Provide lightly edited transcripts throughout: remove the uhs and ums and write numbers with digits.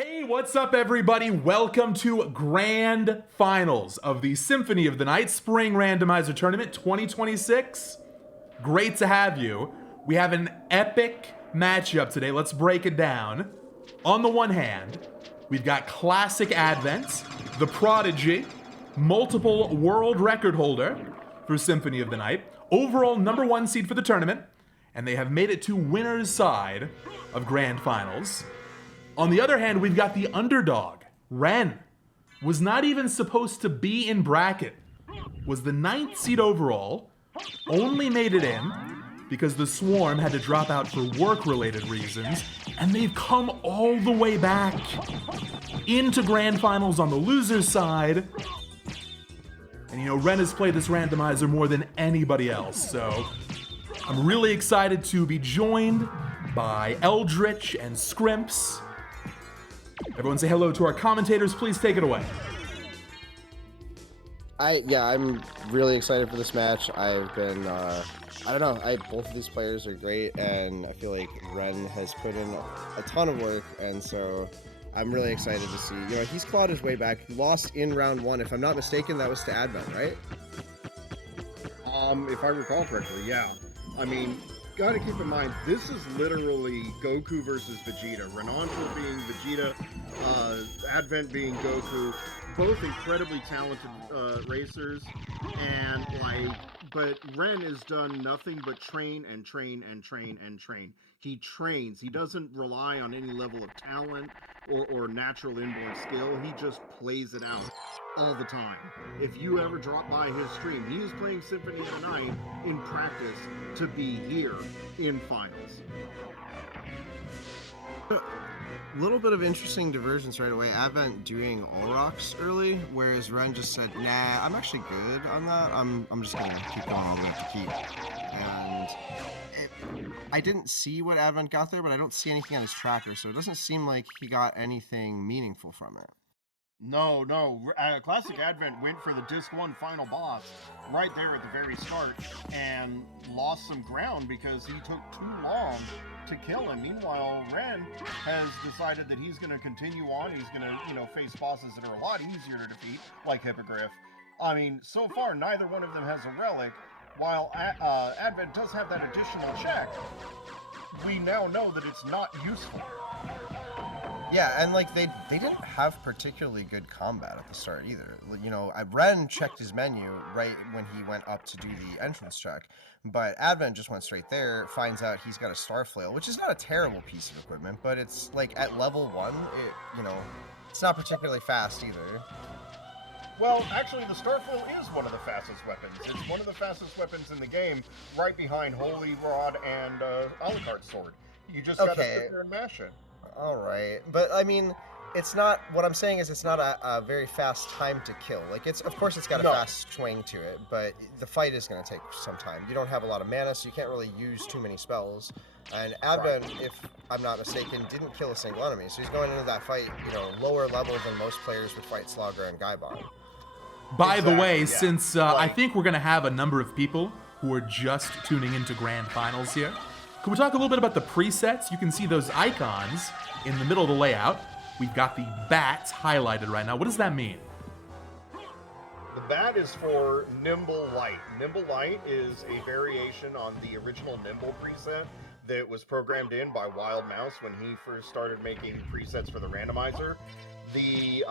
Hey, what's up, everybody? Welcome to Grand Finals of the Symphony of the Night Spring Randomizer Tournament 2026. Great to have you. We have an epic matchup today. Let's break it down. On the one hand, we've got Classic Advent, the Prodigy, multiple world record holder for Symphony of the Night, overall #1 seed for the tournament, and they have made it to winner's side of Grand Finals. On the other hand, we've got the underdog. Ren was not even supposed to be in bracket, was the 9th seed overall, only made it in because the Swarm had to drop out for work-related reasons, and they've come all the way back into Grand Finals on the loser's side. And you know, Ren has played this randomizer more than anybody else, so I'm really excited to be joined by Eldritch and Scrimps. Everyone say hello to our commentators. Please take it away. I'm really excited for this match. I've been, both of these players are great, and I feel like Ren has put in a ton of work, and so I'm really excited to see. You know, he's clawed his way back. He lost in round 1. If I'm not mistaken, that was to Advent, right? If I recall correctly, yeah. I mean, gotta keep in mind, this is literally Goku versus Vegeta. Renantra being Vegeta, Advent being Goku, both incredibly talented racers, and but Ren has done nothing but train and train and train and train. He trains. He doesn't rely on any level of talent or natural inborn skill. He just plays it out all the time. If you ever drop by his stream, he is playing Symphony of the Night in practice to be here in finals. A little bit of interesting divergence right away. Advent doing all rocks early, whereas Ren just said, nah, I'm actually good on that. I'm just gonna keep going all the way up to keep. And I didn't see what Advent got there, but I don't see anything on his tracker, so it doesn't seem like he got anything meaningful from it. No. Classic Advent went for the Disc 1 final boss right there at the very start and lost some ground because he took too long to kill him. Meanwhile, Ren has decided that he's going to continue on. He's going to, face bosses that are a lot easier to defeat, like Hippogriff. I mean, so far, neither one of them has a relic. While Advent does have that additional check, we now know that it's not useful. Yeah, and they didn't have particularly good combat at the start either. You know, Ren checked his menu right when he went up to do the entrance check, but Advent just went straight there, finds out he's got a Star Flail, which is not a terrible piece of equipment, but it's like at level 1, it's not particularly fast either. Well, actually, the Starflail is one of the fastest weapons. It's one of the fastest weapons in the game, right behind Holy Rod and Alucard's sword. You just gotta sit there and mash it. All right, but I mean, it's not. What I'm saying is, it's not a very fast time to kill. Like, of course, it's got a fast swing to it, but the fight is going to take some time. You don't have a lot of mana, so you can't really use too many spells. And Advent, if I'm not mistaken, didn't kill a single enemy, so he's going into that fight, lower level than most players would fight Slogger and Gaibon. By the way, since I think we're going to have a number of people who are just tuning into Grand Finals here, can we talk a little bit about the presets? You can see those icons in the middle of the layout. We've got the bats highlighted right now. What does that mean? The bat is for Nimble Light. Nimble Light is a variation on the original Nimble preset that was programmed in by Wild Mouse when he first started making presets for the randomizer. The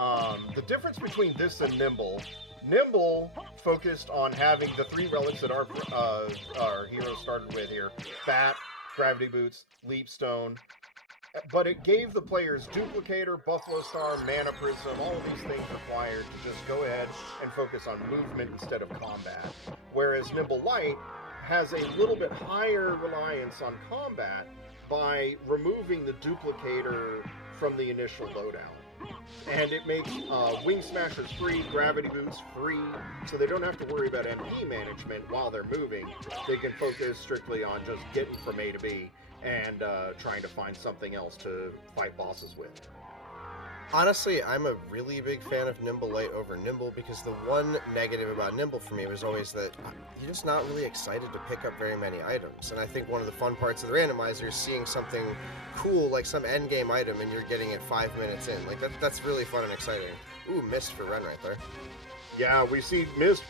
difference between this and Nimble focused on having the 3 relics that our hero started with here: Bat, Gravity Boots, Leap Stone. But it gave the players Duplicator, Buffalo Star, Mana Prism, all of these things required to just go ahead and focus on movement instead of combat. Whereas Nimble Light has a little bit higher reliance on combat by removing the Duplicator from the initial loadout. And it makes Wing Smashers free, Gravity Boots free, so they don't have to worry about MP management while they're moving. They can focus strictly on just getting from A to B and trying to find something else to fight bosses with. Honestly, I'm a really big fan of Nimble Light over Nimble because the one negative about Nimble for me was always that you're just not really excited to pick up very many items. And I think one of the fun parts of the randomizer is seeing something cool, like some endgame item, and you're getting it 5 minutes in. Like, that's really fun and exciting. Ooh, missed for Ren right there. Yeah, we see Mist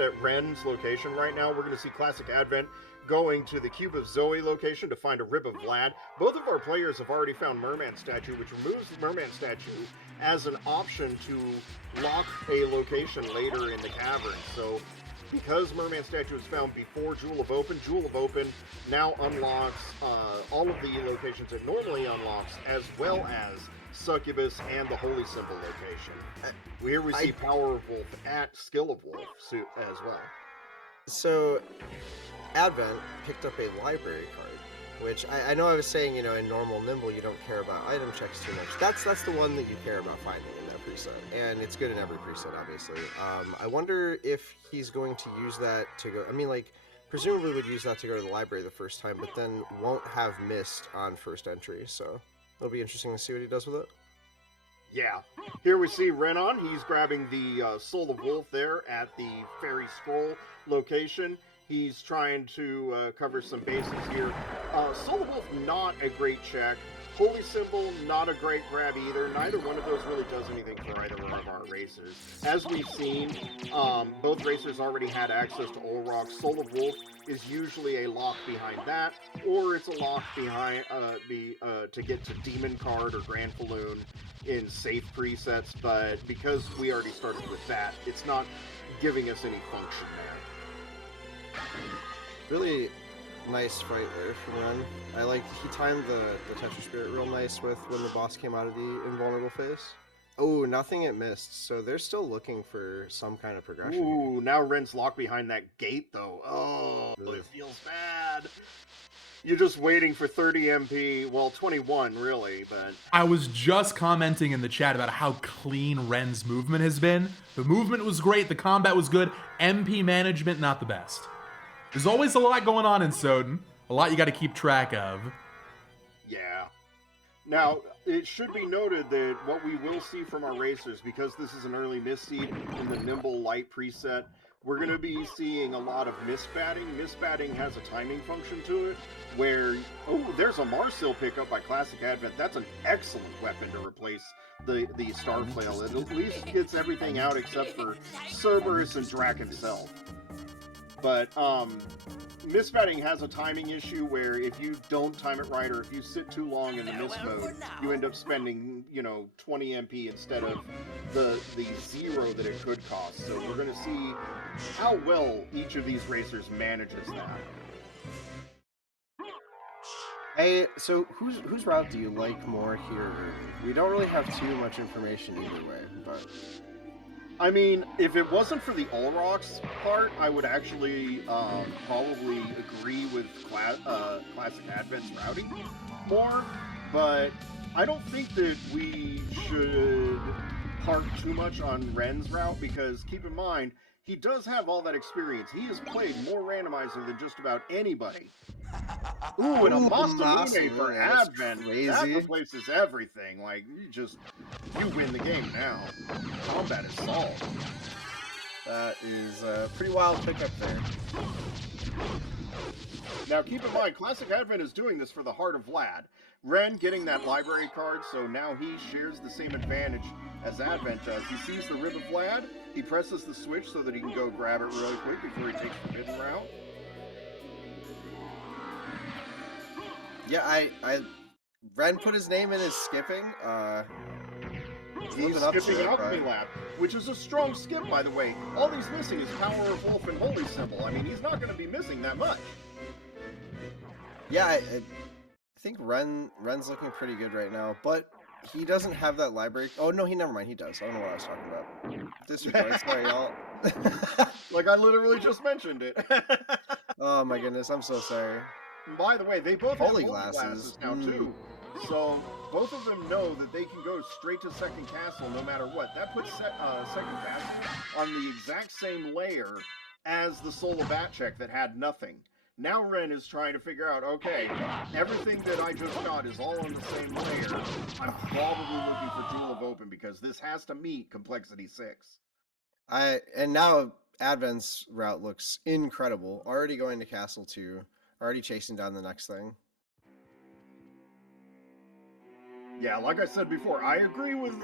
at Ren's location right now. We're going to see Classic Advent going to the Cube of Zoe location to find a Rib of Vlad. Both of our players have already found Merman Statue, which removes the Merman Statue as an option to lock a location later in the cavern. So because Merman Statue was found before Jewel of Open now unlocks all of the locations it normally unlocks, as well as Succubus and the Holy Symbol location. Here we see Power of Wolf at Skill of Wolf as well. So Advent picked up a library card, which I know I was saying, you know, in normal Nimble you don't care about item checks too much. That's the one that you care about finding in that preset, and it's good in every preset, obviously. I wonder if he's going to use that to go. I mean, like, presumably would use that to go to the library the first time, but then won't have missed on first entry. So it'll be interesting to see what he does with it. Yeah. Here we see Renon. He's grabbing the Soul of Wolf there at the Fairy Scroll location. He's trying to cover some bases here. Soul of Wolf, not a great check. Holy Symbol, not a great grab either. Neither one of those really does anything for either of our racers. As we've seen, both racers already had access to Olrock. Soul of Wolf is usually a lock behind that, or it's a lock behind to get to Demon Card or Grand Falloon in safe presets, but because we already started with that, it's not giving us any function there. Really nice fight there from Ren. I like he timed the Tetra Spirit real nice with when the boss came out of the invulnerable phase. Oh, nothing it missed, so they're still looking for some kind of progression. Ooh, now Ren's locked behind that gate though. Oh, really? It feels bad. You're just waiting for 30 MP, well 21 really, but... I was just commenting in the chat about how clean Ren's movement has been. The movement was great, the combat was good, MP management not the best. There's always a lot going on in SotN, a lot you got to keep track of. Yeah. Now, it should be noted that what we will see from our racers, because this is an early misseed in the Nimble Light preset, we're going to be seeing a lot of misbatting. Misbatting has a timing function to it, where, oh, there's a Marsil pickup by Classic Advent. That's an excellent weapon to replace the Starflail. It at least gets everything out except for Cerberus and Drac himself. But misbatting has a timing issue where if you don't time it right, or if you sit too long in the miss mode, you end up spending, 20 MP instead of the 0 that it could cost. So we're going to see how well each of these racers manages that. Hey, so whose route do you like more here? We don't really have too much information either way, but... I mean, if it wasn't for the Olrock's part, I would actually probably agree with Classic Advent's routing more, but I don't think that we should park too much on Ren's route, because keep in mind, he does have all that experience. He has played more Randomizer than just about anybody. Ooh, and a Masamune for Advent. That replaces everything. Like, you win the game now. Combat is solved. That is a pretty wild pickup there. Now, keep in mind, Classic Advent is doing this for the Heart of Vlad. Ren getting that library card, so now he shares the same advantage as Advent does. He sees the Rib of Vlad, he presses the switch so that he can go grab it really quick before he takes Forbidden Route. Yeah, Ren put his name in his skipping. He's skipping Alchemy Lab, which is a strong skip, by the way. All he's missing is Power of Wolf and Holy Symbol. I mean, he's not going to be missing that much. Yeah, I think Ren's looking pretty good right now, but he doesn't have that library. Oh, no, never mind. He does. I don't know what I was talking about. Disregard. Sorry, y'all. Like, I literally just mentioned it. Oh, my goodness. I'm so sorry. And by the way, they both have Holy glasses now, too. So, both of them know that they can go straight to Second Castle no matter what. That puts Second Castle on the exact same layer as the Soul of Batchek that had nothing. Now Ren is trying to figure out, okay, everything that I just got is all on the same layer. I'm probably looking for Jewel of Open because this has to meet complexity 6. And now Advent's route looks incredible. Already going to Castle 2, already chasing down the next thing. Yeah, like I said before, I agree with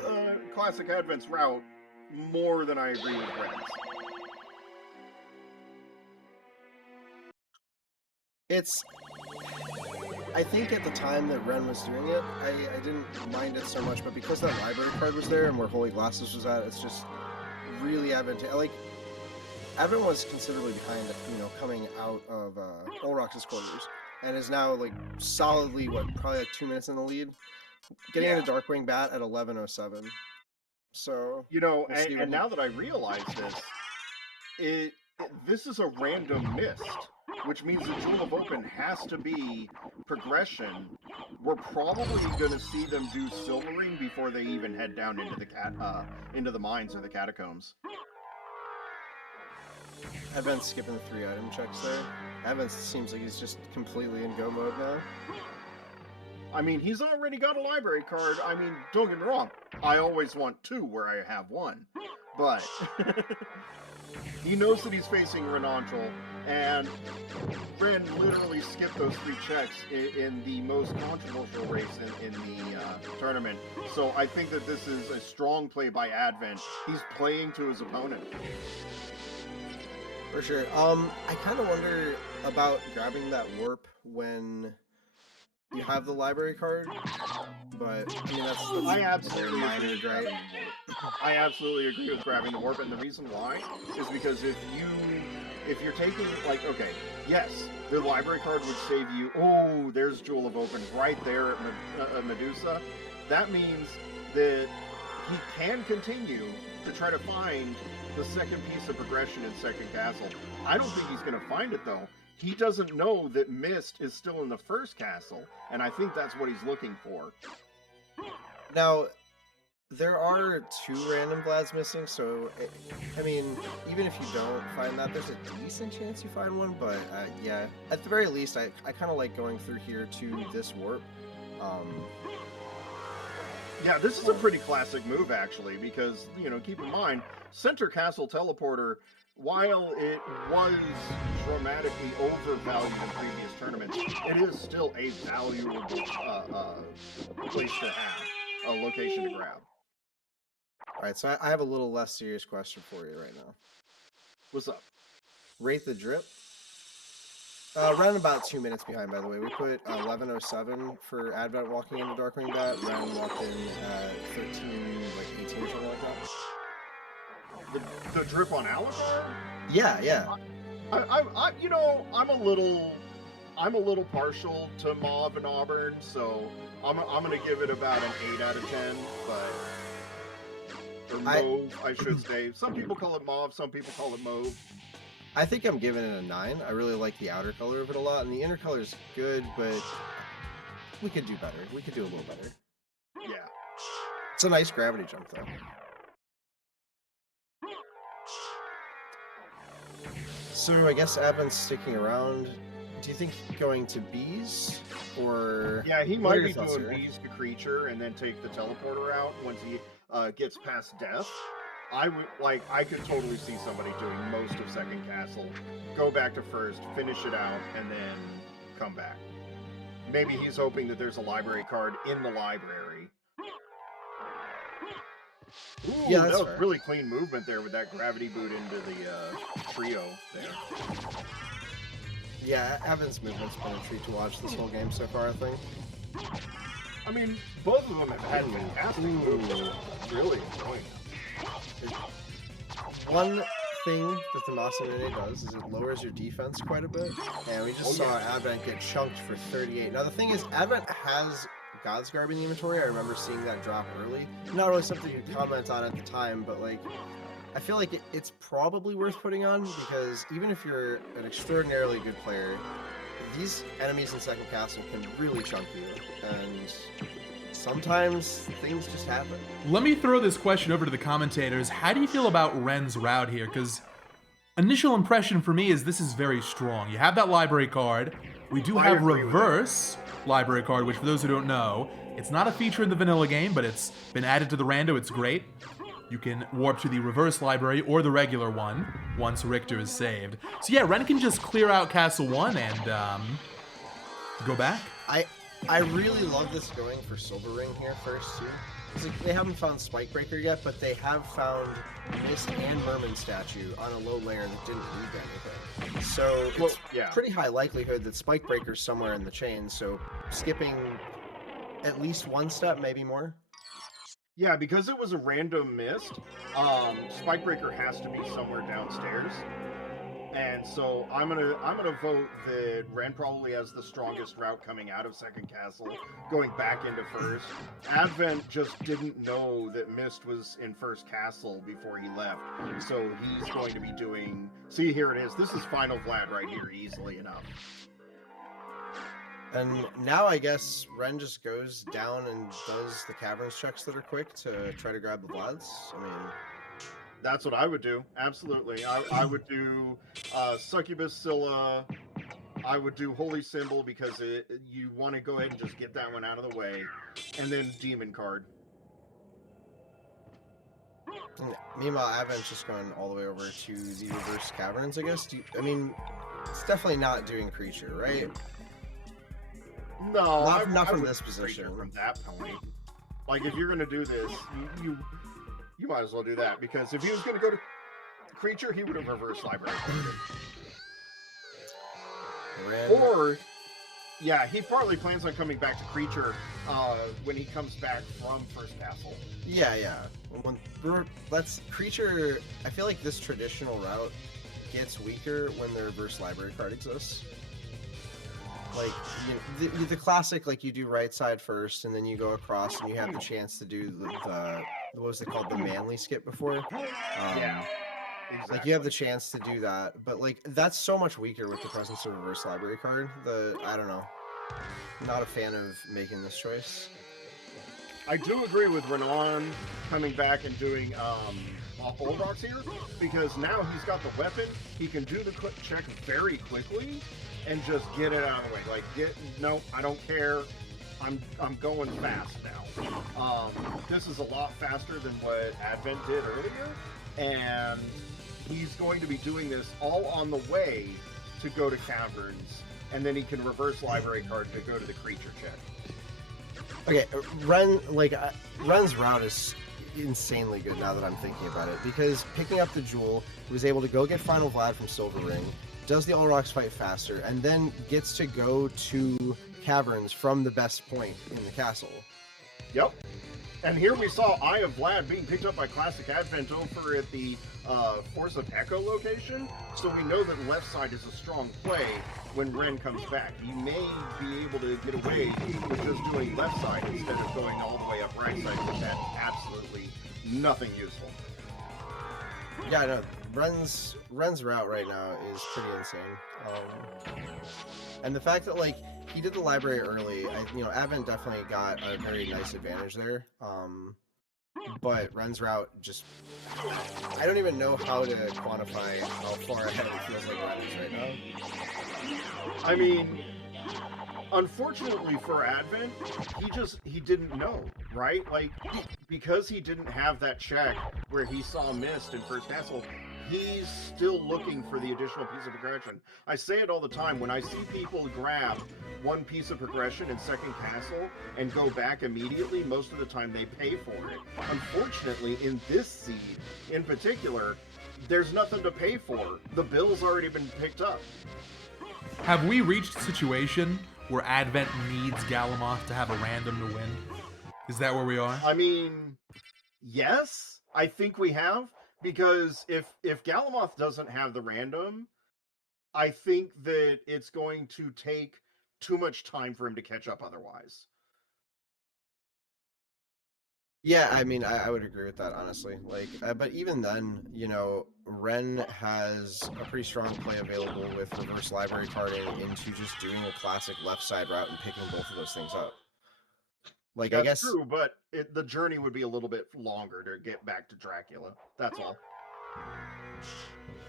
Classic Advent's route more than I agree with Ren's. I think at the time that Ren was doing it, I didn't mind it so much, but because that library card was there and where Holy Glasses was at, it's just really advantageous. Like, Advent was considerably behind, coming out of Olrox's quarters, and is now, like, solidly, probably like 2 minutes in the lead, getting into Darkwing Bat at 11:07. So, and now that I realize this, this is a random mist, which means the Jewel of Open has to be progression. We're probably going to see them do Silvering before they even head down into the mines or the catacombs. Advent's skipping the 3 item checks there. Advent seems like he's just completely in go mode now. I mean, he's already got a library card. I mean, don't get me wrong. I always want 2 where I have 1. But he knows that he's facing Renantrel, and Ren literally skipped those 3 checks in the most controversial race in the tournament. So I think that this is a strong play by Advent. He's playing to his opponent. For sure. I kind of wonder about grabbing that warp when you have the library card, but I mean that's I absolutely minor, agree right? I absolutely agree with grabbing the warp, and the reason why is because if you're taking, like, okay, yes, the library card would save you. Oh, there's Jewel of Open right there at Medusa. That means that he can continue to try to find the second piece of progression in Second Castle. I don't think he's going to find it, though. He doesn't know that Mist is still in the first castle, and I think that's what he's looking for. Now, there are 2 random Vlads missing, so, I mean, even if you don't find that, there's a decent chance you find one, but, yeah, at the very least, I kind of like going through here to this warp. Yeah, this is a pretty classic move, actually, because, keep in mind, Center Castle Teleporter, while it was dramatically overvalued in previous tournaments, it is still a valuable place to have, a location to grab. Alright, so I have a little less serious question for you right now. What's up? Rate the drip. Ren about 2 minutes behind, by the way. We put 11:07 for Advent walking into Darkwing Bat. Ren walked in at 13:18, something like that. The drip on Alucard? Yeah. I'm a little partial to Mauve and Auburn, so I'm gonna give it about an 8 out of 10. Or Mauve, I should say. Some people call it Mauve, some people call it Mauve. I think I'm giving it a 9. I really like the outer color of it a lot, and the inner color is good, but we could do better. We could do a little better. Yeah. It's a nice gravity jump, though. So I guess Advent's sticking around. Do you think going to bees, or... Yeah, he might be doing bees to creature and then take the teleporter out once he gets past death. I could totally see somebody doing most of Second Castle, go back to first, finish it out, and then come back. Maybe he's hoping that there's a library card in the library. Ooh, yeah, that was fair. Really clean movement there with that gravity boot into the trio there. Yeah, Advent's movement's been a treat to watch this whole game so far, I think. I mean, both of them have had fantastic moves. Really enjoying them. One thing that the Masamune does is it lowers your defense quite a bit, and we just saw Advent get chunked for 38. Now the thing is, Advent has God's Garb in the inventory. I remember seeing that drop early. Not really something you'd comment on at the time, but like, I feel like it's probably worth putting on, because even if you're an extraordinarily good player, these enemies in Second Castle can really chunk you, and sometimes things just happen. Let me throw this question over to the commentators. How do you feel about Ren's route here? Because Initial impression for me is this is very strong. You have that library card. We do I have agree with reverse library card, which for those who don't know, it's not a feature in the vanilla game, but it's been added to the rando. It's great. You can warp to the reverse library or the regular one once Richter is saved. So yeah, Ren can just clear out Castle 1 and go back. I really love this going for Silver Ring here first too. Because they haven't found Spike Breaker yet, but they have found Mist and Merman statue on a low layer that didn't leave anything. So it's pretty high likelihood that Spike Breaker's somewhere in the chain. So skipping at least one step, maybe more. Yeah, because it was a random mist, Spike Breaker has to be somewhere downstairs. And so I'm gonna vote that Ren probably has the strongest route coming out of second castle, going back into first. Advent just didn't know that Mist was in first castle before he left, so he's going to be doing. See, here it is. This is Final Vlad right here, easily enough. And now I guess Ren just goes down and does the caverns checks that are quick to try to grab the Vlads. I mean. That's what I would do. Absolutely. I would do Succubus Scylla. I would do Holy Symbol because you want to go ahead and just get that one out of the way. And then Demon card. Meanwhile, Advent's just going all the way over to the reverse caverns, I guess. I mean, it's definitely not doing creature, right? No. Not from this position. From that point. Like, if you're going to do this, you might as well do that, because if he was going to go to creature, he would have reversed library. Or, yeah, he partly plans on coming back to creature when he comes back from first castle. Yeah. That's creature. I feel like this traditional route gets weaker when the reverse library card exists. Like the classic, like you do right side first, and then you go across, and you have the chance to do the what was it called, the manly skip before? Yeah, exactly. Like you have the chance to do that, but like that's so much weaker with the presence of reverse library card. I don't know. Not a fan of making this choice. I do agree with Renan coming back and doing Old Rocks here, because now he's got the weapon. He can do the check very quickly and just get it out of the way. Like, no, I don't care. I'm going fast now. This is a lot faster than what Advent did earlier, and he's going to be doing this all on the way to go to Caverns, and then he can reverse library card to go to the creature check. Okay, Ren's route is insanely good now that I'm thinking about it, because picking up the jewel, he was able to go get Final Vlad from Silver Ring, does the All Rocks fight faster, and then gets to go to Caverns from the best point in the castle. Yep. And here we saw Eye of Vlad being picked up by Classic Advent over at the Force of Echo location, so we know that left side is a strong play when Ren comes back. He may be able to get away with just doing left side instead of going all the way up right side, which had absolutely nothing useful. Yeah, no, Ren's route right now is pretty insane. And the fact that like he did the library early, Advent definitely got a very nice advantage there. But Ren's route just, I don't even know how to quantify how far ahead it feels like Ren is right now. I mean, unfortunately for Advent, he didn't know, right? Like, because he didn't have that check where he saw Mist in first castle, he's still looking for the additional piece of progression. I say it all the time, when I see people grab one piece of progression in second castle and go back immediately, most of the time they pay for it. Unfortunately, in this seed in particular, there's nothing to pay for. The bill's already been picked up. Have we reached a situation where Advent needs Galamoth to have a random to win? Is that where we are? I mean, yes, I think we have. Because if Galamoth doesn't have the random, I think that it's going to take too much time for him to catch up otherwise. Yeah, I mean, I would agree with that, honestly. Like, but even then, Ren has a pretty strong play available with reverse library carding into just doing a classic left side route and picking both of those things up. Like, That's I guess true, but the journey would be a little bit longer to get back to Dracula. That's all.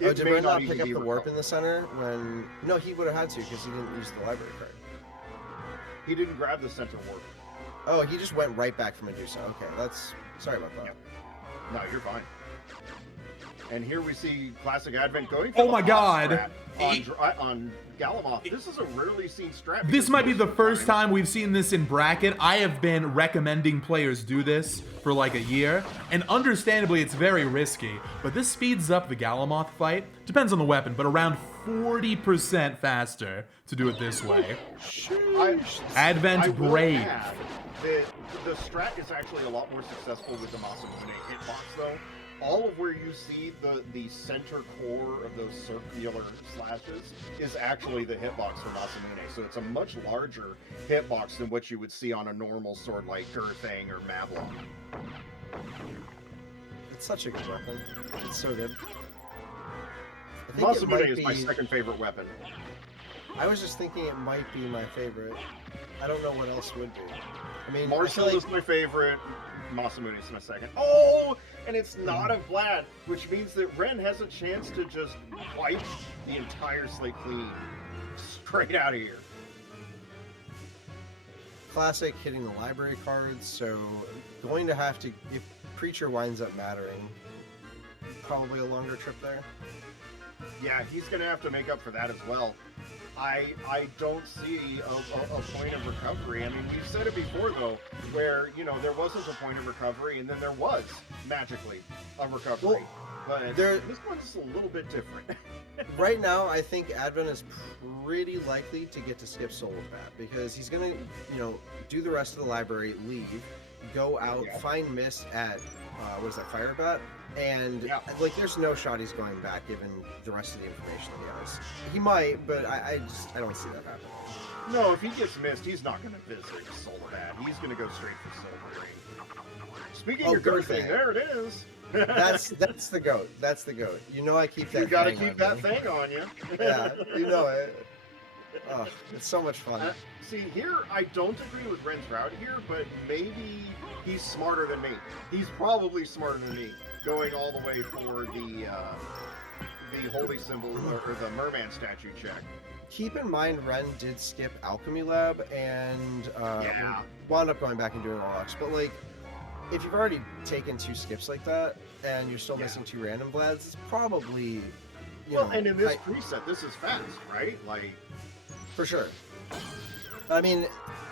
Oh, did Ren not pick up the warp in the center when? No, he would have had to because he didn't use the library card. He didn't grab the center warp. Oh, he just went right back from Medusa. Okay, that's... Sorry about that. Yeah. No, you're fine. And here we see Classic Advent going for Oh my god! On Galamoth. This is a rarely seen strat. This might be the first time we've seen this in bracket. I have been recommending players do this for like a year, and understandably it's very risky, but this speeds up the Galamoth fight. Depends on the weapon, but around 40% faster to do it this way. Advent Brave. The strat is actually a lot more successful with the Masamune hitbox though. All of where you see the center core of those circular slashes is actually the hitbox for Masamune. So it's a much larger hitbox than what you would see on a normal sword like Gurthang or Mablon. It's such a good weapon. It's so good. Masamune is my second favorite weapon. I was just thinking it might be my favorite. I don't know what else would be. I mean, Marcel is my favorite. Masamune is my second. Oh, and it's not a Vlad, which means that Ren has a chance to just wipe the entire slate clean straight out of here. Classic hitting the library cards, so going to have to, if Preacher winds up mattering, probably a longer trip there. Yeah, he's going to have to make up for that as well. I don't see a point of recovery. I mean, we've said it before, though, where, you know, there wasn't a point of recovery, and then there was, magically, a recovery. Well, but this one's a little bit different. Right now, I think Advent is pretty likely to get to skip Soul with that, because he's going to, you know, do the rest of the library, leave, go out, find Mist at, what is that, Firebat? And like, there's no shot he's going back given the rest of the information that he has. He might, but I don't see that happening. No, if he gets missed, he's not going to visit Soulbat. He's going to go straight for Soul. Speaking of Gurthang, there it is. That's the goat. That's the goat. You know I keep that. You got to keep that thing on you. Yeah, you know it. Oh, it's so much fun. See, here I don't agree with Ren's route here, but maybe he's smarter than me. He's probably smarter than me, going all the way for the holy symbol or the merman statue check. Keep in mind, Ren did skip Alchemy Lab and wound up going back and doing Warlocks. But like, if you've already taken 2 skips like that and you're still missing 2 random Vlads, it's probably and in this preset, this is fast, right? Like, for sure. I mean,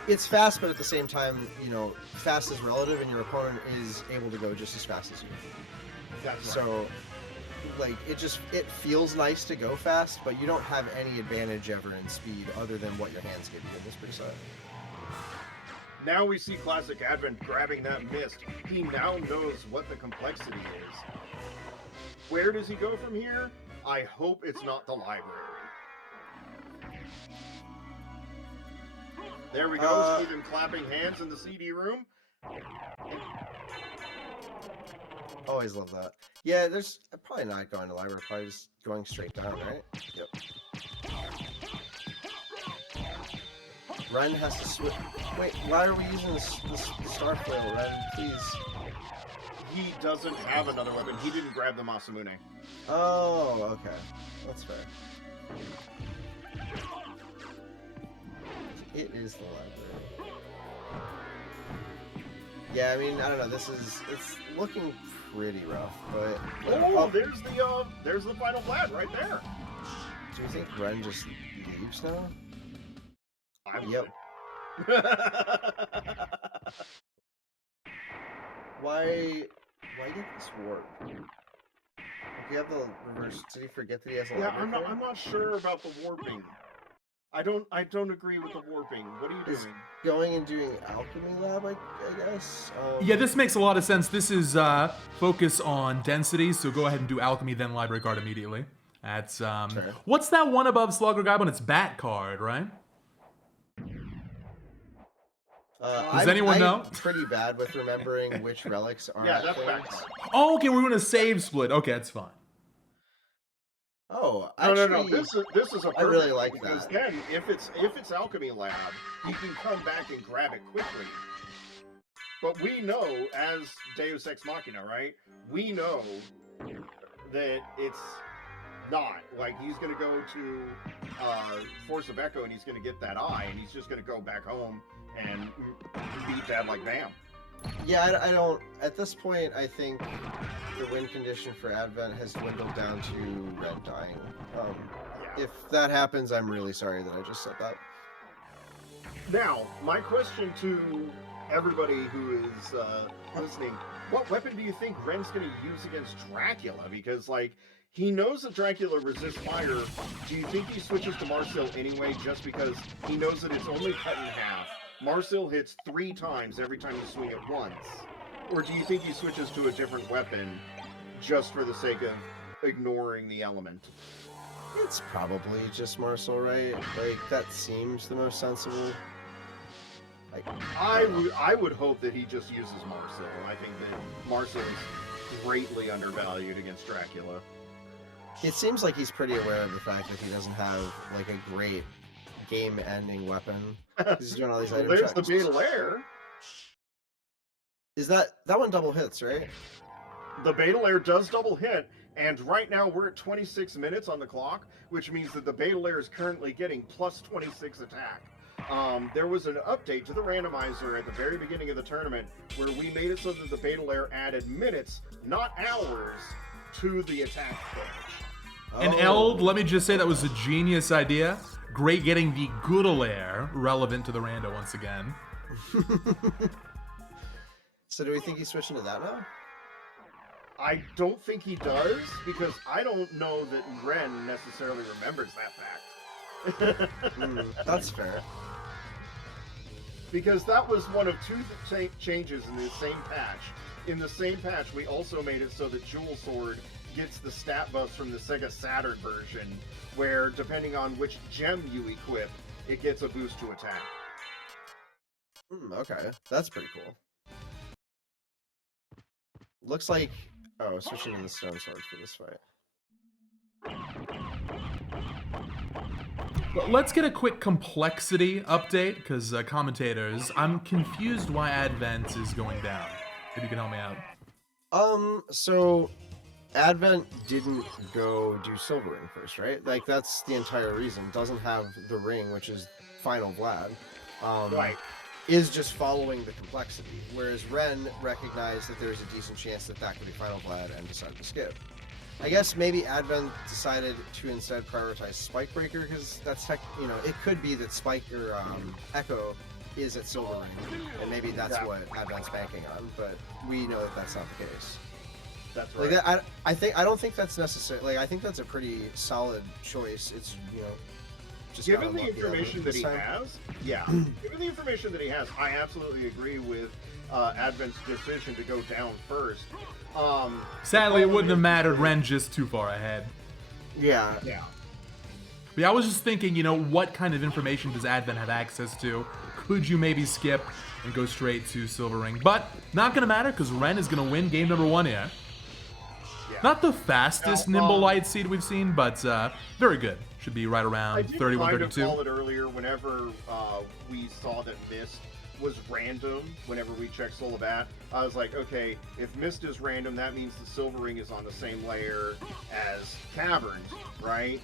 it's fast, but at the same time, you know, fast is relative, and your opponent is able to go just as fast as you. That's right. So, like, it feels nice to go fast, but you don't have any advantage ever in speed other than what your hands give you in this preset. Now we see Classic Advent grabbing that Mist. He now knows what the complexity is. Where does he go from here? I hope it's not the library. There we go, see them clapping hands in the CD room. Always love that. Yeah, there's probably not going to library, probably just going straight down, right? Yep. Ren has to switch. Wait, why are we using this Starflail, Ren? Please. He doesn't have another weapon. He didn't grab the Masamune. Oh, okay. That's fair. It is the library. Yeah, I mean, I don't know. It's looking pretty rough, but there's the final Vlad right there. Do you think Ren just leaves now? Yep. Why get this warp? If you have the reverse, did he forget that he has a library? Yeah, I'm not sure about the warping. I don't agree with the warping. What are you doing? Going and doing Alchemy Lab, I guess. Yeah, this makes a lot of sense. This is focus on density, so go ahead and do Alchemy, then Library Card immediately. That's sure. What's that one above Slugger Goblin? It's Bat Card, right? Does anyone know? I'm pretty bad with remembering which relics are. Yeah, that's Bat Card. Oh, okay, we're gonna save split. Okay, that's fine. Oh, actually, no. This is a. I really like because that. Then, if it's Alchemy Lab, you can come back and grab it quickly. But we know, as Deus Ex Machina, right? We know that it's not. Like, he's going to go to Force of Echo and he's going to get that eye, and he's just going to go back home and beat Dad like Bam. Yeah, I don't. At this point, I think the win condition for Advent has dwindled down to Red dying. Yeah. If that happens, I'm really sorry that I just said that. Now, my question to everybody who is listening, what weapon do you think Ren's going to use against Dracula? Because, like, he knows that Dracula resists fire. Do you think he switches to Marcel anyway just because he knows that it's only cut in half? Marcel hits 3 times every time you swing it once. Or do you think he switches to a different weapon just for the sake of ignoring the element? It's probably just Marcel, right? Like, that seems the most sensible. Like, I would hope that he just uses Marcel. I think that Marcel is greatly undervalued against Dracula. it seems like he's pretty aware of the fact that he doesn't have, like, a great game-ending weapon. He's doing all these item There's checks. the Beetle Air. Is that one double hits, right? The Beetle Air does double hit, and right now we're at 26 minutes on the clock, which means that the Beetle Air is currently getting plus 26 attack. There was an update to the randomizer at the very beginning of the tournament where we made it so that the Beetle Air added minutes, not hours, to the attack push. And Eld, let me just say that was a genius idea. Great getting the Goodle Air relevant to the rando once again. So do we think he's switching to that now? I don't think he does, because I don't know that Ren necessarily remembers that fact. That's fair. Because that was one of 2 changes in the same patch. In the same patch, we also made it so that Jewel Sword gets the stat buffs from the Sega Saturn version, where depending on which gem you equip, it gets a boost to attack. Okay, that's pretty cool. Looks like... Oh, switching to the Stone Sword for this fight. Well, let's get a quick complexity update, because commentators, I'm confused why Advent is going down. If you can help me out. So Advent didn't go do Silver Ring first, right? Like, that's the entire reason. Doesn't have the ring, which is Final Vlad. Right. Is just following the complexity, whereas Ren recognized that there's a decent chance that that could be Final Vlad and decided to skip. I guess maybe Advent decided to instead prioritize Spike Breaker, because that's it could be that Spike or Echo is at Silver Ring, and maybe that's what Advent's banking on, but we know that that's not the case. That's right. Like that, I don't think that's necessary. Like, I think that's a pretty solid choice. It's just given the information that he has, given the information that he has, I absolutely agree with Advent's decision to go down first. Sadly, it wouldn't have mattered. Ren just too far ahead. Yeah. Yeah. But yeah, I was just thinking, what kind of information does Advent have access to? Could you maybe skip and go straight to Silver Ring? But not going to matter, because Ren is going to win game number 1 here. Yeah. Not the fastest Nimble Light seed we've seen, but very good. Should be right around 31, 32. I did call it earlier whenever we saw that Mist was random whenever we checked Solabat. I was like, okay, if Mist is random, that means the Silver Ring is on the same layer as Caverns, right?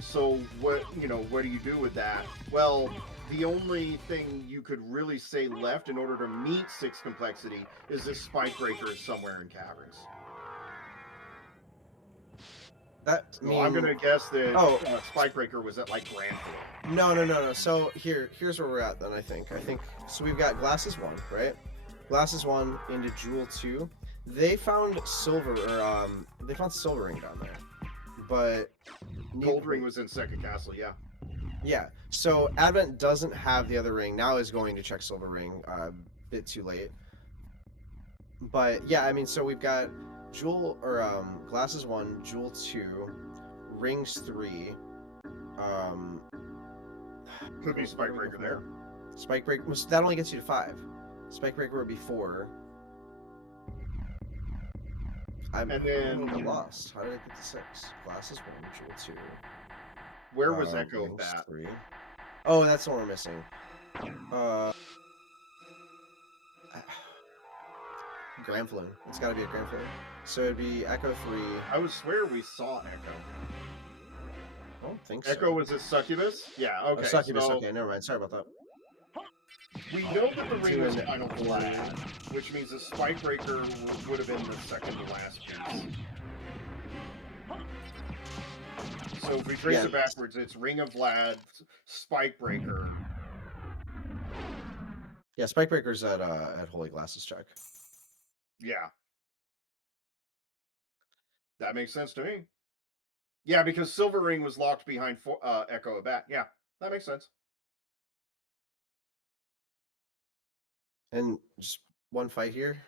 So what do you do with that? Well, the only thing you could really say left in order to meet 6 complexity is this Spike Breaker is somewhere in Caverns. I'm gonna guess that Spike Breaker was at like Grand Floor. No. So here's where we're at then. I think so. We've got Glasses 1, right? Glasses 1 into Jewel 2. They found Silver Ring down there, but Gold Ring was in Second Castle, yeah. Yeah. So Advent doesn't have the other ring. Now is going to check Silver Ring. A bit too late. But yeah, I mean, so we've got Glasses 1, Jewel 2, Rings 3. Could be Spike Breaker there. Spike Breaker, that only gets you to 5. Spike Breaker would be 4. I'm lost. How did I get to 6? Glasses 1, Jewel 2. Where was Echo of Rings that? 3. Oh, that's the one we're missing. Gramflin. It's got to be a Gramflin. So it'd be Echo 3. I would swear we saw Echo. think so. Echo was a succubus? Yeah, okay. Succubus, so okay, never mind. Sorry about that. we know that the ring was kind of flat, which means the spike breaker would have been the second to last piece. So if we trace it backwards, it's Ring of Vlad, Spike Breaker. Yeah, Spike Breaker's at Holy Glasses check. Yeah. That makes sense to me. Yeah, because Silver Ring was locked behind Echo of Bat. Yeah, that makes sense. And just one fight here.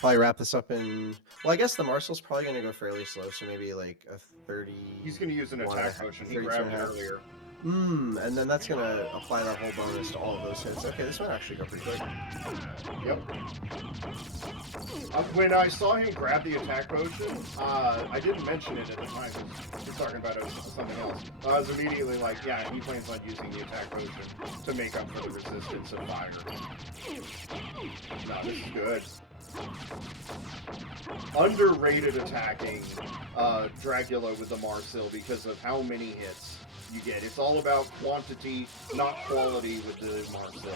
Probably wrap this up in... Well, I guess the Marcel's probably going to go fairly slow, so maybe like a 30... He's going to use an attack potion. He grabbed it earlier. And then that's going to apply that whole bonus to all of those hits. Okay, this might actually go pretty quick. Yep. When I saw him grab the attack potion, I didn't mention it at the time. We were talking about it something else. I was immediately like, yeah, he plans on using the attack potion to make up for the resistance of fire. No, this is good. Underrated attacking Dracula with the Marsil because of how many hits you get. It's all about quantity, not quality with the Marsil.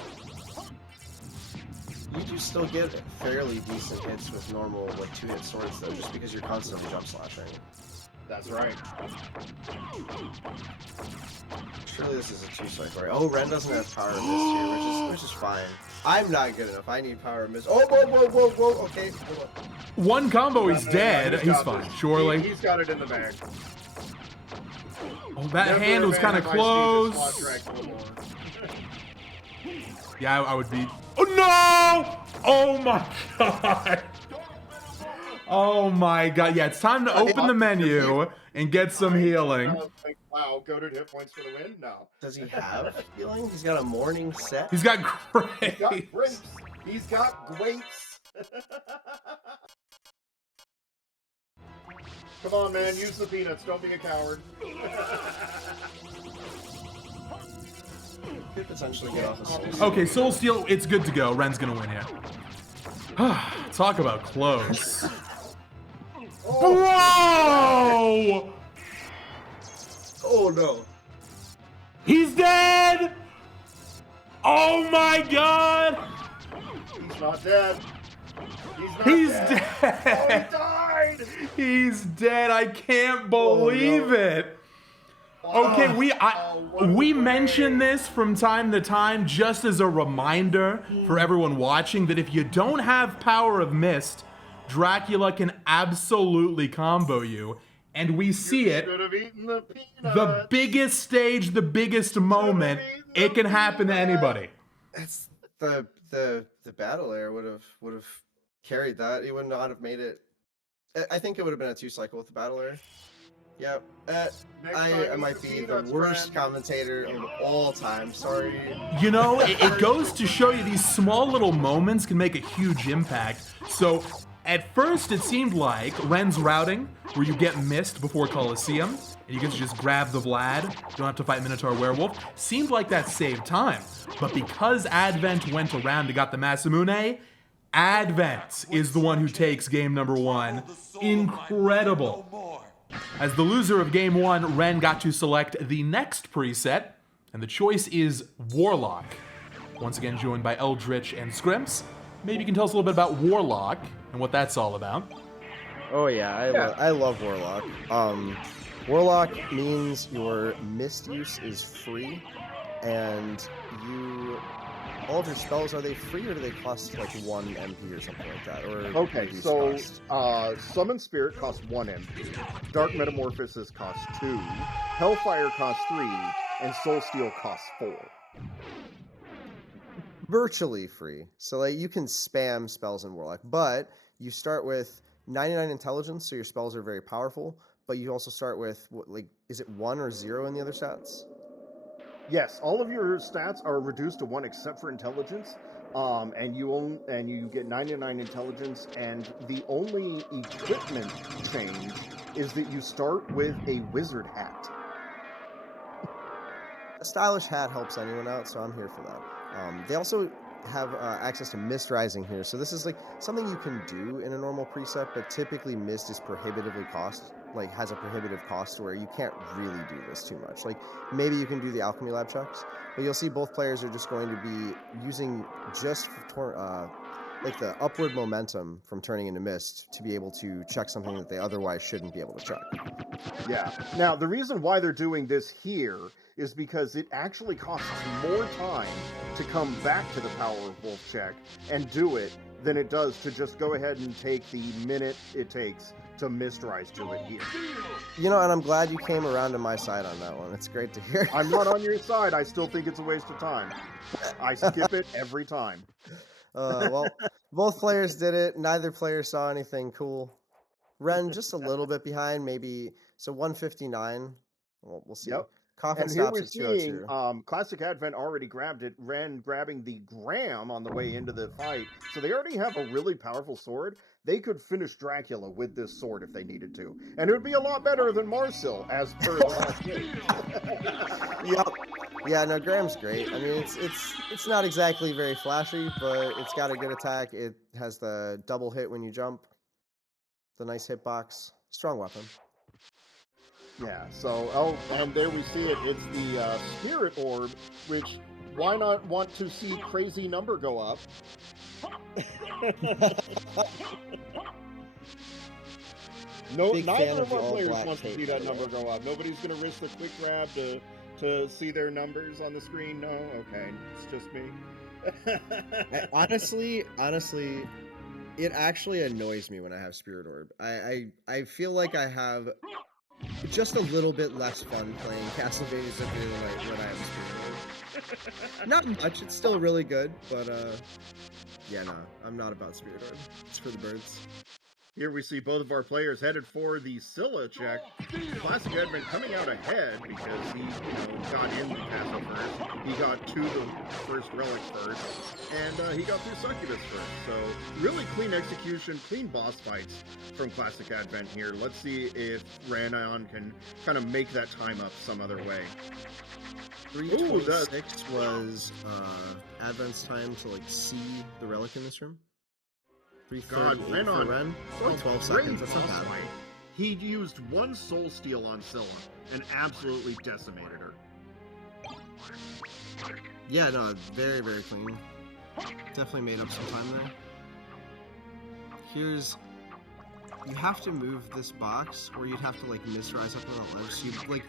You do still get fairly decent hits with normal, like, 2-hit swords, though, just because you're constantly jump slashing. That's right. Surely this is a 2-cycle, right? Oh, Ren doesn't have power of mist here, which is fine. I'm not good enough. I need power of mist. Oh, whoa. Okay, hold on. One combo, he's dead. He's fine, surely. He's got it in the bag. Oh, that hand was kind of close. Yeah, I would be... Oh, no! Oh, my God. Oh, my God. Yeah, it's time to open the menu and get some healing. Wow, goated hit points for the win? No. Does he have healing? He's got a morning set? He's got grapes. He's got grapes. He's got grapes. Come on, man. Use the peanuts. Don't be a coward. Could potentially get off a soul. Okay, Soul Steal, it's good to go. Ren's gonna win here. Talk about close. Whoa! Oh, no. He's dead! Oh my God! He's not dead. He's dead. dead. Oh, he died! He's dead. I can't believe it. Okay, we mention this from time to time just as a reminder for everyone watching that if you don't have Power of Mist, Dracula can absolutely combo you. And we see it, the biggest stage, the biggest moment, it can happen to anybody. It's the battle air would have carried that. He would not have made it. I think it would have been a 2-cycle with the battle air. Yep. I might be the worst commentator of all time. Sorry. You know, it goes to show you these small little moments can make a huge impact. So at first it seemed like Ren's routing, where you get missed before Colosseum, and you get to just grab the Vlad, don't have to fight Minotaur Werewolf, seemed like that saved time. But because Advent went around and got the Masamune, Advent is the one who takes game number 1. Incredible. As the loser of game 1, Ren got to select the next preset, and the choice is Warlock. Once again joined by Eldritch and Scrimps. Maybe you can tell us a little bit about Warlock and what that's all about. Oh yeah, I love Warlock. Warlock means your mist use is free, and all of your spells, are they free or do they cost like 1 MP or something like that? Or okay, so Summon Spirit costs 1 MP, Dark Metamorphosis costs 2, Hellfire costs 3, and Soul Steal costs 4. Virtually free. So like you can spam spells in Warlock, but you start with 99 intelligence, so your spells are very powerful, but you also start with is it 1 or 0 in the other stats? Yes, all of your stats are reduced to 1 except for intelligence, and you get 99 intelligence. And the only equipment change is that you start with a wizard hat. A stylish hat helps anyone out, so I'm here for that. They also have access to Mist Rising here, so this is like something you can do in a normal preset, but typically Mist is prohibitively like has a prohibitive cost where you can't really do this too much. Like maybe you can do the alchemy lab checks, but you'll see both players are just going to be using just like the upward momentum from turning into mist to be able to check something that they otherwise shouldn't be able to check. Yeah. Now, the reason why they're doing this here is because it actually costs more time to come back to the Power of Wolf check and do it than it does to just go ahead and take the minute it takes to Mistrise to it here. You know, and I'm glad you came around to my side on that one. It's great to hear. I'm not on your side. I still think it's a waste of time. I skip it every time. Well, both players did it. Neither player saw anything cool. Ren just a little bit behind, maybe. So 159. Well, we'll see. Yep. Coffin And here stops we're at 202. seeing Classic Advent already grabbed it, Ren grabbing the Graham on the way into the fight. So they already have a really powerful sword. They could finish Dracula with this sword if they needed to. And it would be a lot better than Marcel, as per the last game. Yep. Yeah, no, Graham's great. I mean, it's not exactly very flashy, but it's got a good attack. It has the double hit when you jump. The nice hitbox. Strong weapon. Yeah, so, and there we see it. It's the Spirit Orb, which, why not want to see crazy number go up? No, Big neither fan of our the players all-black wants to tape, see by that the number way. go up. Nobody's going to risk the quick grab to see their numbers on the screen. No? Okay, it's just me. Honestly, it actually annoys me when I have Spirit Orb. I feel like I have just a little bit less fun playing Castlevania Symphony of the Night when I have Spirit Orb. Not much. It's still really good, but yeah, no, I'm not about Spirit Orb. It's for the birds. Here we see both of our players headed for the Scylla check. Classic Edmund coming out ahead because he got in the castle first. He got to the first relic first, and he got through Succubus first. So really clean execution, clean boss fights from Classic Advent here. Let's see if Ranon can kind of make that time up some other way. 326 was Advent's time to like see the relic in this room. 338 for Ren. Only 12 seconds. That's not bad. He used one soul steal on Scylla and absolutely decimated her. Yeah, no, very, very clean. Definitely made up some time there. Here's... You have to move this box, or you'd have to, like, misrise up on that ledge. So you, like...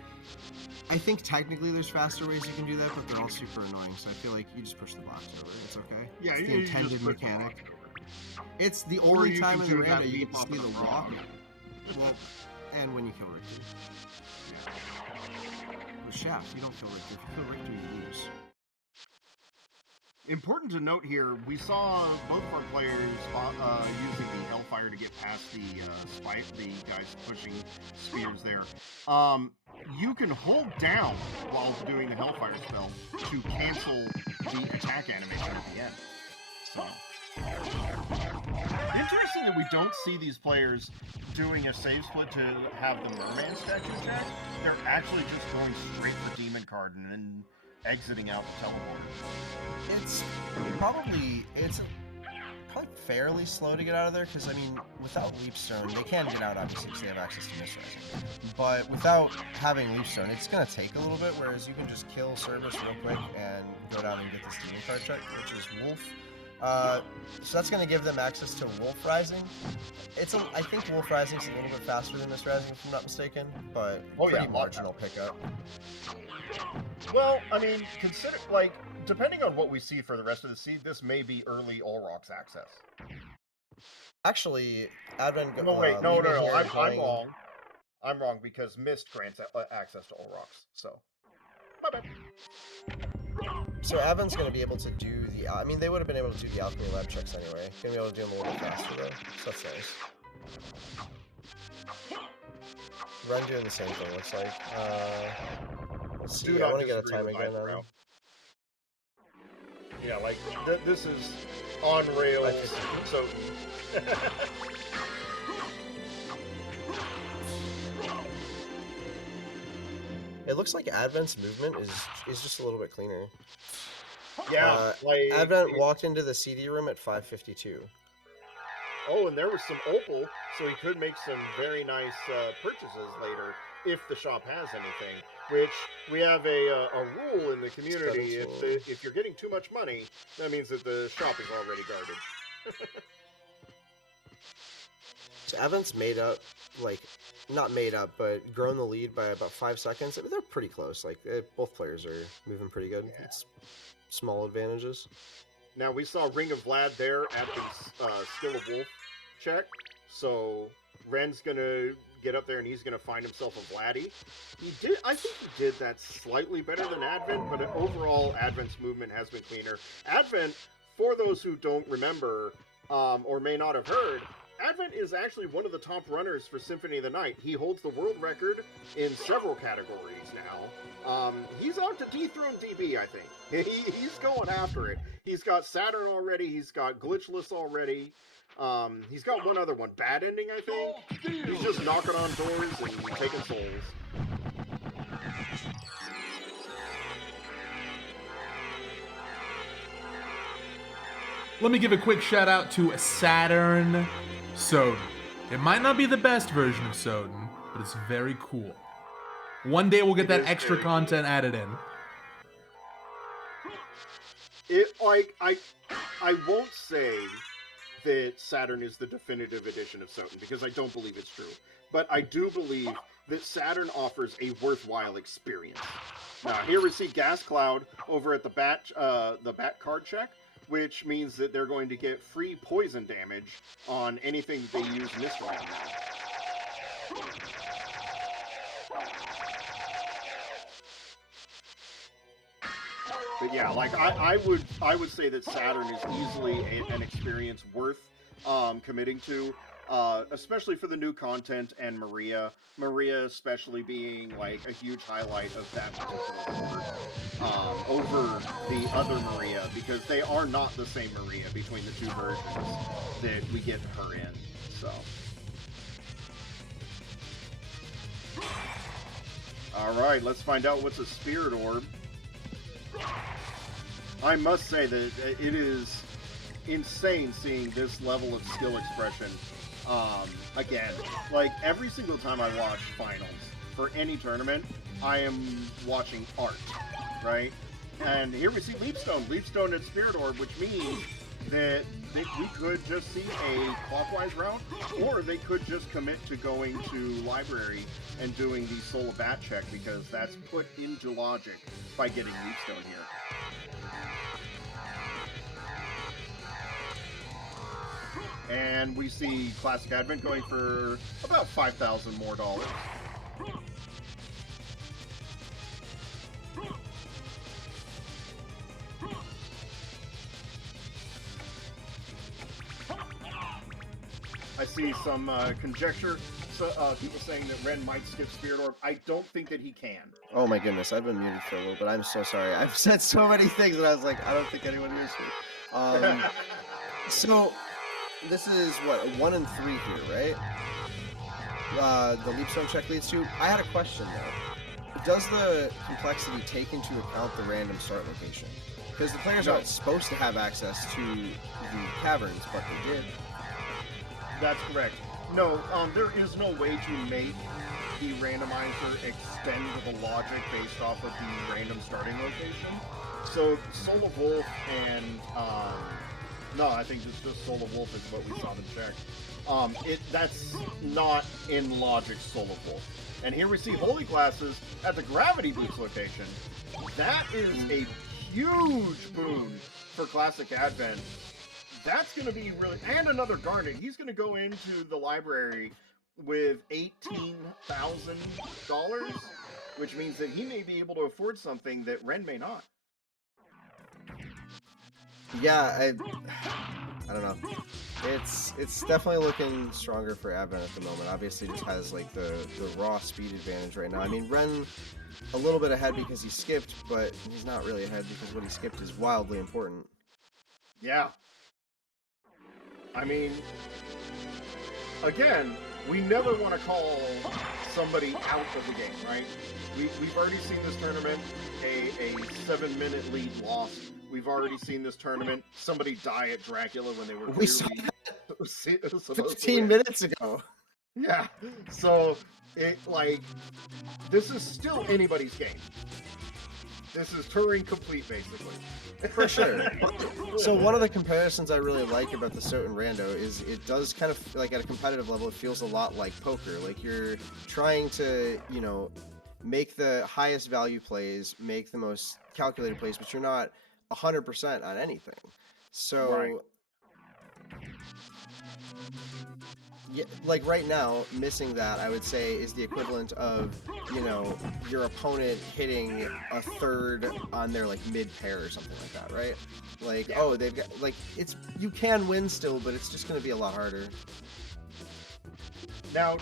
I think technically there's faster ways you can do that, but they're all super annoying, so I feel like you just push the box over. It's okay. Yeah, it's the you intended just push the mechanic. box over. It's the Or only you time can in the do that rando you leap get to up see in the the walk. front. Well, and when you kill Richter. With Shaft, you don't kill Richter. If you kill Richter, you lose. Important to note here, we saw both of our players using the Hellfire to get past the guys pushing spears there. You can hold down while doing the Hellfire spell to cancel the attack animation at the end. So, interesting that we don't see these players doing a save split to have the Merman statue check. They're actually just going straight for Demon Card and then exiting out the teleporter. It's probably fairly slow to get out of there, because I mean, without Leapstone, they can get out obviously because they have access to Mistrising. But without having Leapstone, it's gonna take a little bit. Whereas you can just kill Service real quick and go down and get this Demon Card check, which is Wolf. So that's going to give them access to Wolf Rising. I think Wolf Rising is a little bit faster than Mist Rising, if I'm not mistaken, but pretty marginal pickup. Well, I mean, consider, like, depending on what we see for the rest of the seed, this may be early Olrock's access. Actually, Advent... No, wait, no, I'm wrong. I'm wrong, because Mist grants access to Olrock's, so... My bad. So Advent's going to be able to do the... I mean, they would have been able to do the Alchemy Lab checks anyway. Going to be able to do them a little bit faster, though. So that's nice. Ren doing the same thing, looks like. Let's see. I want to get a time again on him. Yeah, like, this is on rails, so... It looks like Advent's movement is just a little bit cleaner. Yeah, Advent walked into the CD room at 5:52. Oh, and there was some opal, so he could make some very nice purchases later if the shop has anything. Which we have a rule in the community: if you're getting too much money, that means that the shop is already guarded. So Advent's made up, like, not made up, but grown the lead by about 5 seconds. I mean, they're pretty close. Like, both players are moving pretty good. Yeah. It's small advantages. Now, we saw Ring of Vlad there at the Skill of Wolf check. So Ren's going to get up there and he's going to find himself a Vladdy. I think he did that slightly better than Advent, but overall, Advent's movement has been cleaner. Advent, for those who don't remember or may not have heard, Advent is actually one of the top runners for Symphony of the Night. He holds the world record in several categories now. He's out to dethrone DB, I think. He's going after it. He's got Saturn already. He's got Glitchless already. He's got one other one, Bad Ending, I think. He's just knocking on doors and taking souls. Let me give a quick shout out to Saturn SotN. It might not be the best version of SotN, but it's very cool. One day we'll get that extra content added in. I won't say that Saturn is the definitive edition of SotN because I don't believe it's true. But I do believe that Saturn offers a worthwhile experience. Now here we see Gas Cloud over at the Bat card check, which means that they're going to get free poison damage on anything that they use Mist Ram. But yeah, like I would say that Saturn is easily an experience worth committing to, especially for the new content and Maria. Maria especially being like a huge highlight of that particular board over the other Maria, because they are not the same Maria between the two versions that we get her in. So. All right, let's find out what's a Spirit Orb. I must say that it is insane seeing this level of skill expression. Again, like every single time I watch finals for any tournament, I am watching art, right? And here we see Leapstone at Spirit Orb, which means that we could just see a clockwise route, or they could just commit to going to Library and doing the Soul of Bat check, because that's put into logic by getting Leapstone here. And we see Classic Advent going for about $5,000 more dollars. I see some conjecture, people saying that Ren might skip Spirit Orb. I don't think that he can. Oh my goodness, I've been muted for a little bit. I'm so sorry. I've said so many things that I was like, I don't think anyone hears me. So, this is, what, 1 and 3 here, right? The Leapstone check leads to. I had a question, though. Does the complexity take into account the random start location? Because the players aren't supposed to have access to the caverns, but they did. That's correct. No, there is no way to make the randomizer extend the logic based off of the random starting location. So, Soul of Wolf and, no, I think it's just Soul of Wolf is what we saw them check. That's not in logic Soul of Wolf. And here we see Holy Glasses at the Gravity Boots location. That is a huge boon for Classic Advent. That's going to be really... And another Garnet. He's going to go into the library with $18,000, which means that he may be able to afford something that Ren may not. Yeah, I don't know. It's definitely looking stronger for Advent at the moment. Obviously, just has like the raw speed advantage right now. I mean, Ren a little bit ahead because he skipped, but he's not really ahead because what he skipped is wildly important. Yeah. I mean, again, we never want to call somebody out of the game, right? We've already seen this tournament, a 7-minute lead lost. We've already seen this tournament, somebody die at Dracula when they were We saw It was supposed to 15 win. minutes ago. Yeah. So this is still anybody's game. This is Turing complete, basically. For sure. So one of the comparisons I really like about the SotN Rando is it does kind of, like, at a competitive level, it feels a lot like poker. Like, you're trying to, you know, make the highest value plays, make the most calculated plays, but you're not 100% on anything. So, Right. yeah, like right now, missing that, I would say, is the equivalent of, you know, your opponent hitting a third on their, like, mid pair or something like that, right? Like, oh, they've got, like, it's, you can win still, but it's just going to be a lot harder. Now,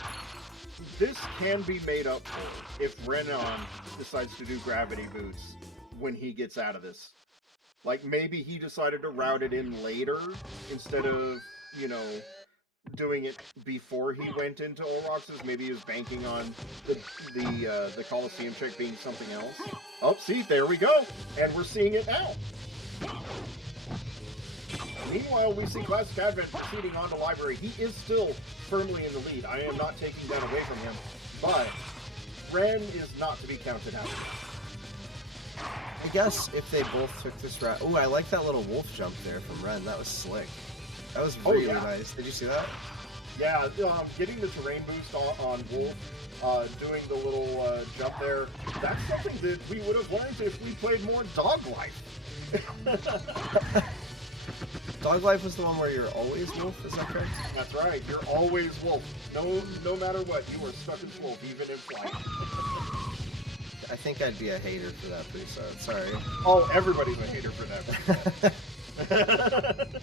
this can be made up for if Renan decides to do gravity boots when he gets out of this. Like, maybe he decided to route it in later instead of, you know, doing it before he went into Orox's. Maybe he was banking on the Coliseum check being something else. Oh, see, there we go, and we're seeing it now. Meanwhile, we see Classic Advent proceeding on to Library. He is still firmly in the lead. I am not taking that away from him, but Ren is not to be counted out. I guess if they both took this route... Oh, I like that little wolf jump there from Ren. That was slick. That was really nice. Did you see that? Yeah, getting the terrain boost on Wolf, doing the little jump there, that's something that we would have learned if we played more Dog Life. Dog Life was the one where you're always wolf, is that correct? That's right, you're always Wolf. No matter what, you are stuck as Wolf, even in flight. I think I'd be a hater for that preset, sorry. Oh, everybody's a hater for that preset.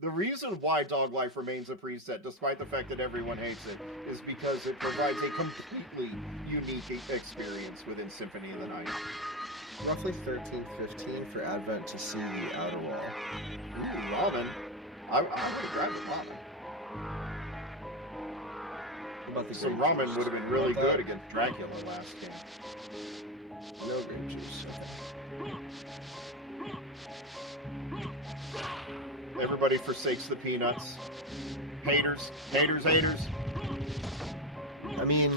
The reason why Dog Life remains a preset, despite the fact that everyone hates it, is because it provides a completely unique experience within Symphony of the Night. Roughly 13, 15 for Advent to see the outer wall. Ooh, Robin. I would have grabbed the Robin. What about the Some grape ramen juice? would have been really good against Dracula last game. No grape juice. Everybody forsakes the peanuts. Haters. I mean,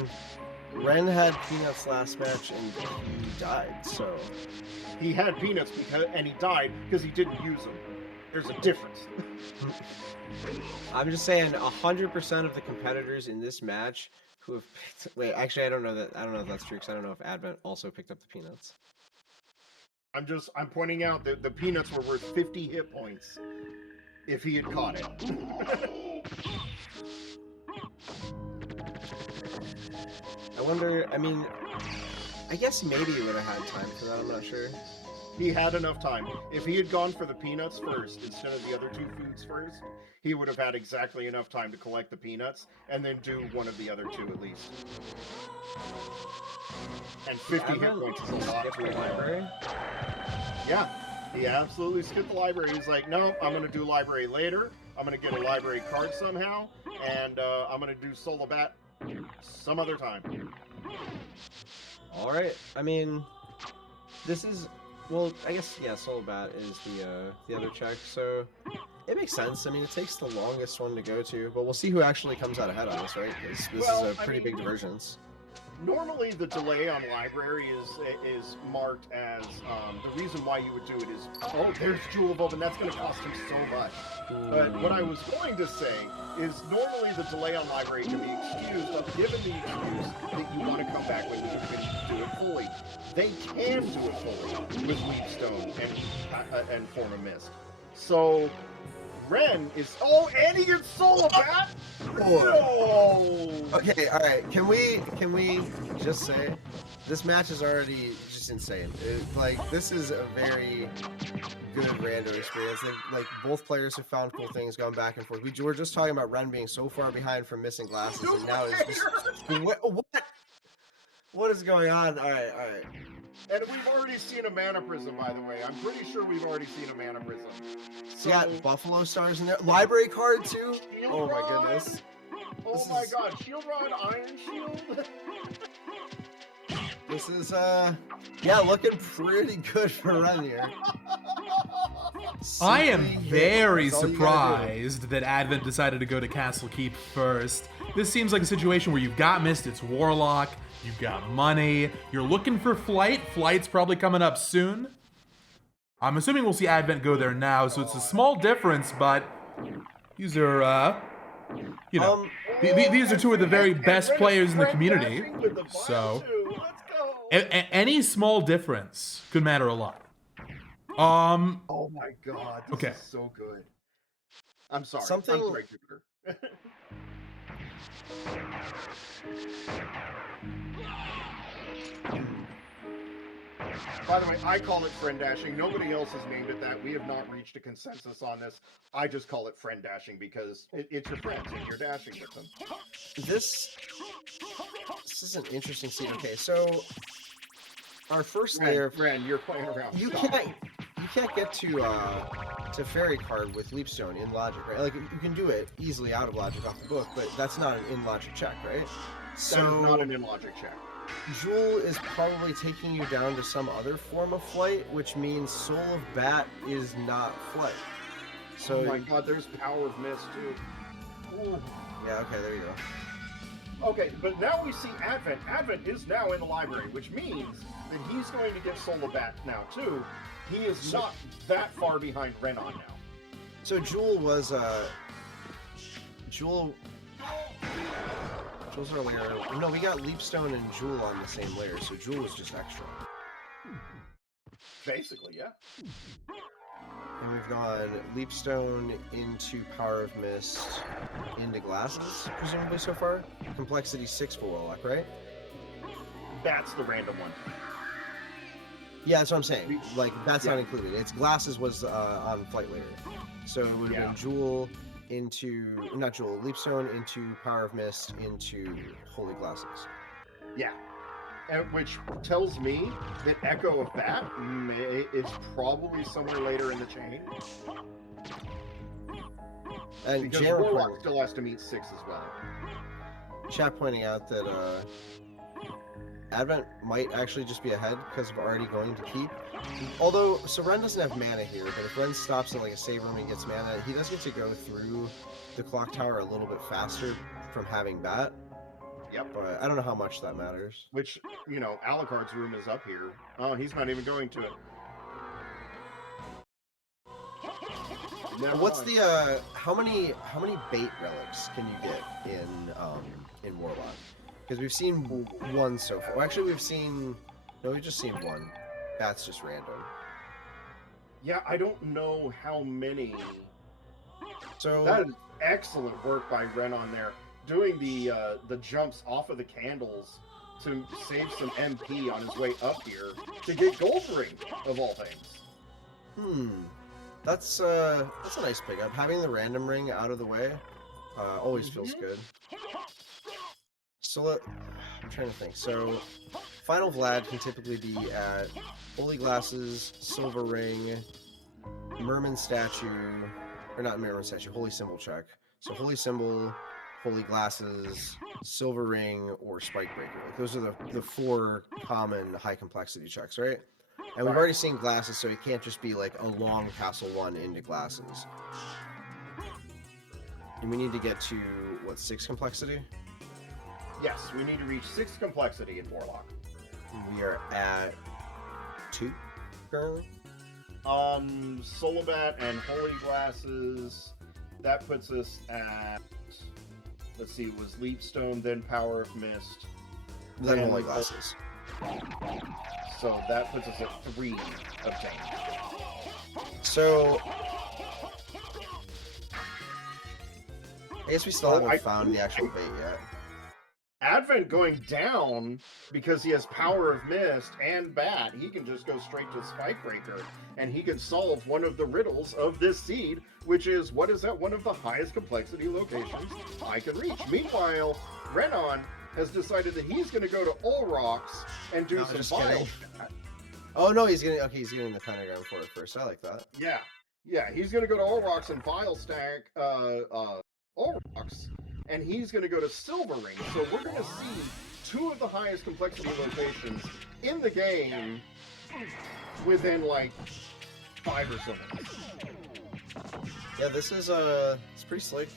Ren had peanuts last match and he died, so... He had peanuts and he died because he didn't use them. There's a difference. I'm just saying, 100% of the competitors in this match who have picked... Wait, actually, I don't know if that's true, because I don't know if Advent also picked up the peanuts. I'm pointing out that the peanuts were worth 50 hit points if he had caught it. I wonder, I mean, I guess maybe he would have had time for that, I'm not sure. He had enough time. If he had gone for the peanuts first instead of the other two foods first, he would have had exactly enough time to collect the peanuts and then do one of the other two at least. And 50 hit points is a lot to library. Yeah, he absolutely skipped the library. He's like, no, I'm going to do library later. I'm going to get a library card somehow, and I'm going to do Solo Bat some other time. All right. I mean, this is, well, I guess, yeah, Solo Bat is the other check, so it makes sense. I mean, it takes the longest one to go to, but we'll see who actually comes out ahead on this, right? This is a pretty big divergence. Normally, the delay on library is marked as the reason why you would do it is, oh, there's Jewel of Open, that's going to cost him so much. But what I was going to say is normally the delay on library can be excused, given the excuse that you want to come back when you can do it fully. They can do it fully with Leap Stone and Form of Mist. So Ren is, oh, and he gets Solo Bat? No! Okay, all right. Can we just say this match is already just insane? This is a very good rando experience. Like both players have found cool things going back and forth. We were just talking about Ren being so far behind from missing glasses, and now he's just what is going on? All right. And we've already seen a Mana Prism, by the way. I'm pretty sure we've already seen a Mana Prism. So, you got Buffalo Stars in there. Library card, too? Shield Oh, Rod. my goodness. Oh, my God. Shield Rod, Iron Shield. This is, yeah, looking pretty good for Ren here. I am Simply hit. very That's all you gotta do. surprised that Advent decided to go to Castle Keep first. This seems like a situation where you've got Mist, it's Warlock, you've got money, you're looking for Flight. Flight's probably coming up soon. I'm assuming we'll see Advent go there now, so it's a small difference, but these are, you know, these are two of the very best players in the community. So, any small difference could matter a lot. Oh my god, this okay. is so good. I'm sorry. Something- I'm sorry, Jupiter. By the way, I call it friend dashing. Nobody else has named it that. We have not reached a consensus on this. I just call it friend dashing because it's your friends and you're dashing with them. This is an interesting scene. Okay, so our first Ren, layer. Ren, you're playing around. You Stop. can't get to Fairy Card with Leapstone in Logic, right? Like you can do it easily out of Logic off the book, but that's not an in Logic check, right? That So is not an in-logic check. Jewel is probably taking you down to some other form of flight, which means Soul of Bat is not flight. So Oh my god, there's Power of Mist too. Ooh. yeah, okay, there you go. Okay, but now we see Advent. Advent is now in the library, which means that he's going to get Soul of Bat now too. He is not that far behind Renon now. So Jewel was Jewel's our layer. No, we got Leapstone and Jewel on the same layer, so Jewel was just extra. Basically, yeah. And we've gone Leapstone into Power of Mist into Glasses, presumably so far. Complexity 6 for Warlock, right? That's the random one. Yeah, that's what I'm saying. Like, that's not Yeah. included. It's Glasses was on Flight layer. So it would have been Jewel into, not Jewel, Leapstone into Power of Mist into Holy Glasses. Yeah. And which tells me that Echo of Bat is probably somewhere later in the chain. And Because Jam Warlock still has to meet 6 as well. chat pointing out that Advent might actually just be ahead because of already going to Keep. Although, so Ren doesn't have mana here, but if Ren stops in like a save room and gets mana, he does get to go through the clock tower a little bit faster from having Bat. Yep. But I don't know how much that matters. Which, you know, Alucard's room is up here. Oh, he's not even going to it. Never What's mind. the how many bait relics can you get in Warlock? Because we've seen one so far. Well, actually, we've just seen one. That's just random. Yeah, I don't know how many. So That is excellent work by Renon there. Doing the jumps off of the candles to save some MP on his way up here to get Gold Ring, of all things. that's a nice pickup. Having the random ring out of the way always feels good. So I'm trying to think. So Final Vlad can typically be at Holy Glasses, Silver Ring, Merman Statue, or not Merman Statue, Holy Symbol check. So Holy Symbol, Holy Glasses, Silver Ring, or Spike Breaker. Like those are the 4 common high complexity checks, right? And we've already seen Glasses, so it can't just be like a long Castle 1 into Glasses. And we need to get to, what, 6 complexity? Yes, we need to reach 6 complexity in Warlock. We are at 2 currently. Solobat and Holy Glasses, that puts us at, let's see, it was Leapstone, then Power of Mist. Then Holy Glasses. So that puts us at 3 obtained. So I guess we still haven't found the actual bait yet. Advent going down because he has Power of Mist and Bat. He can just go straight to Spike Breaker, and he can solve one of the riddles of this seed, which is, what is at one of the highest complexity locations I can reach? Meanwhile, Renon has decided that he's going to go to Olrox and do some just Vile kidding. Stack. Oh no, he's getting the pentagram for it first. I like that. Yeah, he's going to go to Olrox and Vile Stack Olrox, and he's going to go to Silver Ring. So we're going to see 2 of the highest complexity locations in the game within like 5 or so minutes. Yeah, this is it's pretty slick.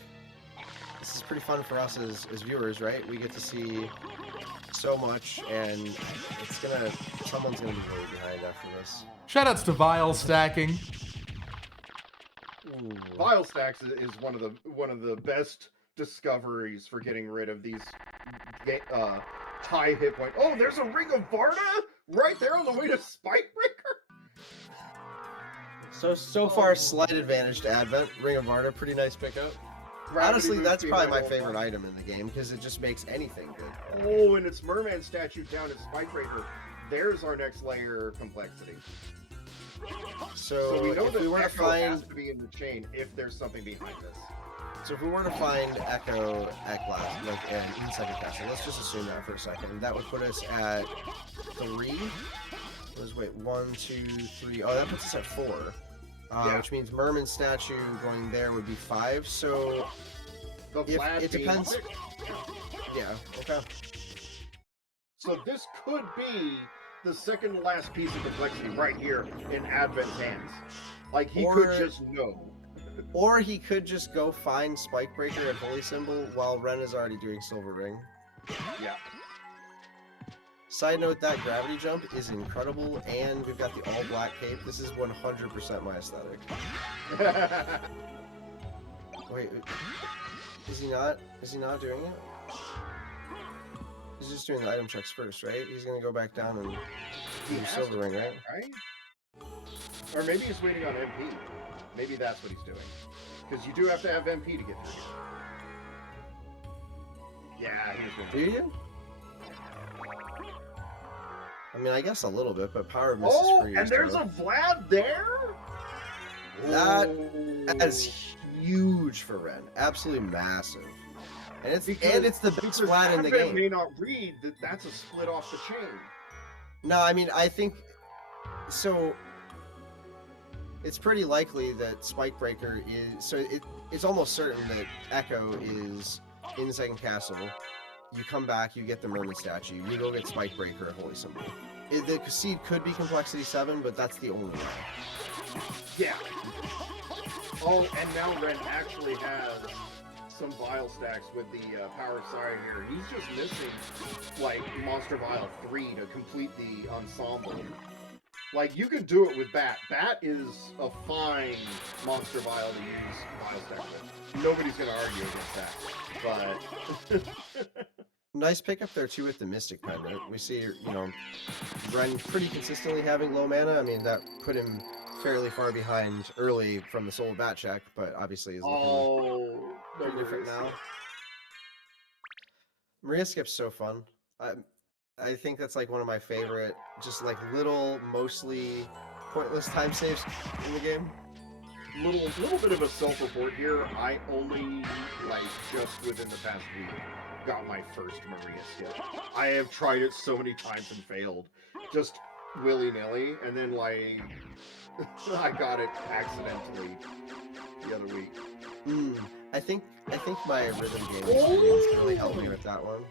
This is pretty fun for us as viewers, right? We get to see so much, and someone's gonna be really behind after this. Shoutouts to vial stacking. Ooh. Vial stacks is one of the best discoveries for getting rid of these high hit point. Oh, there's a Ring of Varda right there on the way to Spikebreaker. So far, slight advantage to Advent. Ring of Varda, pretty nice pickup. Honestly, that's probably my favorite item in the game because it just makes anything good. Oh, and it's Merman statue down at Spikebreaker. There's our next layer of complexity. So we know if that we were to Echo find, has to be in the chain if there's something behind this. so if we were to find Echo at glass, like in second castle, let's just assume that for a second. That would put us at 3. Wait, 1, 2, 3. Oh, that puts us at 4. Yeah. Which means Merman statue going there would be 5. So it depends. Yeah. Okay. So this could be the second to last piece of complexity right here in Advent's hands. Like he could just know. Or he could just go find Spikebreaker at Holy Symbol while Ren is already doing Silver Ring. Yeah. Side note, that gravity jump is incredible, and we've got the all-black cape. This is 100% my aesthetic. Wait, is he not? Is he not doing it? He's just doing the item checks first, right? He's gonna go back down and do Silver Ring, right? Right? Or maybe he's waiting on MP. Maybe that's what he's doing. Because you do have to have MP to get through here. Yeah, he's Do doing you? I mean, I guess a little bit, but Power of Mist is pretty. And there's a Vlad there? That is huge for Ren. Absolutely massive. And it's the best Vlad in the game. May not read that that's a split off the chain. No, I mean, I think so. It's pretty likely that Spikebreaker is it's almost certain that Echo is in the second castle. You come back, you get the Merman statue, you go get Spikebreaker at Holy Symbol. The seed could be Complexity 7, but that's the only way. Yeah. Oh, and now Ren actually has some Vial stacks with the power side here. He's just missing, like, Monster Vial 3 to complete the ensemble. Like, you can do it with Bat. Bat is a fine Monster Vial to use Vial stack with. Nobody's going to argue against that. But... Nice pickup there, too, with the Mystic Pendant. We see, Ren pretty consistently having low mana. I mean, that put him fairly far behind early from the Soul of Bat check, but obviously is looking pretty different now. Maria Skip's so fun. I think that's like one of my favorite, just like little, mostly pointless time saves in the game. Little bit of a self-report here. I only, like, just within the past week got my first Maria Skip. I have tried it so many times and failed, just willy-nilly, and then, like, I got it accidentally the other week. I think my rhythm game experience really helped me with that one.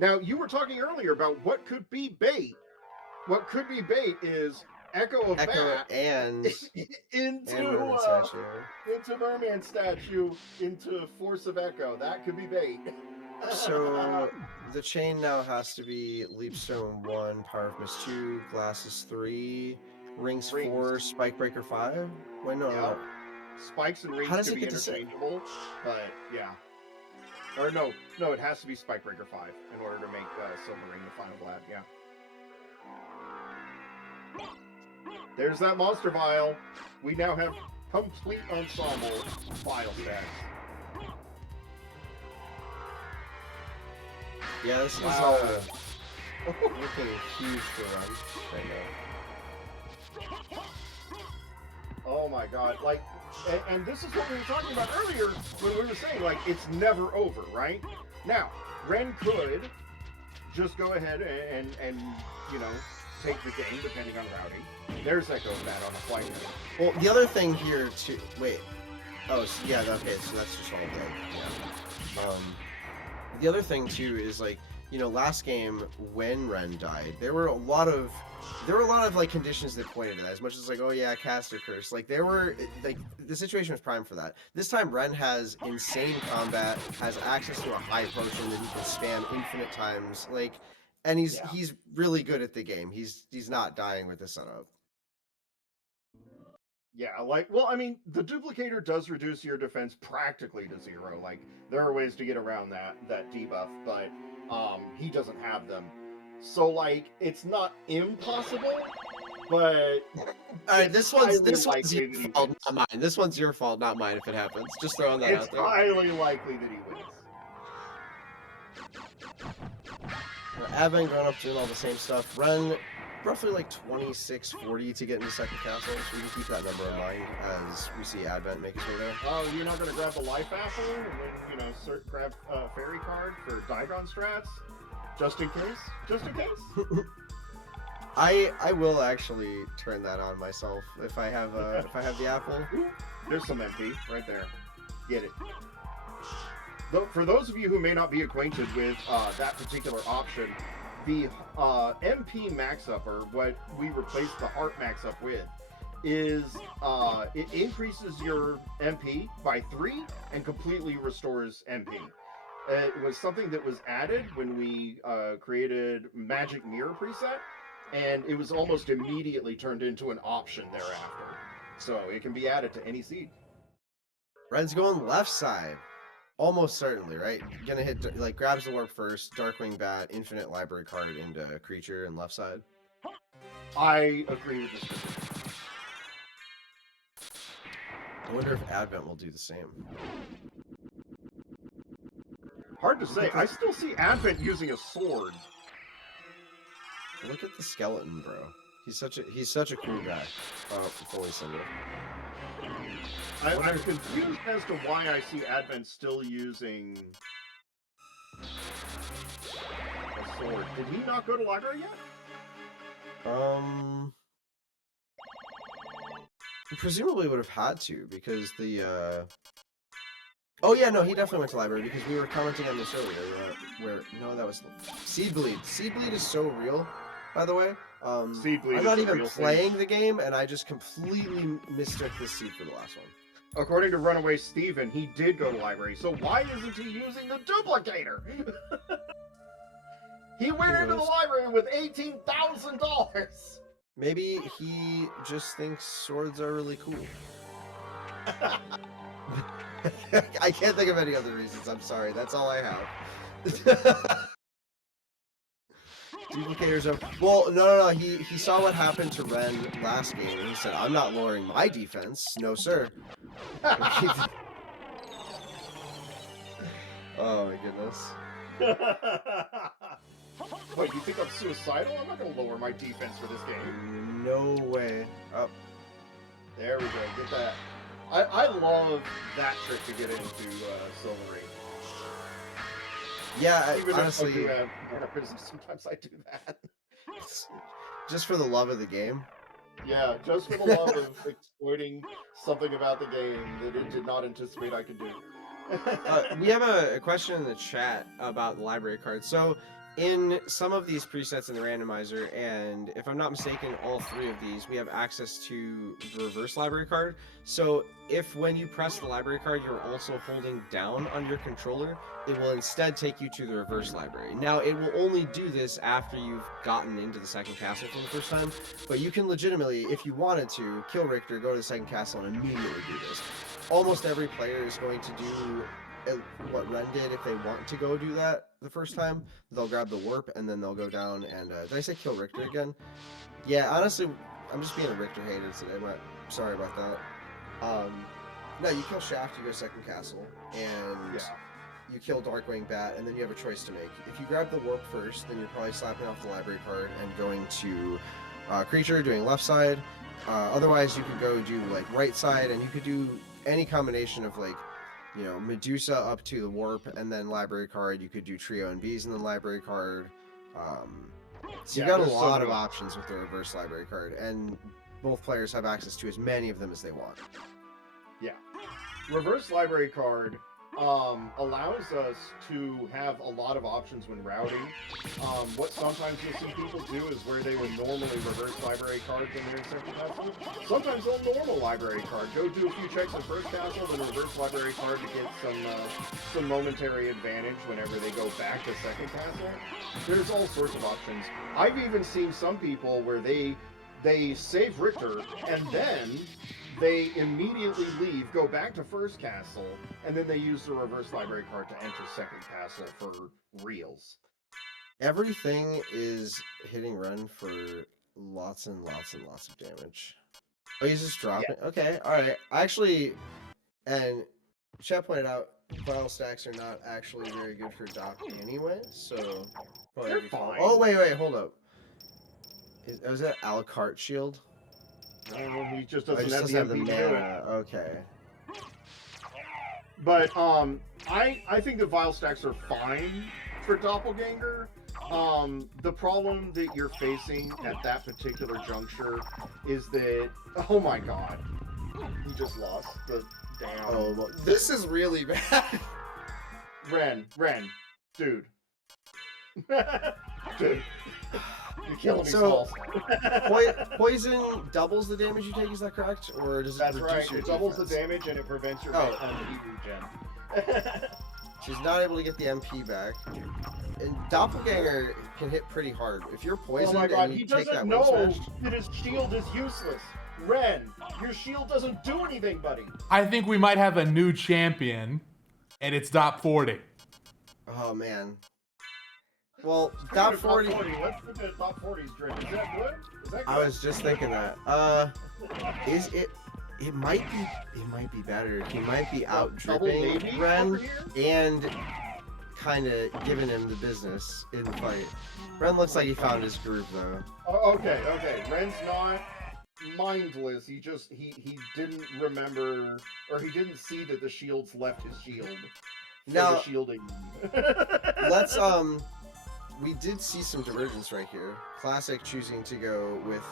Now, you were talking earlier about what could be bait. What could be bait is Echo of Bat and into Merman statue, into Force of Echo. That could be bait. So the chain now has to be Leapstone 1, Power of Mist 2, Glasses 3, Rings 4, Spikebreaker 5. Wait, no. Spikes and rings could be interchangeable, but yeah. Or no, it has to be Spikebreaker 5 in order to make Silver Ring the final Vlad, yeah. There's that Monster Vial. We now have complete ensemble Vial stacks. Yeah, this is looking huge for Ren right now. Oh my god, like, and this is what we were talking about earlier when we were saying, like, it's never over, right? Now, Ren could just go ahead and take the game, depending on routing. There's Echo of Bat on the flight. Well, the other thing here, too... Wait. Oh, so, yeah, okay, so that's just all dead. Yeah. The other thing, too, is, like, you know, last game when Ren died, there were a lot of like conditions that pointed to that. As much as like, oh yeah, caster curse. Like there were like the situation was prime for that. This time Ren has insane combat, has access to a high potion that he can spam infinite times. Like, and he's really good at the game. He's not dying with the setup. Yeah, like, well, I mean, the duplicator does reduce your defense practically to 0. Like, there are ways to get around that debuff, but he doesn't have them. So, like, it's not impossible, but Alright, this one's your fault, not mine. This one's your fault, not mine. If it happens, just throwing that out there. It's highly likely that he wins. Advent going up doing all the same stuff. Ren roughly like 26-40 to get into second castle, so we can keep that number in mind as we see Advent make his way there. Oh, you're not going to grab the life apple and then, you know, grab a fairy card for Digon strats? Just in case? Just in case? I will actually turn that on myself if I have the apple. There's some MP right there. Get it. For those of you who may not be acquainted with that particular option, the MP max up, or what we replaced the heart max up with, is it increases your MP by 3 and completely restores MP. It was something that was added when we created Magic Mirror preset, and it was almost immediately turned into an option thereafter. So it can be added to any seed. Ren's going left side. Almost certainly, right? Gonna hit, like, grabs the warp first, Darkwing Bat, infinite library card into creature and left side. I agree with this. I wonder if Advent will do the same. Hard to say. I still see Advent using a sword. Look at the skeleton, bro. He's such a cool guy. Fully send it. I'm confused as to why I see Advent still using a sword. Did he not go to library yet? Presumably would have had to, because the oh yeah, no, he definitely went to library, because we were commenting on this earlier, no, that was Seed Bleed. Seed Bleed is so real, by the way. Seed Bleed I'm not is a even real playing thing. the game, and I just completely mistook this seed for the last one. According to Runaway Steven, he did go to library, so why isn't he using the duplicator? He went into the library with $18,000! Maybe he just thinks swords are really cool. I can't think of any other reasons, I'm sorry, that's all I have. Duplicators of... Well, no, he saw what happened to Ren last game, and he said, I'm not lowering my defense. No, sir. Oh, my goodness. Wait, you think I'm suicidal? I'm not going to lower my defense for this game. No way. Oh. There we go, get that. I love that trick to get into Silvery. Yeah, Even honestly... if I do have sometimes I do that. Just for the love of the game. Yeah, just for the love of exploiting something about the game that it did not anticipate I could do. We have a question in the chat about the library cards. So, in some of these presets in the randomizer, and if I'm not mistaken, all 3 of these, we have access to the reverse library card. So, if when you press the library card, you're also holding down on your controller, it will instead take you to the reverse library. Now, it will only do this after you've gotten into the second castle for the first time, but you can legitimately, if you wanted to, kill Richter, go to the second castle, and immediately do this. Almost every player is going to do what Ren did if they want to go do that the first time. They'll grab the warp, and then they'll go down and... did I say kill Richter again? Yeah, honestly, I'm just being a Richter hater today. Sorry about that. No, you kill Shaft, you go second castle, and you kill Darkwing Bat, and then you have a choice to make. If you grab the warp first, then you're probably slapping off the library card and going to creature, doing left side. Otherwise, you could go do like right side, and you could do any combination of like, you know, Medusa up to the warp, and then library card. You could do trio and bees in the library card. So you got a lot of options with the reverse library card, and both players have access to as many of them as they want. Yeah. Reverse library card allows us to have a lot of options when routing. What sometimes you'll see people do is where they would normally reverse library cards when they're in second castle. Sometimes they'll normal library card, go do a few checks in first castle, then reverse library card to get some momentary advantage whenever they go back to second castle. There's all sorts of options. I've even seen some people where they save Richter and then they immediately leave, go back to first castle, and then they use the reverse library card to enter second castle for reals. Everything is hitting Ren for lots and lots and lots of damage. Oh, he's just dropping? Yeah. Okay, alright. Actually, and Chet pointed out, vial stacks are not actually very good for Doc anyway, so... They're fine. Oh, wait, hold up. Was that a la carte shield? No, he just doesn't have the mana. Okay. But I think the vial stacks are fine for Doppelganger. The problem that you're facing at that particular juncture is that, oh my god, he just lost the damn. Oh, well, this is really bad. Ren, dude. Dude. You're killing me, so, poison doubles the damage you take, is that correct? Or does it That's reduce right, your it doubles defense? the damage and it prevents your heat regen. She's not able to get the MP back. And Doppelganger can hit pretty hard. If you're poisoned oh my god, and you he take doesn't that know wind smash, that his shield is useless. Ren, your shield doesn't do anything, buddy. I think we might have a new champion, and it's Dop 40. oh man. Well, Dop 40. Let's look at Top 40's drink. Is that good? I was just thinking that. Is it? It might be better. He might be out dripping Ren and kind of giving him the business in the fight. Ren looks like he found his groove though. Oh, okay. Ren's not mindless. He didn't remember, or he didn't see that the shields left his shield. Now, the shielding. let's we did see some divergence right here. Classic choosing to go with,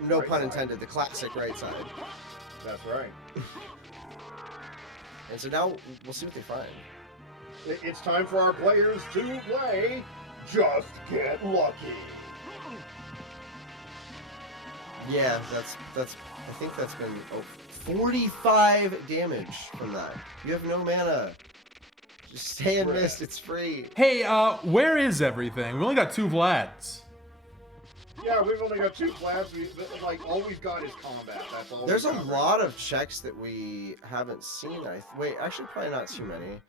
no right pun side. intended, the classic right side. That's right. And so now we'll see what they find. It's time for our players to play Just Get Lucky. Yeah, that's I think that's been 45 damage from that. You have no mana. Just stay in mist, it's free. Hey, where is everything? We only got 2 Vlads. Yeah, we've only got 2 Vlads. Like, all we've got is combat. That's all. There's a lot of checks that we haven't seen. Wait, actually, probably not too many.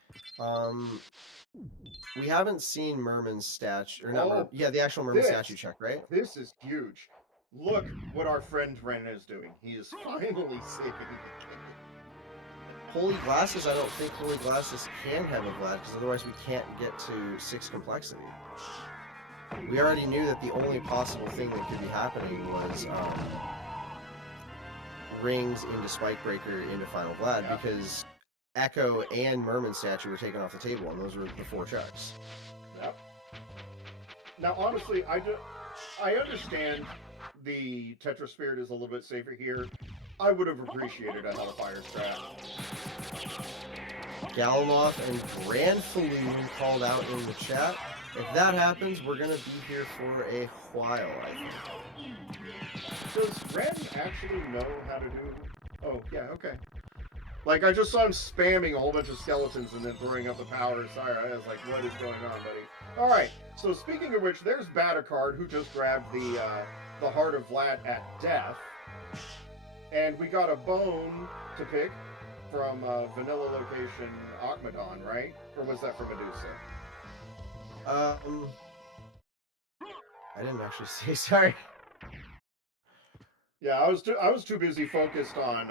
We haven't seen Merman's statue, or not? Yeah, the actual Merman statue check, right? This is huge. Look what our friend Ren is doing. He is finally saving the king. Holy Glasses, I don't think Holy Glasses can have a Vlad, because otherwise we can't get to 6 complexity. We already knew that the only possible thing that could be happening was rings into Spikebreaker into Final Vlad, because Echo and Merman statue were taken off the table, and those were the 4 checks. Yep. Now, honestly, I understand the Tetra Spirit is a little bit safer here. I would have appreciated a Hellfire strat. Galamoth and Grand Falloon called out in the chat. If that happens, we're gonna be here for a while, I think. Does Ren actually know how to do... Oh, yeah, okay. Like, I just saw him spamming a whole bunch of skeletons and then throwing up the power. Sorry, I was like, what is going on, buddy? Alright, so speaking of which, there's Batacard, who just grabbed the Heart of Vlad at death. And we got a bone to pick from Vanilla Location Akmadon, right? Or was that from Medusa? I didn't actually see. Sorry. Yeah, I was too busy focused on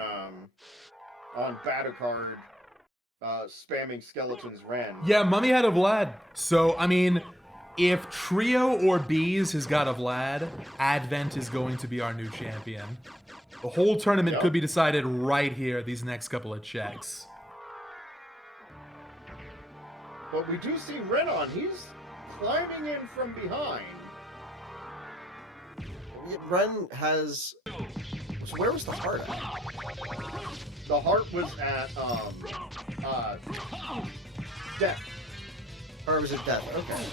Batacard spamming skeletons Ren. Yeah, Mummy had a Vlad. So, I mean, if Trio or Bees has got a Vlad, Advent is going to be our new champion. The whole tournament could be decided right here, these next couple of checks. But we do see Renon. He's climbing in from behind. Ren has... So where was the heart at? The heart was at death. Or was it death? Okay.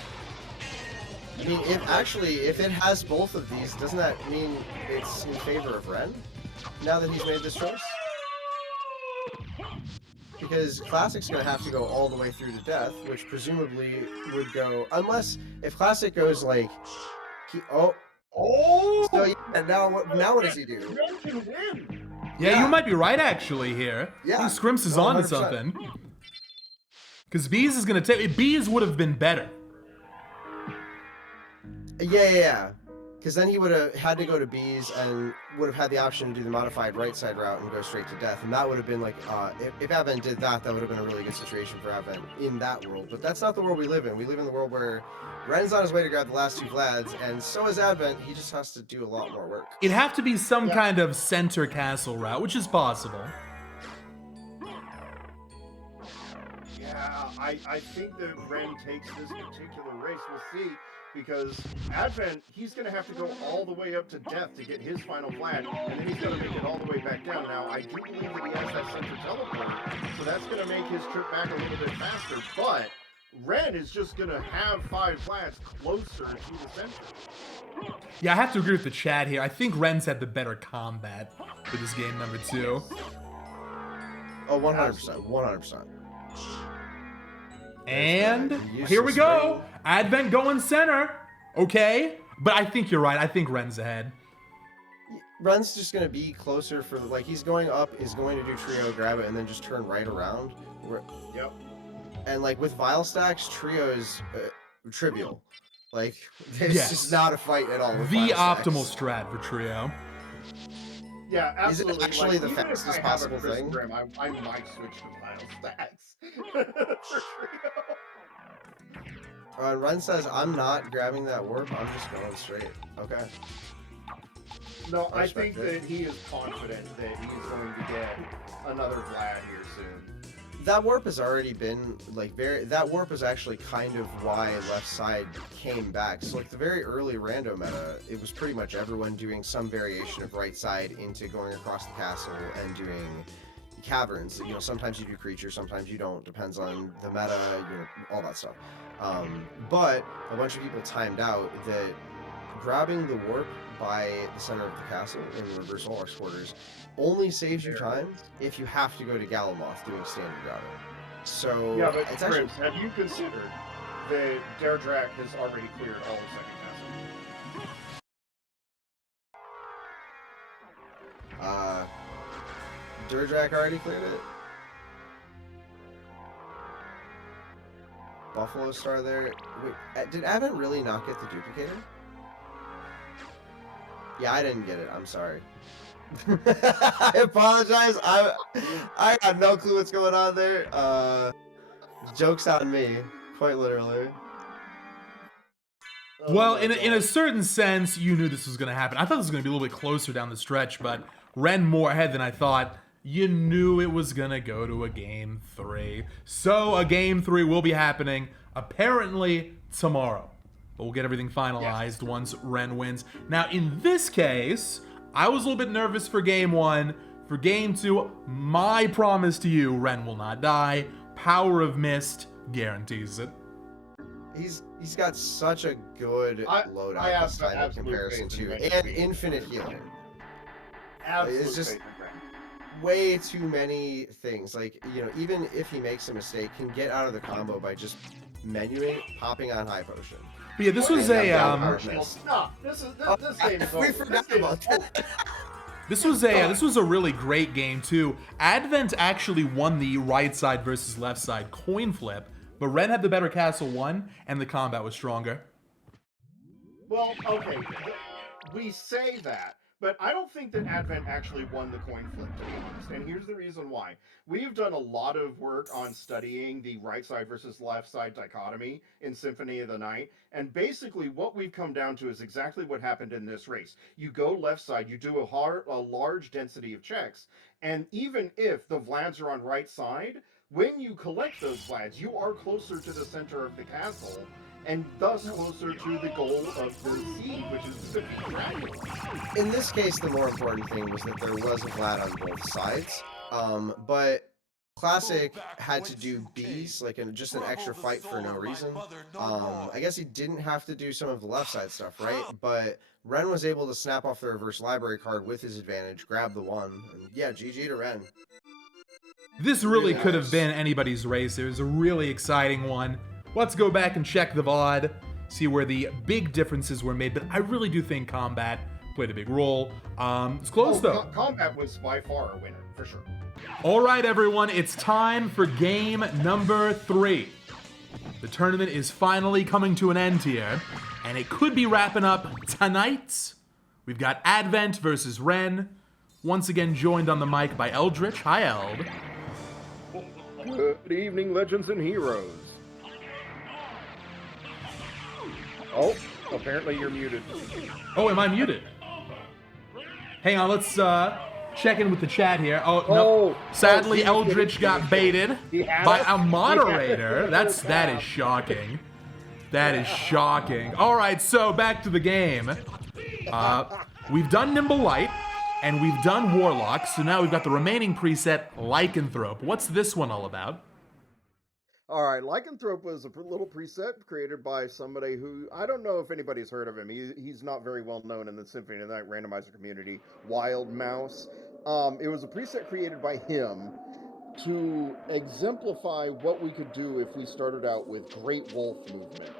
I mean, if it has both of these, doesn't that mean it's in favor of Ren? Now that he's made this choice? Because Classic's going to have to go all the way through to death, which presumably would go... Unless, if Classic goes like... So, yeah, now what does he do? Ren can win. Yeah, you might be right actually here. Yeah. I think Scrimps is on to 100%. something. Because Bees is going to take... Bees would have been better. Yeah. Because then he would have had to go to Bees and would have had the option to do the modified right side route and go straight to death. And that would have been like, if Advent did that, that would have been a really good situation for Advent in that world. But that's not the world we live in. We live in the world where Ren's on his way to grab the last 2 Vlads, and so is Advent. He just has to do a lot more work. It'd have to be some kind of center castle route, which is possible. Yeah, I think that Ren takes this particular race. We'll see. Because Advent, he's going to have to go all the way up to death to get his final Vlad, and then he's going to make it all the way back down. Now, I do believe that he has that center teleport, so that's going to make his trip back a little bit faster, but Ren is just going to have 5 Vlads closer to the center. Yeah, I have to agree with the chat here. I think Ren's had the better combat for this game number 2. Oh, 100%. 100%. And here we go. Advent going center. Okay. But I think you're right. I think Ren's ahead. Ren's just going to be closer for, like, he's going up, is going to do trio, grab it, and then just turn right around. Yep. And, like, with Vile Stacks, trio is trivial. Like, it's Yes. just not a fight at all. With The Vile optimal Stacks. strat for trio. Yeah, absolutely. Is it actually the even if fastest I have possible a Chris thing? Grimm, I might switch to Vile Stacks for trio. Ren says, I'm not grabbing that warp, I'm just going straight. Okay. No, I respect think it. that he is confident that he's going to get another Vlad here soon. That warp has already been, like, that warp is actually kind of why left side came back. So, like, the very early rando meta, it was pretty much everyone doing some variation of right side into going across the castle and doing caverns. You know, sometimes you do creatures, sometimes you don't. Depends on the meta, you know, all that stuff. But a bunch of people timed out that grabbing the warp by the center of the castle in reverse all quarters only saves you time if you have to go to Galamoth doing standard grabbing. So Yeah, but it's actually, Chris, have you considered that Deirdre has already cleared all the second castle? Deirdre already cleared it. Buffalo Star there. Wait, did Advent really not get the duplicator? Yeah, I didn't get it. I'm sorry. I apologize. I got no clue what's going on there. Joke's on me, quite literally. Well, in a certain sense, you knew this was going to happen. I thought this was going to be a little bit closer down the stretch, but Ren more ahead than I thought. You knew it was going to go to a Game 3. So a Game 3 will be happening, apparently, tomorrow. But we'll get everything finalized once Ren wins. Now, in this case, I was a little bit nervous for Game 1. For Game 2, my promise to you, Ren will not die. Power of Mist guarantees it. He's got such a good loadout this time in comparison to, and infinite healing. Absolutely. It's just way too many things. Like, you know, even if he makes a mistake, can get out of the combo by just menuing, popping on high potion. But yeah, this was Stop. This game is over. We forgot about that. This was a really great game too. Advent actually won the right side versus left side coin flip, but Ren had the better castle one, and the combat was stronger. Well, okay, we say that, but I don't think that Advent actually won the coin flip, to be honest. And here's the reason why. We've done a lot of work on studying the right side versus left side dichotomy in Symphony of the Night. And basically what we've come down to is exactly what happened in this race. You go left side, you do a large density of checks. And even if the Vlads are on right side, when you collect those Vlads, you are closer to the center of the castle, and thus closer to the goal of the seed, which is to defeat Dracula. In this case, the more important thing was that there was a Vlad on both sides, But Classic had to do B's, like just an extra fight for no reason. I guess he didn't have to do some of the left side stuff, right? But Ren was able to snap off the reverse library card with his advantage, grab the 1, and yeah, GG to Ren. This really could have been anybody's race. It was a really exciting one. Let's go back and check the VOD, see where the big differences were made, but I really do think combat played a big role. It's close though. Combat was by far a winner, for sure. All right, everyone, it's time for game number 3. The tournament is finally coming to an end here, and it could be wrapping up tonight. We've got Advent versus Ren, once again joined on the mic by Eldritch. Hi, Eld. Good evening, legends and heroes. Oh, apparently you're muted. Oh, am I muted? Hang on, let's check in with the chat here. Oh, no. Sadly, Eldritch got baited by a moderator. That is shocking. That is shocking. All right, so back to the game. We've done Nimble Light, and we've done Warlock, so now we've got the remaining preset, Lycanthrope. What's this one all about? All right, Lycanthrope was a little preset created by somebody who, I don't know if anybody's heard of him. He's not very well known in the Symphony of the Night randomizer community. Wild Mouse. It was a preset created by him to exemplify what we could do if we started out with Great Wolf movement.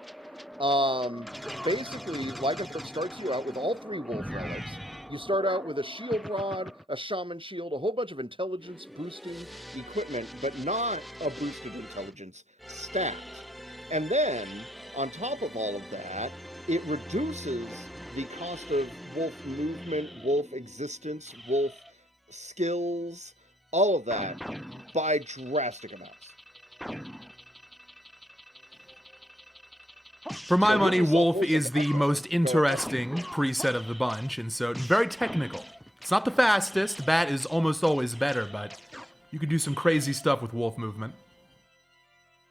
Basically, Lycanthrope starts you out with all 3 wolf relics. You start out with a shield rod, a shaman shield, a whole bunch of intelligence boosting equipment, but not a boosted intelligence stacked. And then, on top of all of that, it reduces the cost of wolf movement, wolf existence, wolf skills, all of that by drastic amounts. For my money, Wolf is the most interesting preset of the bunch, and so very technical. It's not the fastest, Bat is almost always better, but you could do some crazy stuff with Wolf movement.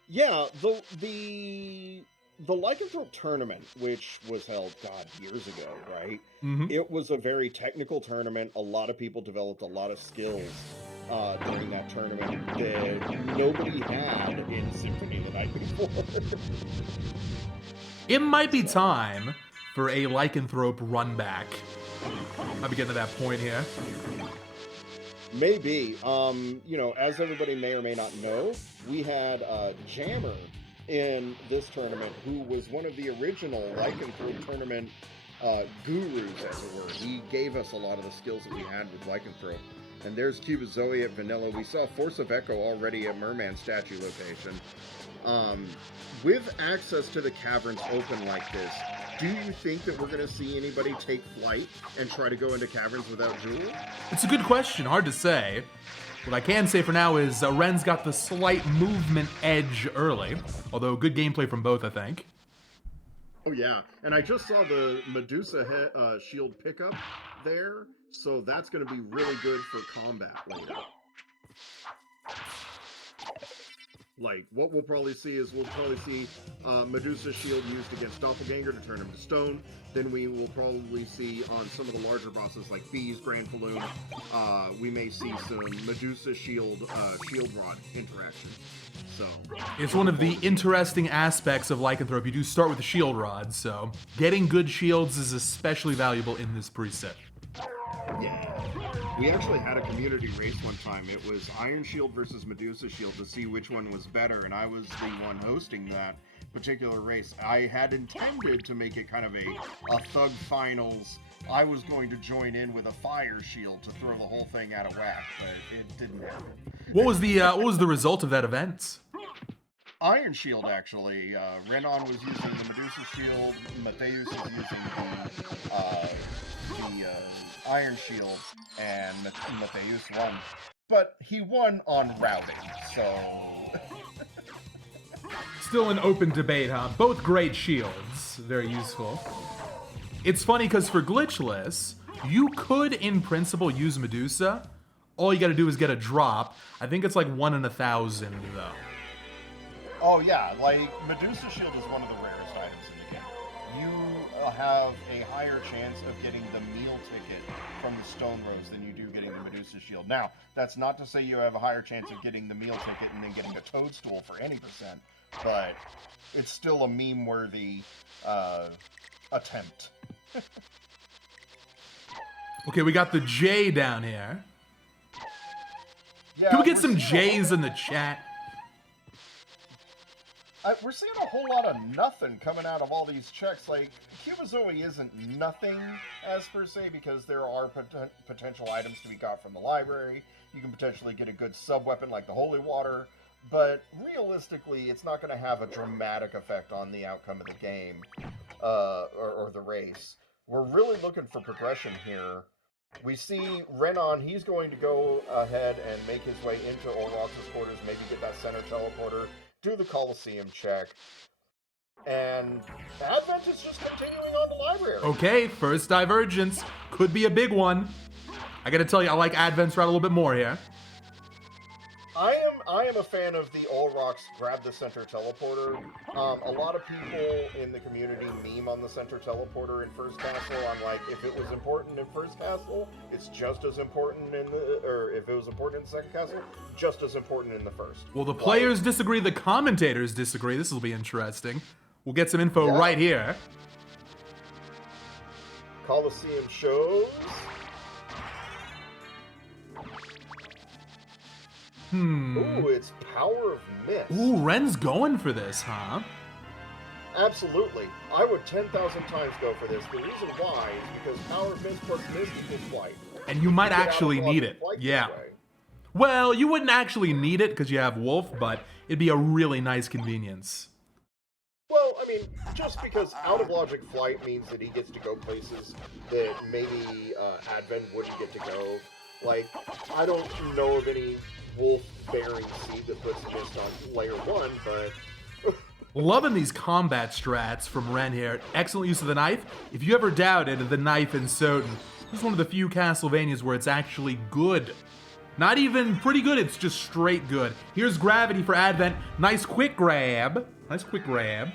Yeah, the Lycanthrope tournament, which was held, years ago, right? Mm-hmm. It was a very technical tournament. A lot of people developed a lot of skills during that tournament that nobody had in Symphony of the Night before. It might be time for a Lycanthrope run back. Might be getting to that point here. Maybe. As everybody may or may not know, we had Jammer in this tournament who was one of the original Lycanthrope tournament gurus, as it were. He gave us a lot of the skills that we had with Lycanthrope. And there's Cubazoe at Vanilla. We saw Force of Echo already at Merman statue location. With access to the caverns open like this, do you think that we're going to see anybody take flight and try to go into caverns without Jewel? It's a good question, hard to say. What I can say for now is Ren's got the slight movement edge early, although good gameplay from both, I think. Oh yeah, and I just saw the Medusa shield pickup there, so that's going to be really good for combat later. Like, what we'll probably see is Medusa shield used against Doppelganger to turn him to stone. Then we will probably see on some of the larger bosses like Bees, Grand Balloon, we may see some Medusa shield rod interaction. So it's one of the interesting aspects of Lycanthrope. You do start with the shield rod, so getting good shields is especially valuable in this preset. Yeah. We actually had a community race one time. It was Iron Shield versus Medusa Shield to see which one was better, and I was the one hosting that particular race. I had intended to make it kind of a thug finals. I was going to join in with a fire shield to throw the whole thing out of whack, but it didn't happen. What was the result of that event? Iron Shield, actually. Renan was using the Medusa Shield. Matheus was using the Iron Shield, and Matheus won. But he won on routing, so... Still an open debate, huh? Both great shields. Very useful. It's funny because for glitchless, you could, in principle, use Medusa. All you gotta do is get a drop. I think it's like 1 in 1,000, though. Oh yeah, like, Medusa Shield is one of the rarest items in the game. you have a higher chance of getting the meal ticket from the Stone Rose than you do getting the Medusa Shield. Now, that's not to say you have a higher chance of getting the meal ticket and then getting a Toadstool for any percent, but it's still a meme-worthy attempt. Okay, we got the J down here. Yeah, Can we get we're some seeing J's in the chat? we're seeing a whole lot of nothing coming out of all these checks. Like, Cubozoe isn't nothing as per se, because there are potential items to be got from the library. You can potentially get a good sub-weapon like the Holy Water, but realistically, it's not going to have a dramatic effect on the outcome of the game, or the race. We're really looking for progression here. We see Renon, he's going to go ahead and make his way into Olrox's quarters, maybe get that center teleporter, do the Coliseum check, and Advent is just continuing on the library. Okay, first divergence. Could be a big one. I gotta tell you, I like Advent's route a little bit more here. I am a fan of the Olrox grab the center teleporter. A lot of people in the community meme on the center teleporter in First Castle. I'm like, if it was important in First Castle, it's just as important in the, or if it was important in the Second Castle, just as important in the first. Well, the players disagree, the commentators disagree. This will be interesting. We'll get some info right here. Coliseum shows. Ooh, it's Power of Mist. Ooh, Ren's going for this, huh? Absolutely. I would 10,000 times go for this. The reason why is because Power of Mist plus Mist equals flight. And you might actually need it. Yeah. Well, you wouldn't actually need it because you have Wolf, but it'd be a really nice convenience. Well, I mean, just because out of logic flight means that he gets to go places that maybe Advent wouldn't get to go. Like, I don't know of any wolf-bearing seed that puts Mist on layer 1, but... Loving these combat strats from Ren here. Excellent use of the knife. If you ever doubted the knife in SotN, this is one of the few Castlevanias where it's actually good. Not even pretty good, it's just straight good. Here's Gravity for Advent. Nice quick grab. Nice quick grab.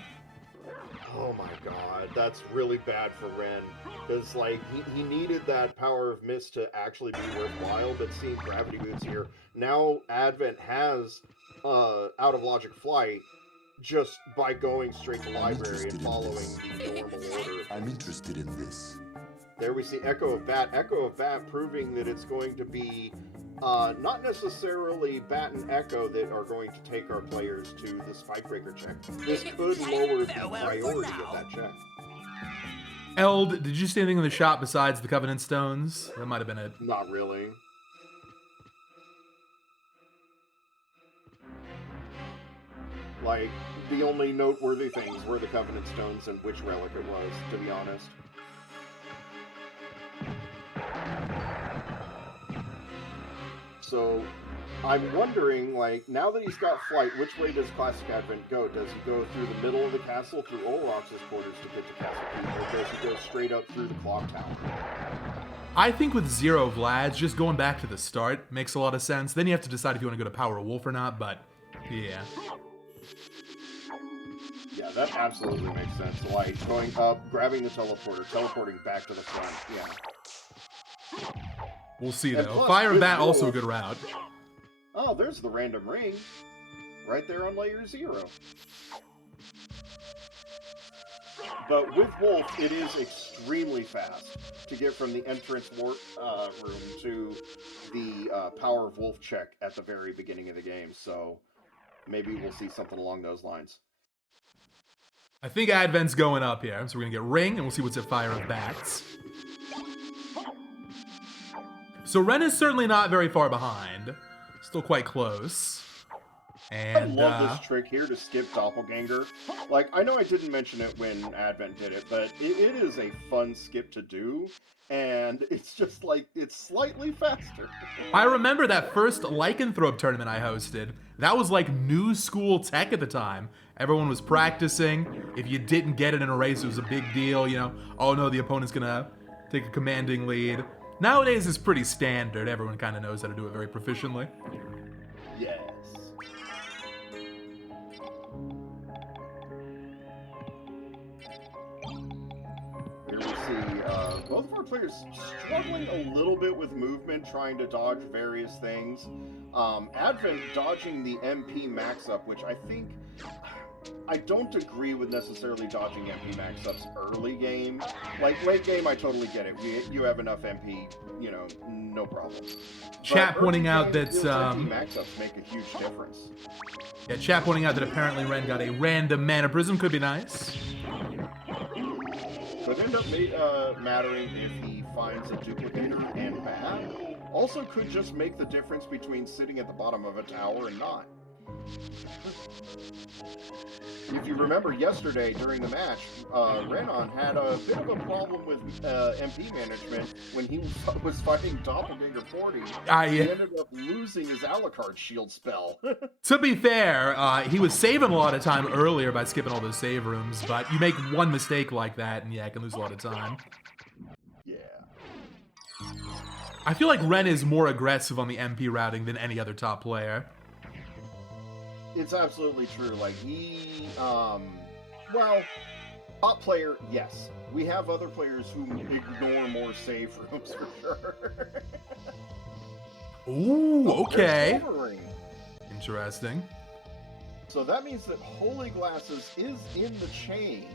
Oh my god, that's really bad for Ren. Because, like, he needed that Power of Mist to actually be worthwhile, but seeing Gravity Boots here, now Advent has out of logic flight just by going straight to library and following the normal order. I'm interested in this. There we see Echo of Bat. Echo of Bat proving that it's going to be not necessarily Bat and Echo that are going to take our players to the Spikebreaker check. This could lower the priority of that check. Eld, did you see anything in the shop besides the Covenant Stones? That might have been it. Not really. Like, the only noteworthy things were the Covenant Stones and which relic it was, to be honest. So, I'm wondering, like, now that he's got flight, which way does Classic Advent go? Does he go through the middle of the castle, through Olrox's quarters to get to Castle Keep, or does he go straight up through the Clock Tower? I think with Zero Vlads, just going back to the start makes a lot of sense. Then you have to decide if you want to go to Power of Wolf or not, but yeah. Yeah, that absolutely makes sense. Like, going up, grabbing the teleporter, teleporting back to the front, yeah. We'll see, And though. plus, Fire and with Bat, also a Wolf- good route. Oh, there's the random ring. Right there on layer 0. But with Wolf, it is extremely fast to get from the entrance room to the Power of Wolf check at the very beginning of the game, so maybe we'll see something along those lines. I think Advent's going up here, so we're gonna get Ring, and we'll see what's at Fire of Bats. So Ren is certainly not very far behind. Still quite close. And I love this trick here to skip Doppelganger. Like, I know I didn't mention it when Advent did it, but it is a fun skip to do, and it's just like, it's slightly faster. I remember that first Lycanthrope tournament I hosted. That was like new school tech at the time. Everyone was practicing. If you didn't get it in a race, it was a big deal, you know. Oh no, the opponent's gonna take a commanding lead. Nowadays, it's pretty standard. Everyone kind of knows how to do it very proficiently. Yes. Both of our players struggling a little bit with movement, trying to dodge various things. Advent dodging the MP max-up, which I don't agree with necessarily dodging MP max-ups early game. Like, late game, I totally get it. You have enough MP, you know, no problem. Chat pointing out that MP max-ups make a huge difference. Yeah, chat pointing out that apparently Ren got a random mana prism. Could be nice. Could end up mattering if he finds a duplicator and bad. Also could just make the difference between sitting at the bottom of a tower and not. If you remember yesterday during the match, Renan had a bit of a problem with MP management when he was fighting Doppelganger 40. He ended up losing his Alucard shield spell. To be fair, he was saving a lot of time earlier by skipping all those save rooms, but you make one mistake like that, and yeah, it can lose a lot of time. Yeah. I feel like Ren is more aggressive on the MP routing than any other top player. It's absolutely true. Like, he, well, top player, yes. We have other players who ignore more save rooms for sure. Ooh, okay. Ring. Interesting. So that means that Holy Glasses is in the chain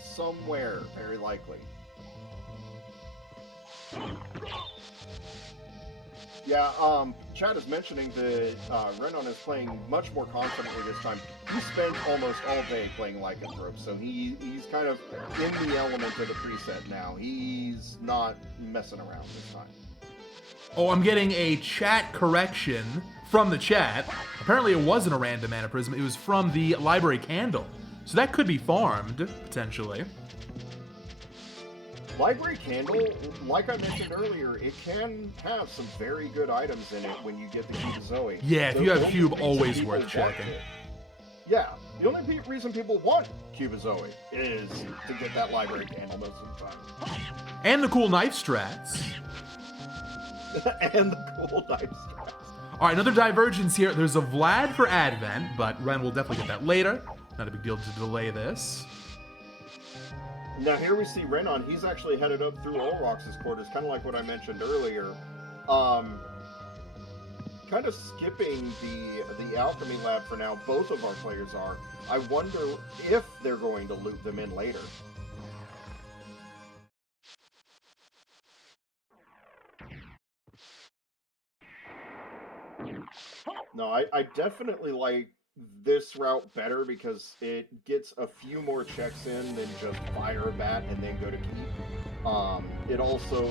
somewhere, very likely. Yeah, Chad is mentioning that Renan is playing much more confidently this time. He spent almost all day playing Lycanthrope, so he's kind of in the element of the preset now. He's not messing around this time. Oh, I'm getting a chat correction from the chat. Apparently it wasn't a random mana prism, it was from the library candle. So that could be farmed, potentially. Library Candle, like I mentioned earlier, it can have some very good items in it when you get the Cube of Zoe. Yeah, if you have Cube, always worth checking. Yeah, the only reason people want Cube of Zoe is to get that Library Candle most of the time. And the cool knife strats. And the cool knife strats. Alright, another divergence here. There's a Vlad for Advent, but Ren will definitely get that later. Not a big deal to delay this. Now here we see Renan, he's actually headed up through Olrox's quarters, kind of like what I mentioned earlier. Kind of skipping the Alchemy Lab for now, both of our players are. I wonder if they're going to loop them in later. No, I definitely like this route better because it gets a few more checks in than just fire a bat and then go to keep. It also,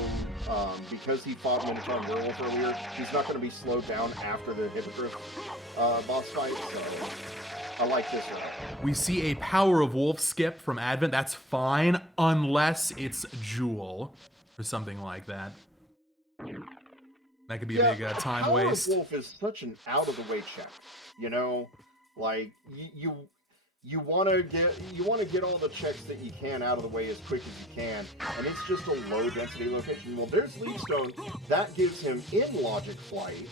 because he fought Minotaur and Werewolf earlier, he's not going to be slowed down after the Hippogriff boss fight, so I like this route. We see a Power of Wolf skip from Advent. That's fine, unless it's Jewel or something like that. That could be a big time waste. Power of Wolf is such an out-of-the-way check, you know? Like, you want to get all the checks that you can out of the way as quick as you can, and it's just a low-density location. Well, there's Leapstone. That gives him in Logic Flight.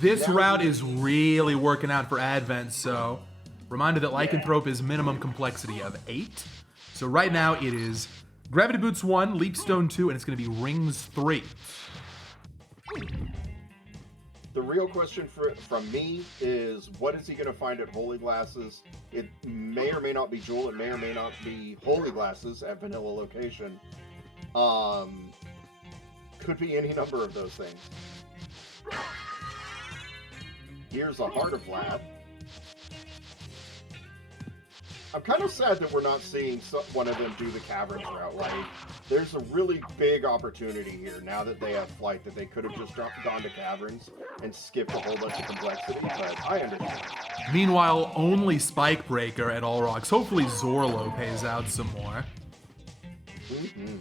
This route is really working out for Advent, so reminder that Lycanthrope is minimum complexity of 8. So right now it is Gravity Boots 1, Leapstone 2, and it's going to be Rings 3. The real question from me is, what is he going to find at Holy Glasses? It may or may not be Jewel. It may or may not be Holy Glasses at Vanilla Location. Could be any number of those things. Here's a Heart of Vlad. I'm kind of sad that we're not seeing one of them do the Caverns route. Like, there's a really big opportunity here now that they have Flight that they could have just gone to Caverns and skipped a whole bunch of complexity, but I understand. Meanwhile, only Spike Breaker at All Rocks. Hopefully Zorlo pays out some more. Mm-hmm.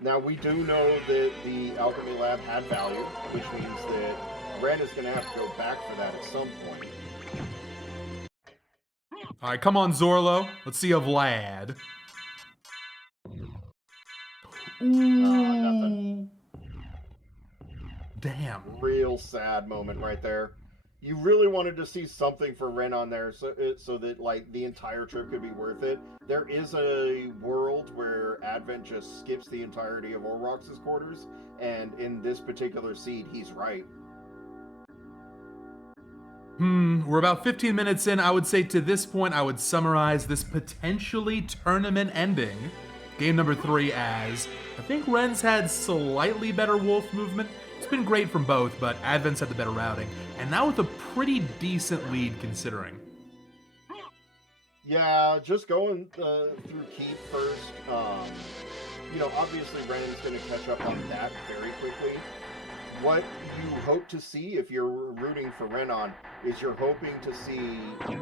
Now, we do know that the Alchemy Lab had value, which means that Ren is going to have to go back for that at some point. All right, come on, Zorlo. Let's see a Vlad. Nothing. Damn. Real sad moment right there. you really wanted to see something for Ren on there, so that like the entire trip could be worth it. There is a world where Advent just skips the entirety of Olrox's quarters, and in this particular seed, he's right. We're about 15 minutes in. I would say to this point, I would summarize this potentially tournament ending game number 3 as I think Ren's had slightly better wolf movement. It's been great from both, but Advent's had the better routing. And now with a pretty decent lead considering. Yeah, just going through Keep first. Obviously Ren's going to catch up on that very quickly. What you hope to see if you're rooting for Renon is you're hoping to see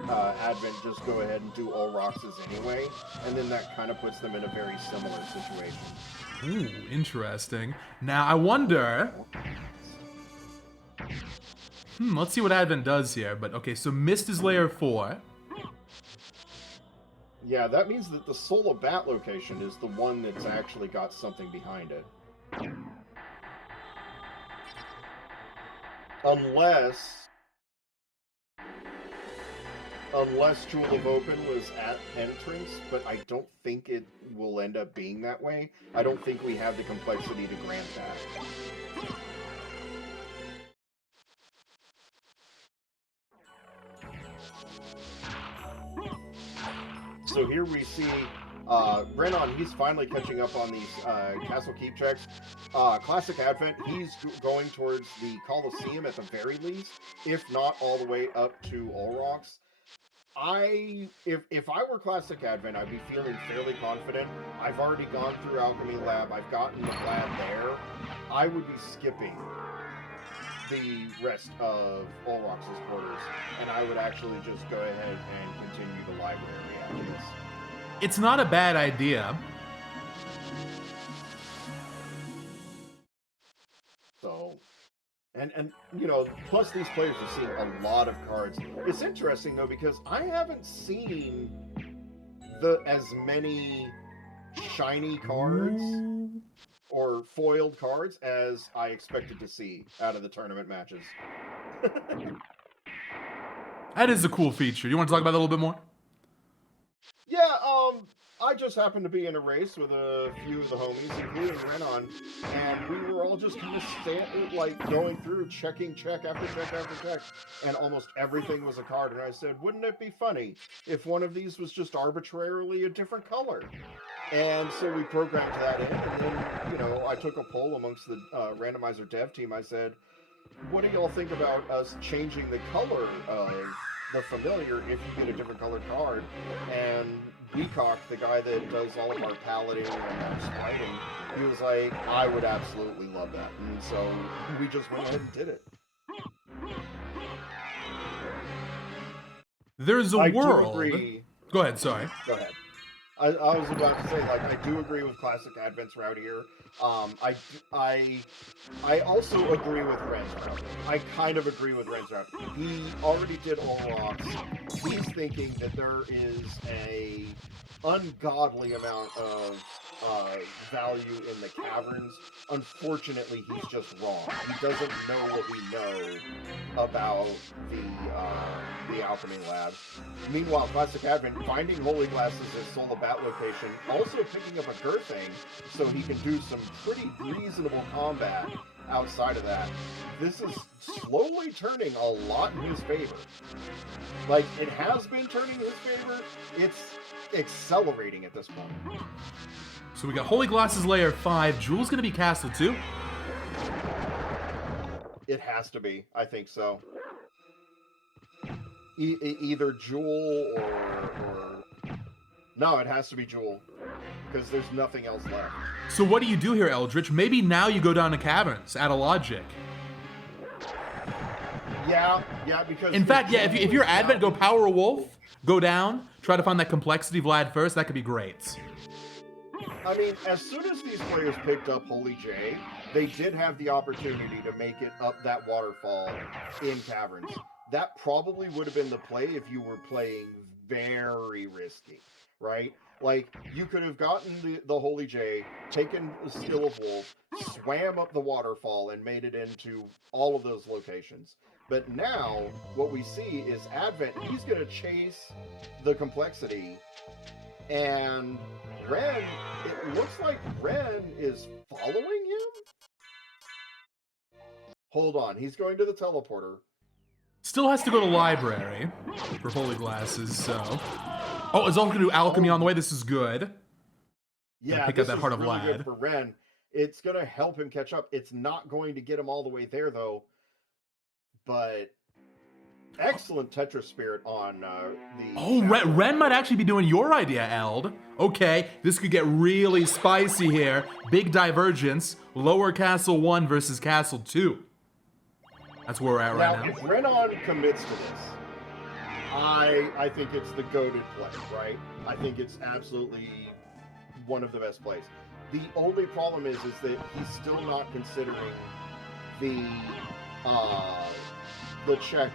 Advent just go ahead and do all Roxas anyway, and then that kind of puts them in a very similar situation. Ooh, interesting. Now I wonder. Let's see what Advent does here. But okay, so Mist is layer 4. Yeah, that means that the Soul of Bat location is the one that's actually got something behind it. Unless Jewel of Open was at entrance, but I don't think it will end up being that way. I don't think we have the complexity to grant that. So here we see Renon, he's finally catching up on these Castle Keep checks. Classic Advent, he's going towards the Colosseum at the very least, if not all the way up to Olrox. If I were Classic Advent, I'd be feeling fairly confident. I've already gone through Alchemy Lab, I've gotten the Vlad there. I would be skipping the rest of Olrox's quarters, and I would actually just go ahead and continue the library after this. It's not a bad idea. So, and plus these players are seeing a lot of cards. It's interesting though because I haven't seen as many shiny cards or foiled cards as I expected to see out of the tournament matches. That is a cool feature. You want to talk about that a little bit more? Yeah, I just happened to be in a race with a few of the homies, including Renon, and we were all just kind of going through, checking check after check after check, and almost everything was a card, and I said, wouldn't it be funny if one of these was just arbitrarily a different color? And so we programmed that in, and then, I took a poll amongst the Randomizer dev team. I said, what do y'all think about us changing the color of the familiar if you get a different colored card? And Wecock, the guy that does all of our palading and our spriting, he was like, I would absolutely love that. And so we just went ahead and did it. There's a world. Go ahead, sorry. Go ahead. I was about to say, I do agree with Classic Advent's route here. I also agree with Ren's route. I kind of agree with Ren's route. He already did Olrox. He's thinking that there is a ungodly amount of value in the caverns. Unfortunately, he's just wrong. He doesn't know what we know about the Alchemy Lab. Meanwhile, Classic Advent finding Holy Glasses as Soul of Bat location, also picking up a Girthing so he can do some pretty reasonable combat outside of that. This is slowly turning a lot in his favor. It has been turning in his favor. It's accelerating at this point. So we got Holy Glasses layer 5. Jewel's gonna be Castle 2? It has to be. I think so. Either Jewel or... No, it has to be Jewel. Because there's nothing else left. So what do you do here, Eldritch? Maybe now you go down to Caverns, out of logic. Yeah, because... In fact, yeah, if you're Advent, go Power a Wolf, go down, try to find that complexity Vlad first, that could be great. I mean, as soon as these players picked up Holy J, they did have the opportunity to make it up that waterfall in Caverns. That probably would have been the play if you were playing very risky, right? You could have gotten the Holy J, taken the Skill of Wolf, swam up the waterfall, and made it into all of those locations. But now, what we see is Advent, he's going to chase the complexity, and Ren, it looks like Ren is following him? Hold on, he's going to the teleporter. Still has to go to library for holy glasses, so... Oh, it's also going to do alchemy on the way. This is good. Yeah, pick this up that is heart of really Lad. good for Ren. It's going to help him catch up. It's not going to get him all the way there, though. But excellent Tetris spirit on the... Oh, Ren might actually be doing your idea, Eld. Okay, this could get really spicy here. Big divergence. Lower Castle 1 versus Castle 2. That's where we're at right now. If Renon commits to this, I think it's the goated play, right? I think it's absolutely one of the best plays. The only problem is that he's still not considering the check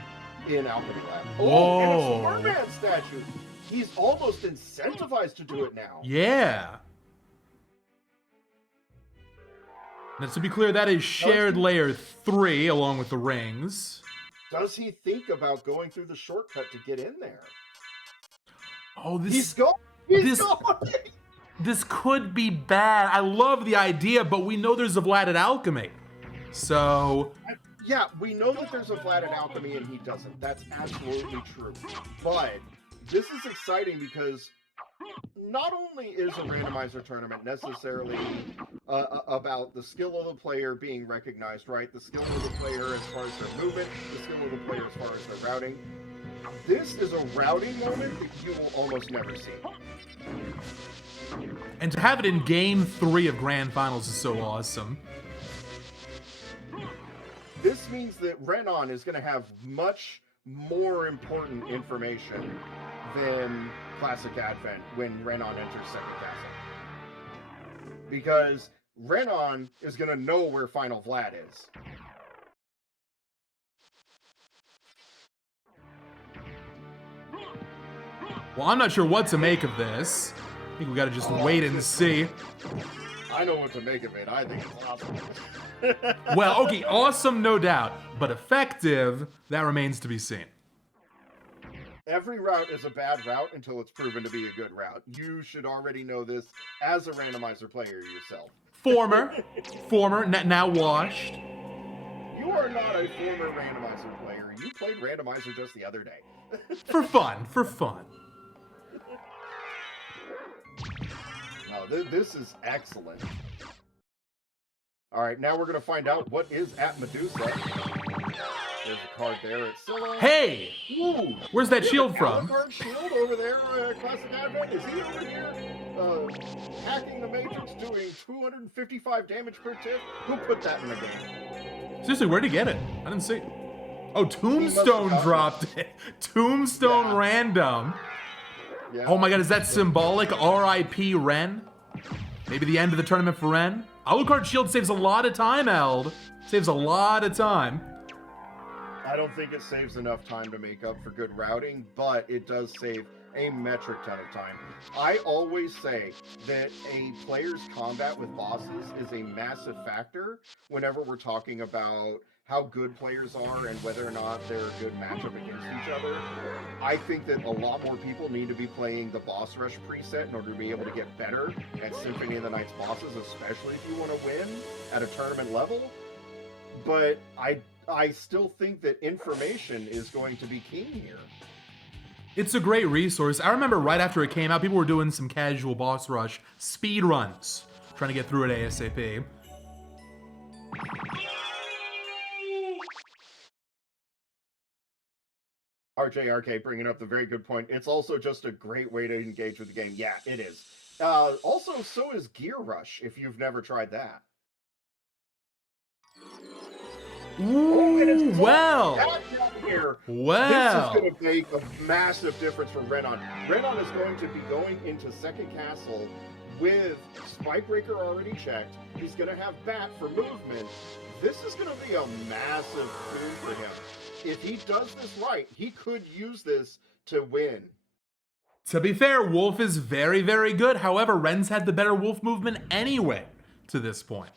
in Alchemy Lab. Oh, and a Starman statue. He's almost incentivized to do it now. Yeah. Now, to be clear, that is shared layer 3 along with the rings. Does he think about going through the shortcut to get in there? Oh, He's going. He's going. This could be bad. I love the idea, but we know there's a Vlad at Alchemy. So... Yeah, we know that there's a Vlad at Alchemy and he doesn't. That's absolutely true. But this is exciting because not only is a randomizer tournament necessarily about the skill of the player being recognized, right? The skill of the player as far as their movement, the skill of the player as far as their routing. This is a routing moment that you will almost never see. And to have it in Game 3 of Grand Finals is so awesome. This means that Renon is going to have much more important information than Classic Advent when Renon enters Second Castle. Because Renon is going to know where Final Vlad is. Well, I'm not sure what to make of this. I think we gotta just wait and see. I know what to make of it. I think it's awesome. Well, okay, awesome, no doubt. But effective, that remains to be seen. Every route is a bad route until it's proven to be a good route. You should already know this as a randomizer player yourself. Former, now washed. You are not a former randomizer player. You played randomizer just the other day. For fun. No, this is excellent. All right, now we're going to find out what is at Medusa. There's a card there at Scylla. Hey! Ooh, Where's that shield from? Card shield over there, Classic Advent. Is he over here hacking the Matrix, doing 255 damage per tick? Who put that in the game? Seriously, where'd he get it? I didn't see it. Oh, Tombstone dropped it. Tombstone random. Yeah. Oh my god, is that symbolic? R.I.P. Ren? Maybe the end of the tournament for Ren? Alucard Shield saves a lot of time, Eld. Saves a lot of time. I don't think it saves enough time to make up for good routing, but it does save a metric ton of time. I always say that a player's combat with bosses is a massive factor whenever we're talking about how good players are and whether or not they're a good matchup against each other. I think that a lot more people need to be playing the boss rush preset in order to be able to get better at Symphony of the Night's bosses, especially if you want to win at a tournament level. But I still think that information is going to be king here. It's a great resource. I remember right after it came out, people were doing some casual boss rush speed runs, trying to get through it ASAP. RJRK bringing up the very good point. It's also just a great way to engage with the game. Yeah, it is. Also, so is Gear Rush, if you've never tried that. Ooh, well. Here. Well. This is going to make a massive difference for Renon. Renon is going to be going into Second Castle with Spikebreaker already checked. He's going to have Bat for movement. This is going to be a massive boon for him. If he does this right, he could use this to win. To be fair, Wolf is very, very good. However, Ren's had the better Wolf movement anyway to this point.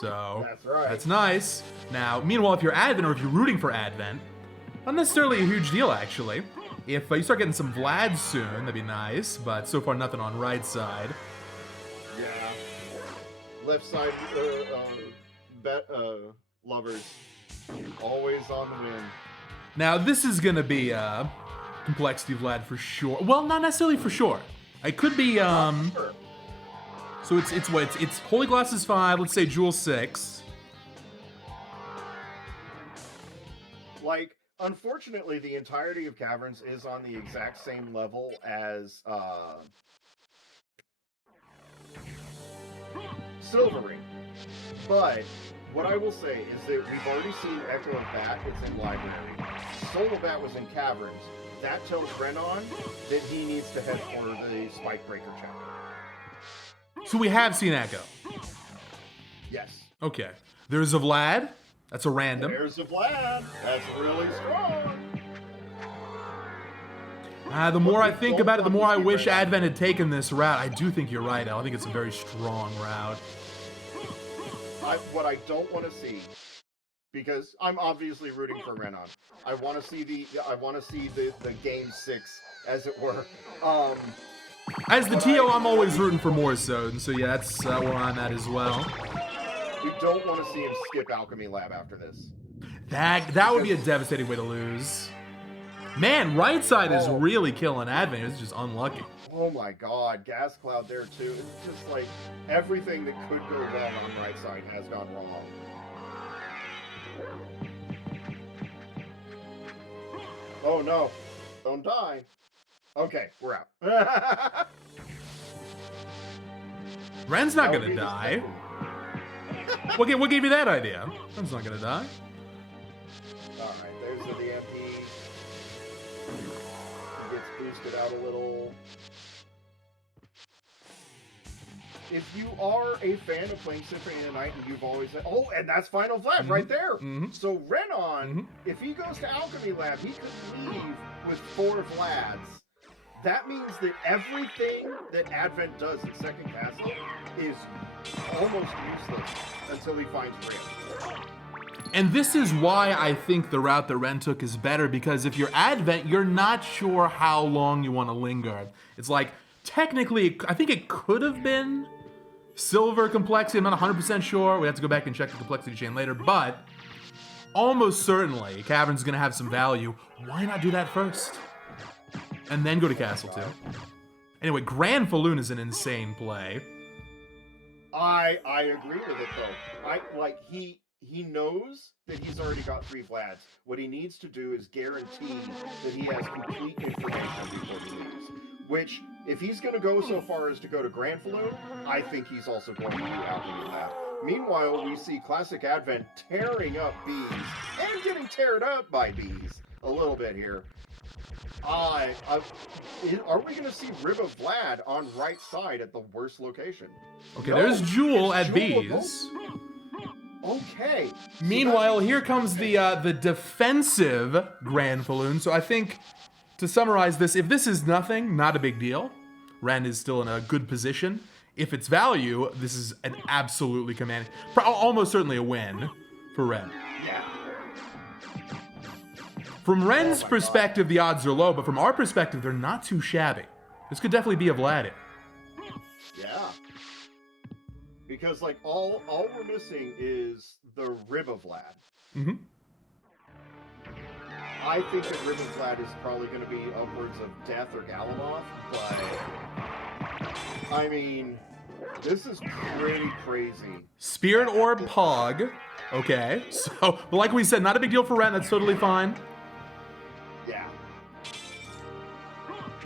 So That's right. that's nice. Now, meanwhile, if you're Advent or if you're rooting for Advent, not necessarily a huge deal, actually. If you start getting some Vlad soon, that'd be nice, but so far nothing on right side. Yeah. Left side lovers. Always on the win. Now, this is going to be Complexity Vlad for sure. Well, not necessarily for sure. It could be, Sure. so it's what? It's Holy Glasses 5, let's say Jewel 6. Like, unfortunately, the entirety of Caverns is on the exact same level as Silvering. But what I will say is that we've already seen Echo of Bat. It's in Library. Soul of Bat was in Caverns. That tells Renon that he needs to head for the Spike Breaker chapter. So we have seen Echo. Yes. Okay. There's a Vlad. That's a random. There's a Vlad. That's really strong. The more I think about it, the more I wish Advent had taken this route. I do think you're right, Al. I think it's a very strong route. What I don't want to see, because I'm obviously rooting for Renon. I want to see the game 6, as it were. As the TO, I'm always rooting for more so, and so yeah, that's where I'm at as well. We don't want to see him skip Alchemy Lab after this. That would be a devastating way to lose. Man, right side is really killing Advent. It's just unlucky. Oh my god, Gas Cloud there too. It's just like everything that could go wrong on right side has gone wrong. Oh no, don't die. Okay, we're out. Ren's not That would gonna be the die. second. What gave you that idea? Ren's not gonna die. Alright, there's the MP. He gets boosted out a little. If you are a fan of playing Symphony of the Night and you've always said, oh, and that's Final Vlad right there. So Renon, if he goes to Alchemy Lab, he could leave with 4 Vlads. That means that everything that Advent does in Second Castle is almost useless until he finds Ram. And this is why I think the route that Ren took is better, because if you're Advent, you're not sure how long you want to linger. It's like, technically, I think it could have been Silver Complexity. I'm not 100% sure. We have to go back and check the complexity chain later, but almost certainly Cavern's going to have some value. Why not do that first? And then go to Castle 2. Anyway, Grand Falloon is an insane play. I agree with it though. He knows that he's already got 3 Vlads. What he needs to do is guarantee that he has complete information before he leaves. Which, if he's going to go so far as to go to Grand Falloon, I think he's also going to do Alchemy Lab. Meanwhile, we see Classic Advent tearing up bees and getting teared up by bees a little bit here. Are we going to see Rib of Vlad on right side at the worst location? Okay, there's Jewel at Jewel bees. Okay. Meanwhile, here comes the defensive Grand Falloon. So I think, to summarize this, if this is nothing, not a big deal. Ren is still in a good position. If it's value, this is an absolutely commanding, almost certainly a win for Ren. Yeah. From Ren's perspective, the odds are low, but from our perspective, they're not too shabby. This could definitely be a Vlad. Yeah. Because, like, all we're missing is the Rib of Vlad. Mm-hmm. I think that Rib of Vlad is probably going to be upwards of Death or Galimoth, but I mean, this is pretty crazy. Spirit Orb Pog. Okay, so, but like we said, not a big deal for Ren. That's totally fine. Yeah.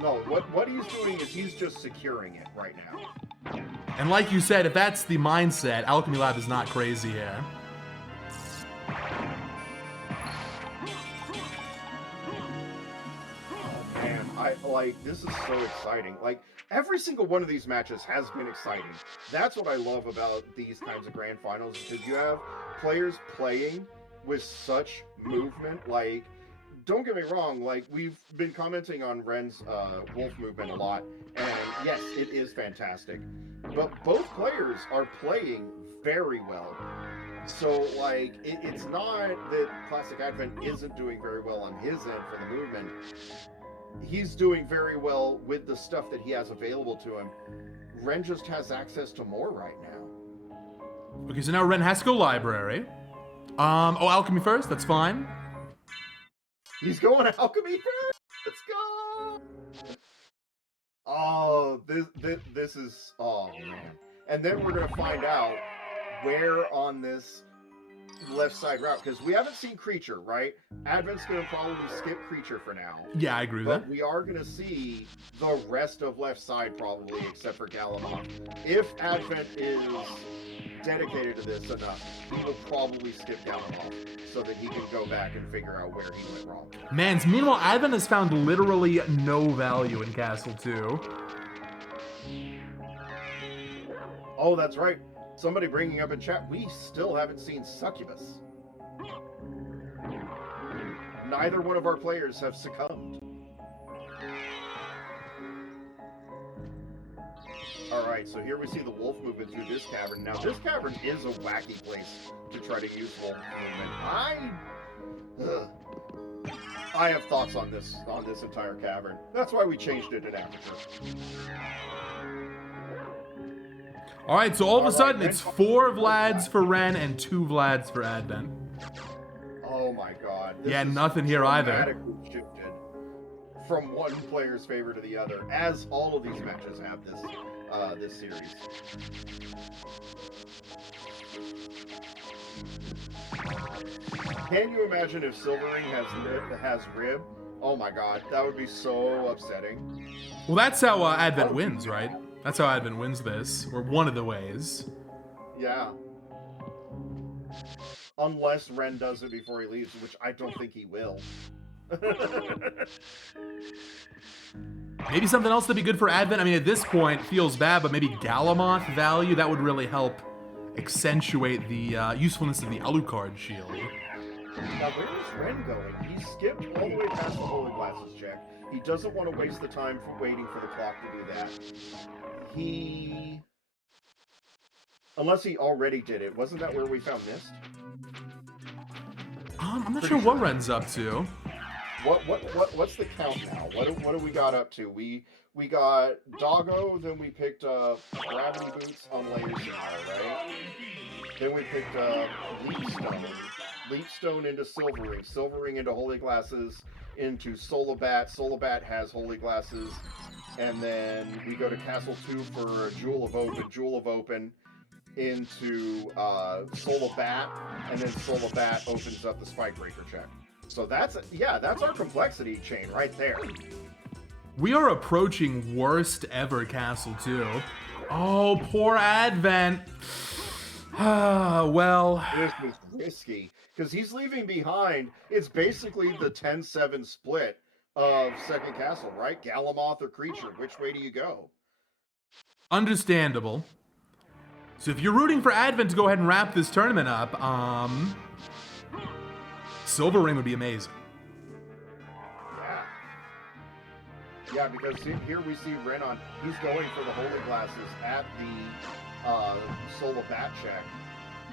No, what he's doing is he's just securing it right now. And like you said, if that's the mindset, Alchemy Lab is not crazy here. Man, this is so exciting. Like, every single one of these matches has been exciting. That's what I love about these kinds of grand finals, because you have players playing with such movement. Like, don't get me wrong, like, we've been commenting on Ren's Wolf movement a lot, and yes, it is fantastic. But both players are playing very well. So, like, it's not that Classic Advent isn't doing very well on his end for the movement. He's doing very well with the stuff that he has available to him. Ren just has access to more right now. Okay, so now Ren has to go library. Oh, alchemy first. That's fine. He's going alchemy first. Let's go. Oh, this is, oh man. And then we're gonna find out where on this left side route, because we haven't seen creature, right? Advent's gonna probably skip creature for now. Yeah, I agree with But that. we are gonna see the rest of left side probably, except for Galamoth. If Advent is dedicated to this enough, he will probably skip Galamoth so that he can go back and figure out where he went wrong. Man, meanwhile, Advent has found literally no value in Castle 2. Oh, that's right. Somebody bringing up in chat, we still haven't seen Succubus. Neither one of our players have succumbed. Alright, so here we see the wolf moving through this cavern. Now, this cavern is a wacky place to try to use wolf movement. I have thoughts on this entire cavern. That's why we changed it in Aperture. All right, so all of a All right, sudden Ren- it's 4 Vlads for Ren and 2 Vlads for Advent. Oh my god. This Yeah, is nothing here either. dramatically shifted from one player's favor to the other, as all of these matches have this series. Can you imagine if Silvering has Rib? Oh my god, that would be so upsetting. Well, that's how Advent wins, right? That's how Advent wins this, or one of the ways. Yeah. Unless Ren does it before he leaves, which I don't think he will. Maybe something else that'd be good for Advent. I mean, at this point, feels bad, but maybe Galamoth value, that would really help accentuate the usefulness of the Alucard shield. Now, where is Ren going? He skipped all the way past the Holy Glasses check. He doesn't want to waste the time for waiting for the clock to do that. Unless he already did it. Wasn't that where we found Mist? I'm not sure what Ren's up to. What's the count now? What do we got up to? We got Doggo, then we picked Gravity Boots on Layer Scenario, right? Then we picked Leapstone. Leapstone into Silvering. Silvering into Holy Glasses into Solabat. Solabat has Holy Glasses. And then we go to Castle 2 for Jewel of Open. Jewel of Open into Solabat. And then Solabat opens up the Spike Breaker check. So that's our complexity chain right there. We are approaching worst ever Castle 2. Oh, poor Advent. Well. This is risky. Because he's leaving behind, it's basically the 10-7 split of Second Castle, right? Galamoth or Creature. Which way do you go? Understandable. So if you're rooting for Advent to go ahead and wrap this tournament up, Silver Ring would be amazing. Yeah. Yeah, because here we see Renon. He's going for the Holy Glasses at the Soul of Bat check.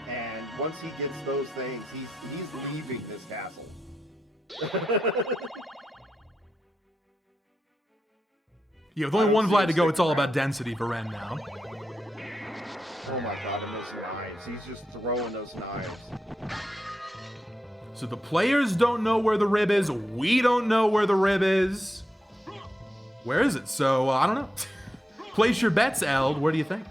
And once he gets those things, he's leaving this castle. Yeah, with only one Vlad to go, it's all about density for Ren now. Oh my god, and those knives. He's just throwing those knives. So the players don't know where the rib is. We don't know where the rib is. Where is it? So, I don't know. Place your bets, Eld. Where do you think?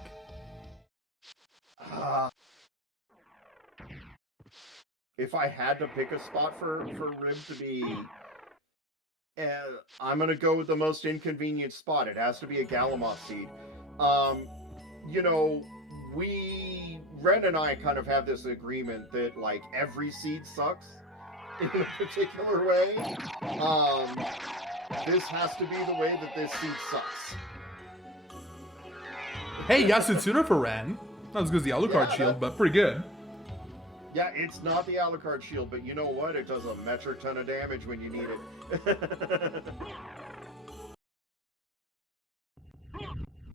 If I had to pick a spot for Rib to be, I'm gonna go with the most inconvenient spot. It has to be a Galamoth seed. You know, Ren and I kind of have this agreement that like every seed sucks in a particular way. This has to be the way that this seed sucks. Hey, Yasutsuna for Ren. Not as good as the Alucard shield, but pretty good. Yeah, it's not the Alucard shield, but you know what? It does a metric ton of damage when you need it.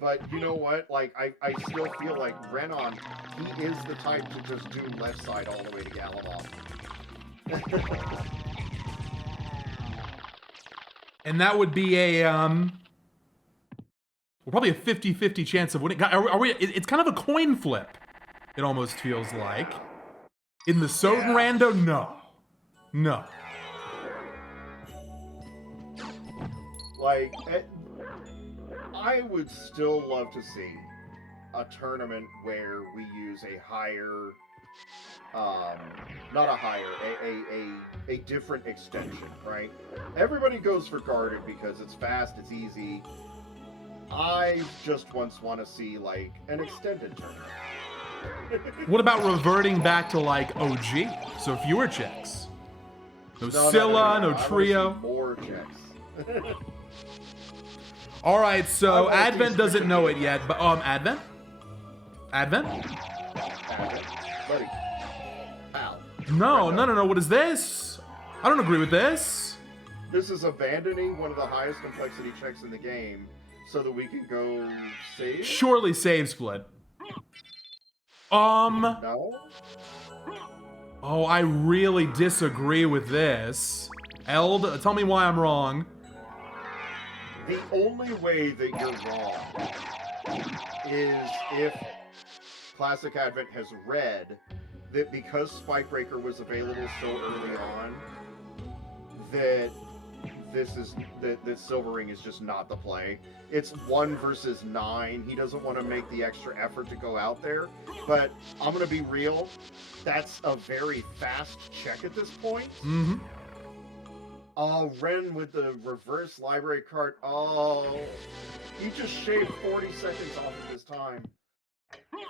But you know what? Like, I still feel like Renon, he is the type to just do left side all the way to Galamov. And that would be a well, probably a 50-50 chance of winning. Are we? It's kind of a coin flip. It almost feels like. In the SotN rando, no. Like, I would still love to see a tournament where we use a higher, not a higher, a different extension, right? Everybody goes for guarded because it's fast, it's easy. I just once want to see, like, an extended tournament. What about reverting back to, like, OG? So fewer checks. No Scylla, no trio. More checks. All right, so Advent doesn't know it yet, but Advent? Buddy. Pal. No. What is this? I don't agree with this. This is abandoning one of the highest complexity checks in the game so that we can go save? Surely save split. No? Oh, I really disagree with this. Eld, tell me why I'm wrong. The only way that you're wrong is if Classic Advent has read that because Spikebreaker was available so early on, that that Silvering is just not the play. It's 1 versus 9. He doesn't want to make the extra effort to go out there. But I'm gonna be real, that's a very fast check at this point. Mm-hmm. Oh, Ren with the reverse library card. Oh, he just shaved 40 seconds off of his time.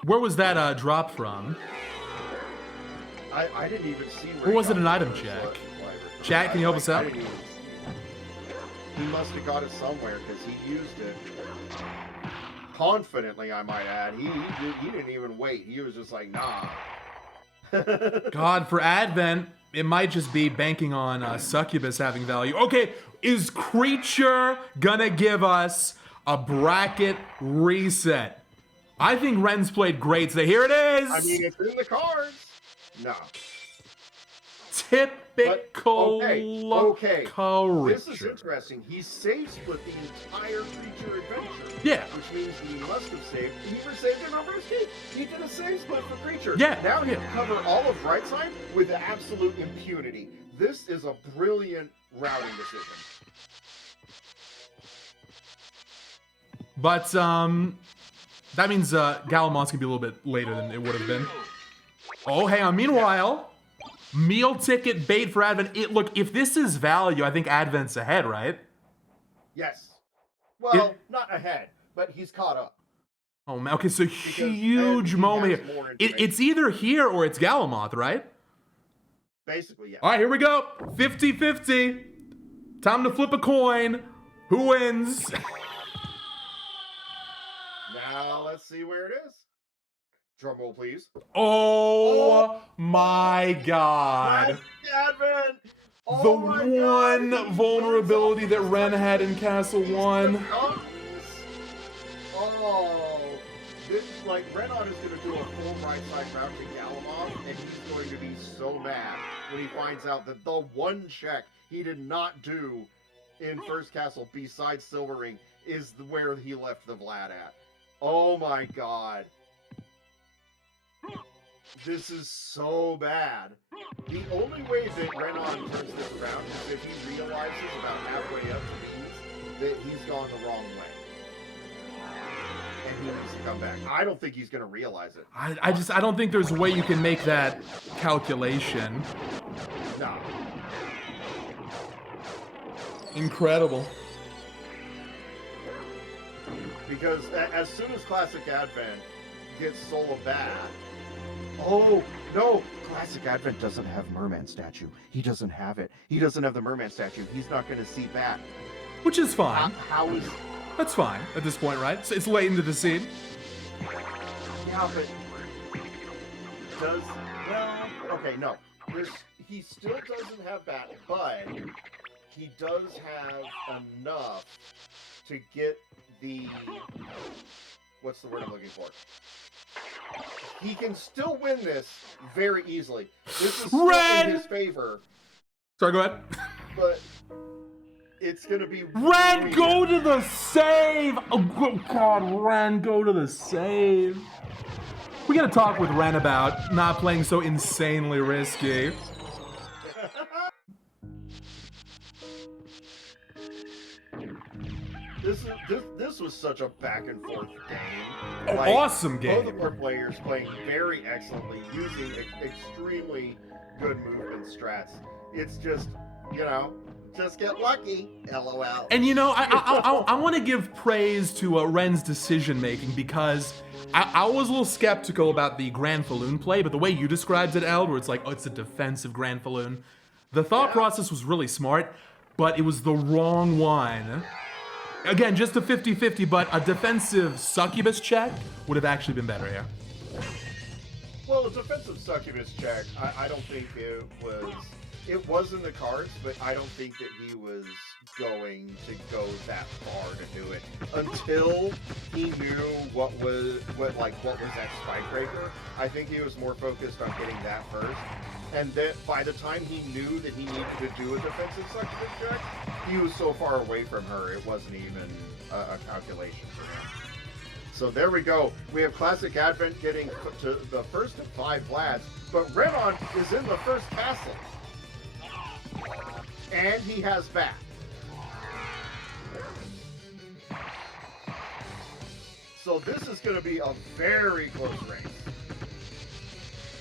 Where was that drop from? I didn't even see Or was it an item check? Chat, can you help us out? He must have got it somewhere because he used it confidently, I might add. He didn't even wait. He was just like, nah. God, for Advent, it might just be banking on Succubus having value. Okay, is Creature gonna give us a bracket reset? I think Ren's played great today. Here it is! I mean, it's in the cards. No. Typical okay. Creature. This is interesting. He save split the entire Creature adventure. Yeah. Which means he must have saved. He either saved it or escape. He did a save split for Creature. Yeah. Now he can cover all of right side with absolute impunity. This is a brilliant routing decision. But that means Galamont's gonna be a little bit later than it would have been. Oh, hang on. Meanwhile, meal ticket bait for Advent. Look, if this is value, I think Advent's ahead, right? Yes. Well, not ahead, but he's caught up. Oh man. Okay, so huge moment here. It's either here or it's Galamoth, right? Basically, yeah. All right, here we go. 50-50. Time to flip a coin. Who wins? Now let's see where it is. Drum roll, please. Oh my God. Advent! Oh The my one God. vulnerability that Ren had in Castle 1. Oh, this, like, Renon is going to do a full right side route to Galamov, and he's going to be so mad when he finds out that the one check he did not do in First Castle besides Silvering is where he left the Vlad at. Oh my God. This is so bad. The only way that Renon turns this around is if he realizes about halfway up that he's gone the wrong way. And he needs to come back. I don't think he's going to realize it. I don't think there's a way you can make that calculation. No. Incredible. Because as soon as Classic Advent gets Soul of Bad, oh, no! Classic Advent doesn't have Merman statue. He doesn't have it. He doesn't have the Merman statue. He's not going to see Bat. Which is fine. How is... That's fine at this point, right? It's late into the scene. Yeah, but... Does... Well, okay, no. He still doesn't have Bat, but he does have enough to get the... What's the word I'm looking for? He can still win this very easily. This is still in his favor. Sorry, go ahead. But it's going to be... Ren, weird. go to the save! Oh, God, Ren, go to the save. We gotta talk with Ren about not playing so insanely risky. This was such a back and forth game. Oh, awesome game. Both of our players playing very excellently, using extremely good movement strats. It's just, you know, just get lucky. LOL. And you know, I want to give praise to Ren's decision making because I was a little skeptical about the Grand Falloon play, but the way you described it, Eld, where it's like, oh, it's a defensive Grand Falloon, the thought process was really smart, but it was the wrong one. Again, just a 50-50, but a defensive succubus check would have actually been better here. Well, a defensive succubus check, I don't think it was in the cards, but I don't think that he was going to go that far to do it until he knew what was that spike breaker. I think he was more focused on getting that first. And then by the time he knew that he needed to do a defensive succubus check, he was so far away from her, it wasn't even a calculation for him. So there we go. We have Classic Advent getting to the first of 5 Vlads, but Renon is in the first castle. And he has back. So this is going to be a very close race.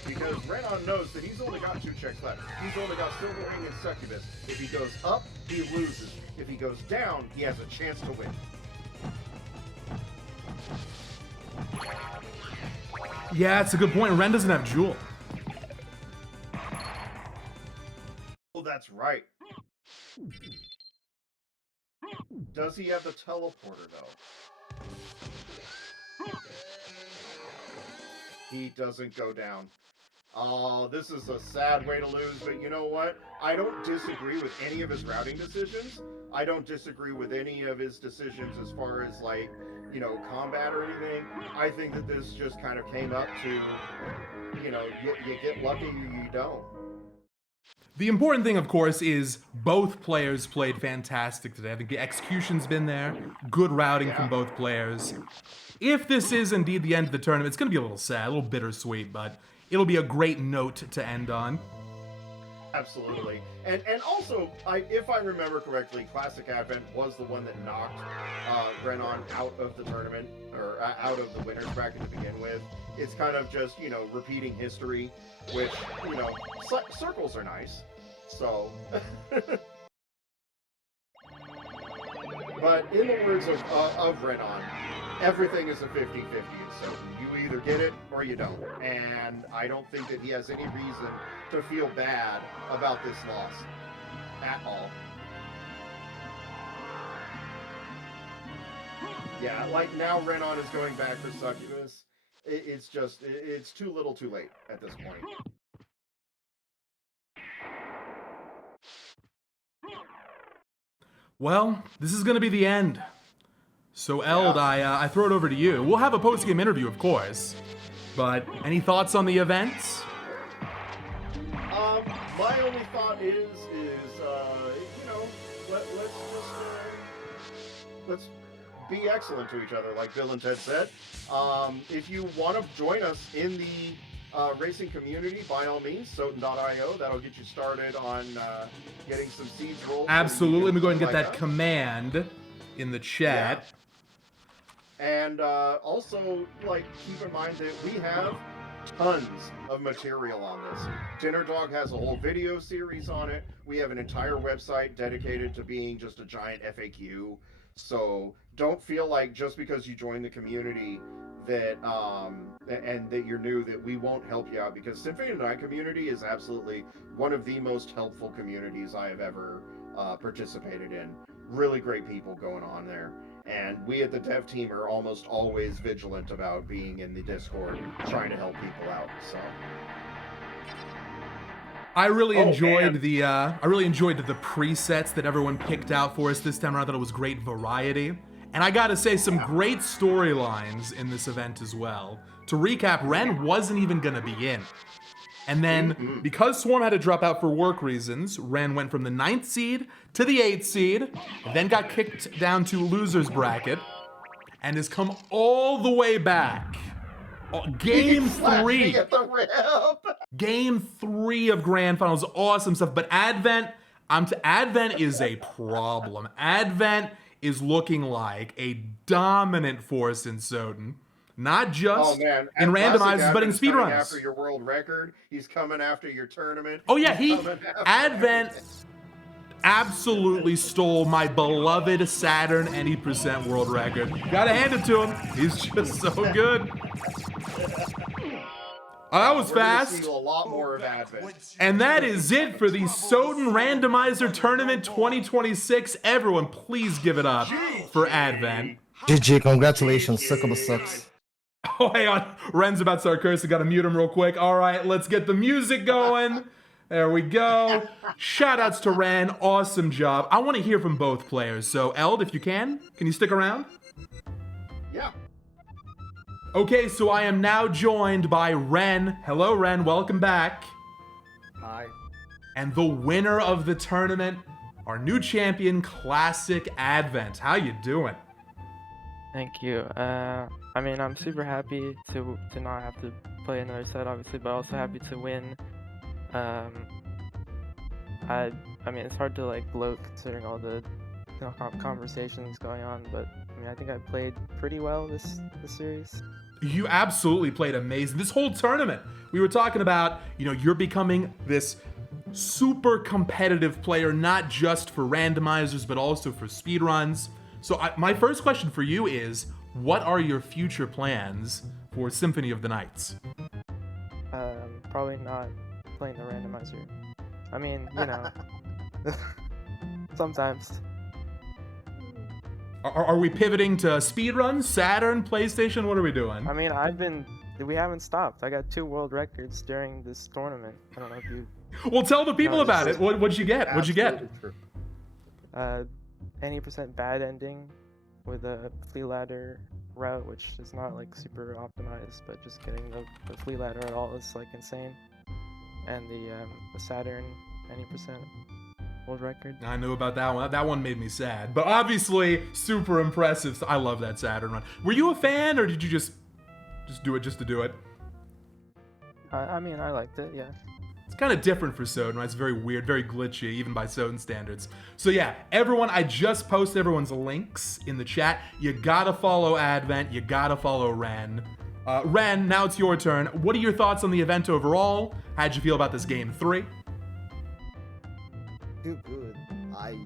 Because Renon knows that he's only got 2 checks left. He's only got Silver Ring and Succubus. If he goes up, he loses. If he goes down, he has a chance to win. Yeah, it's a good point. Ren doesn't have Jewel. Oh, that's right. Does he have the teleporter, though? He doesn't go down. Oh, this is a sad way to lose, but you know what? I don't disagree with any of his routing decisions. I don't disagree with any of his decisions as far as, like, you know, combat or anything. I think that this just kind of came up to, you know, you get lucky or you don't. The important thing, of course, is both players played fantastic today. I think the execution's been there. Good routing from both players. If this is indeed the end of the tournament, it's going to be a little sad, a little bittersweet, but it'll be a great note to end on. Absolutely. And also, if I remember correctly, Classic Advent was the one that knocked Renon out of the tournament, or out of the winner's bracket to begin with. It's kind of just, you know, repeating history, which, you know, circles are nice. So... But in the words of Renon, everything is a 50-50, so you either get it or you don't. And I don't think that he has any reason to feel bad about this loss at all. Yeah, like now Renon is going back for Succubus. It's just, it's too little too late at this point. Well, this is going to be the end. So, Eld, I throw it over to you. We'll have a post-game interview, of course. But any thoughts on the events? My only thought is you know, let's be excellent to each other, like Bill and Ted said. If you want to join us in the racing community, by all means, SotN.io. That'll get you started on getting some seeds rolled. Absolutely. Let me go ahead and get that command in the chat. Yeah. And also, like, keep in mind that we have tons of material on this. Dinner Dog has a whole video series on it. We have an entire website dedicated to being just a giant FAQ. So don't feel like just because you join the community that and that you're new that we won't help you out, because Symphony of the Night community is absolutely one of the most helpful communities I have ever participated in. Really great people going on there. And we at the dev team are almost always vigilant about being in the Discord, trying to help people out. So I really enjoyed the presets that everyone picked out for us this time around. I thought it was great variety. And I gotta say, some great storylines in this event as well. To recap, Ren wasn't even gonna be in. And then, because Swarm had to drop out for work reasons, Ren went from the 9th seed to the 8th seed, then got kicked down to loser's bracket, and has come all the way back. Game 3. Game 3 of Grand Finals. Awesome stuff. But Advent, Advent is a problem. Advent is looking like a dominant force in SotN. Not just in randomizers, but in speedruns. After your world record, he's coming after your tournament. Oh yeah, Advent absolutely stole my beloved Saturn any percent world record. Gotta hand it to him. He's just so good. Oh, that was fast. See a lot more of Advent. And that is it for the SotN Randomizer Tournament 2026. Everyone, please give it up for Advent. GG, congratulations, Succubus sucks. Oh, hang on. Ren's about to start cursing. Gotta mute him real quick. All right, let's get the music going. There we go. Shoutouts to Ren. Awesome job. I want to hear from both players. So, Eld, if you can you stick around? Yeah. Okay, so I am now joined by Ren. Hello, Ren. Welcome back. Hi. And the winner of the tournament, our new champion, Classic Advent. How you doing? Thank you. I mean, I'm super happy to not have to play another set, obviously, but also happy to win. I mean, it's hard to like gloat considering all the conversations going on, but I mean, I think I played pretty well this series. You absolutely played amazing. This whole tournament, we were talking about, you're becoming this super competitive player, not just for randomizers, but also for speedruns. So my first question for you is, what are your future plans for Symphony of the Nights? Probably not playing the randomizer. I mean, sometimes. Are we pivoting to speedruns, Saturn, PlayStation? What are we doing? I mean, we haven't stopped. I got 2 world records during this tournament. I don't know if you... Well, tell the people about it. What'd you get? What'd you get? Any percent bad ending with a flea ladder route, which is not like super optimized, but just getting the flea ladder at all is like insane. And the Saturn any percent world record. I knew about that one. That one made me sad, but obviously super impressive. I love that Saturn run. Were you a fan, or did you just do it just to do it? I mean, I liked it. Yeah. It's kind of different for SotN, right? It's very weird, very glitchy, even by SotN standards. So yeah, everyone, I just posted everyone's links in the chat. You gotta follow Advent, you gotta follow Ren. Ren, now it's your turn. What are your thoughts on the event overall? How'd you feel about this game 3? Too good. I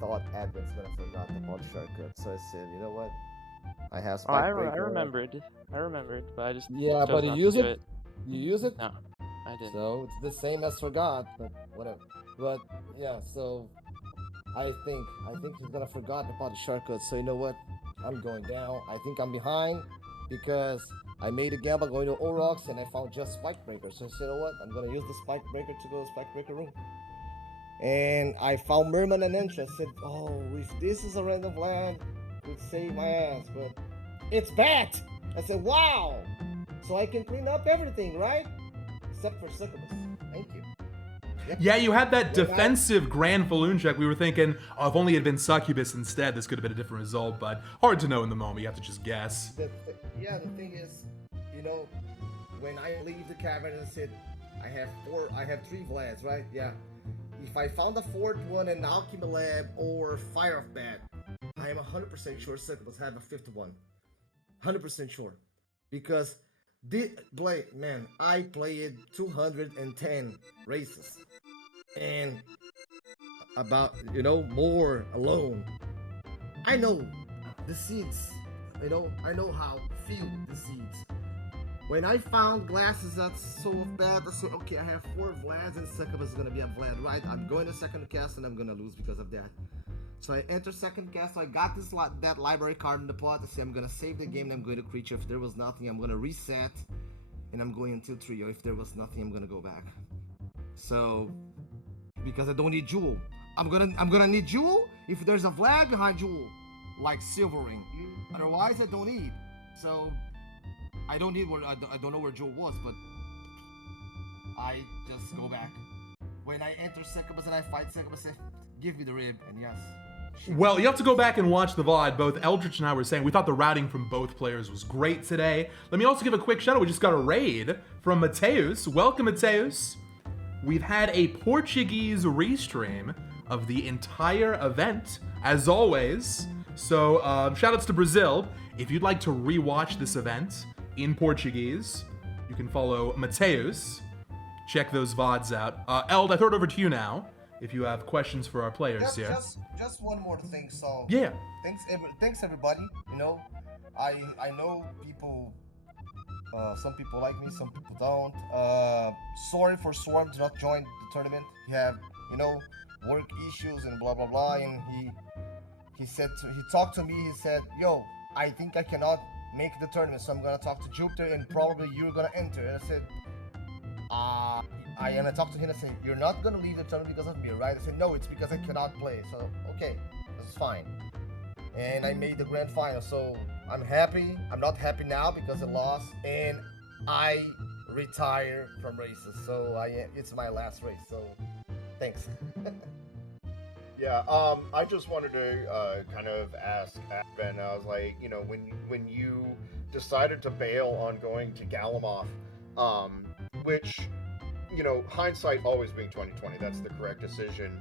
thought Advent's gonna forgot about shortcut, so I said, you know what? I have Oh, I Spike Breaker. remembered, but I just Yeah, chose but you not use to do it? You use it? No, I didn't. So it's the same as forgot, but whatever. But yeah, so I think he's gonna forgot about the shortcut. So you know what? I'm going down. I think I'm behind because I made a gamble going to Orox and I found just Spike Breaker. So I said, you know what? I'm gonna use the Spike Breaker to go to Spike Breaker room. And I found Merman and Entra. I said, oh, if this is a random land, it would save my ass. But it's Bat! I said, wow! So I can clean up everything, right? Except for Succubus. Thank you. Yeah, you had that defensive Grand Falloon check. We were thinking, oh, if only it had been Succubus instead, this could have been a different result, but hard to know in the moment. You have to just guess. The thing is, when I leave the cavern and said, I have 3 Vlads, right? Yeah. If I found a 4th one in Alchemy Lab or Fire of Bat, I am 100% sure Succubus have a 5th one. 100% sure. Because I played 210 races. And about, more alone. I know the seeds. I know how to feel the seeds. When I found glasses that's so bad, I said, okay, I have 4 Vlads and Succubus is gonna be a Vlad, right? I'm going to second cast and I'm gonna lose because of that. So I enter second cast, so I got that library card in the pot. I say I'm gonna save the game and I'm going to creature. If there was nothing, I'm gonna reset and I'm going until trio. If there was nothing, I'm gonna go back. So because I don't need Jewel. I'm gonna need Jewel if there's a Vlad behind Jewel. like silvering. Otherwise, I don't need. So I don't need where I don't know where Joe was, but I just go back. When I enter Succubus and I fight Succubus, give me the rib, and yes. Well, you have to go back and watch the VOD. Both Eldritch and I were saying we thought the routing from both players was great today. Let me also give a quick shout out. We just got a raid from Mateus. Welcome, Mateus. We've had a Portuguese restream of the entire event, as always. So, shout outs to Brazil. If you'd like to rewatch this event in Portuguese, you can follow Mateus. Check those VODs out. Eld, I throw it over to you now. If you have questions for our players here. Just one more thing. So yeah. Thanks everybody. You know, I know people. Some people like me, some people don't. Sorry for Swarm to not join the tournament. He have work issues and blah blah blah. And he talked to me. He said, "Yo, I think I cannot make the tournament, so I'm gonna talk to Jupiter and probably you're gonna enter." And I said, I talked to him and I said, "You're not gonna leave the tournament because of me, right?" I said, "No, it's because I cannot play." So, okay, this is fine. And I made the grand final, so I'm happy. I'm not happy now because I lost, and I retire from races. So it's my last race. So, thanks. Yeah, I just wanted to kind of ask Ben. I was like, when you decided to bail on going to Galamoth, which, hindsight always being 2020, that's the correct decision.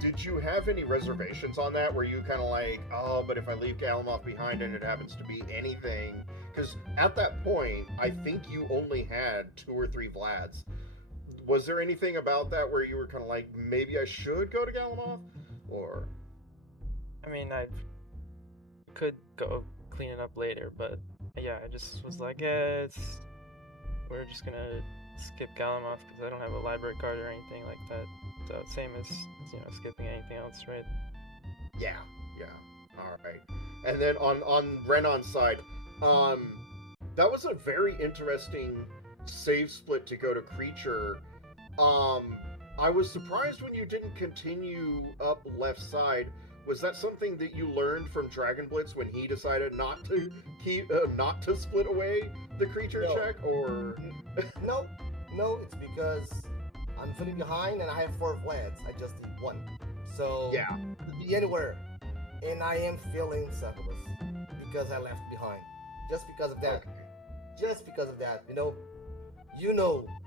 Did you have any reservations on that? Were you kind of like, oh, but if I leave Galamoth behind and it happens to be anything? Because at that point, I think you only had 2 or 3 Vlads. Was there anything about that where you were kind of like, maybe I should go to Galamoth? Or? I mean, I could go clean it up later, but yeah, I just was like, we're just gonna skip Galamoth because I don't have a library card or anything like that. So same as skipping anything else, right? Yeah. All right. And then on Renon's side, that was a very interesting save split to go to creature. I was surprised when you didn't continue up left side. Was that something that you learned from Dragon Blitz when he decided not to split away the creature check, or? No, it's because I'm feeling behind and I have 4 Vlads. I just need 1. So yeah, it could be anywhere. And I am feeling Succubus because I left behind. Just because of that. Okay. Just because of that.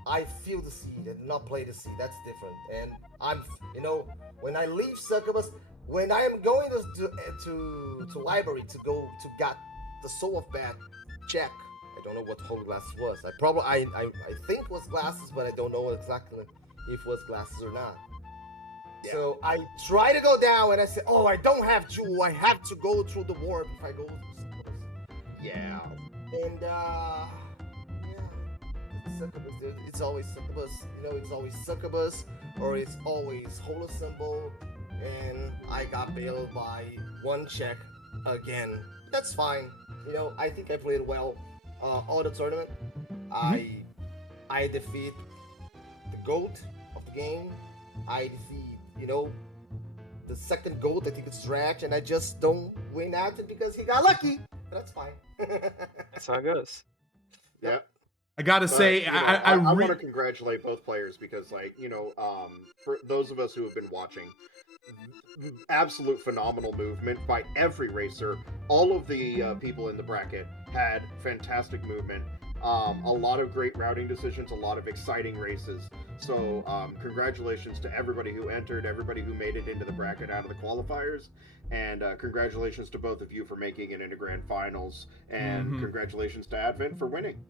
I feel the seed and not play the seed. That's different. And I'm when I leave Succubus, when I am going to library to go to get the Soul of Bat check. I don't know what Holy Glasses was. I think it was glasses, but I don't know exactly if it was glasses or not. Yeah. So I try to go down and I say, "Oh, I don't have Jewel. I have to go through the warp if I go to Succubus." Yeah. And Succubus, dude. It's always Succubus. It's always Succubus or it's always Holy Symbol. And I got bailed by 1 check again. That's fine. I think I played well. All the tournament, I defeat the GOAT of the game. I defeat, the second GOAT. I think it's Dratch, and I just don't win at it because he got lucky. But that's fine. That's how it goes. Yeah. I gotta say, I want to congratulate both players because, for those of us who have been watching, absolute phenomenal movement by every racer. All of the people in the bracket had fantastic movement. A lot of great routing decisions, a lot of exciting races. So congratulations to everybody who entered, everybody who made it into the bracket out of the qualifiers. And congratulations to both of you for making it into grand finals. And congratulations to Advent for winning.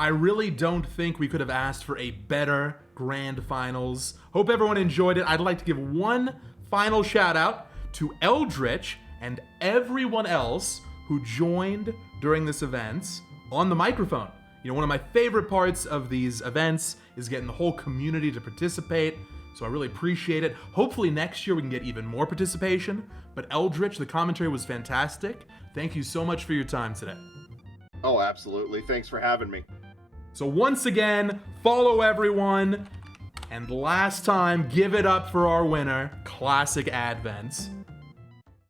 I really don't think we could have asked for a better grand finals. Hope everyone enjoyed it. I'd like to give one final shout out to Eldritch and everyone else who joined during this event on the microphone. One of my favorite parts of these events is getting the whole community to participate, so I really appreciate it. Hopefully next year we can get even more participation, but Eldritch, the commentary was fantastic. Thank you so much for your time today. Oh, absolutely. Thanks for having me. So once again, follow everyone. And last time, give it up for our winner, Classic Advent.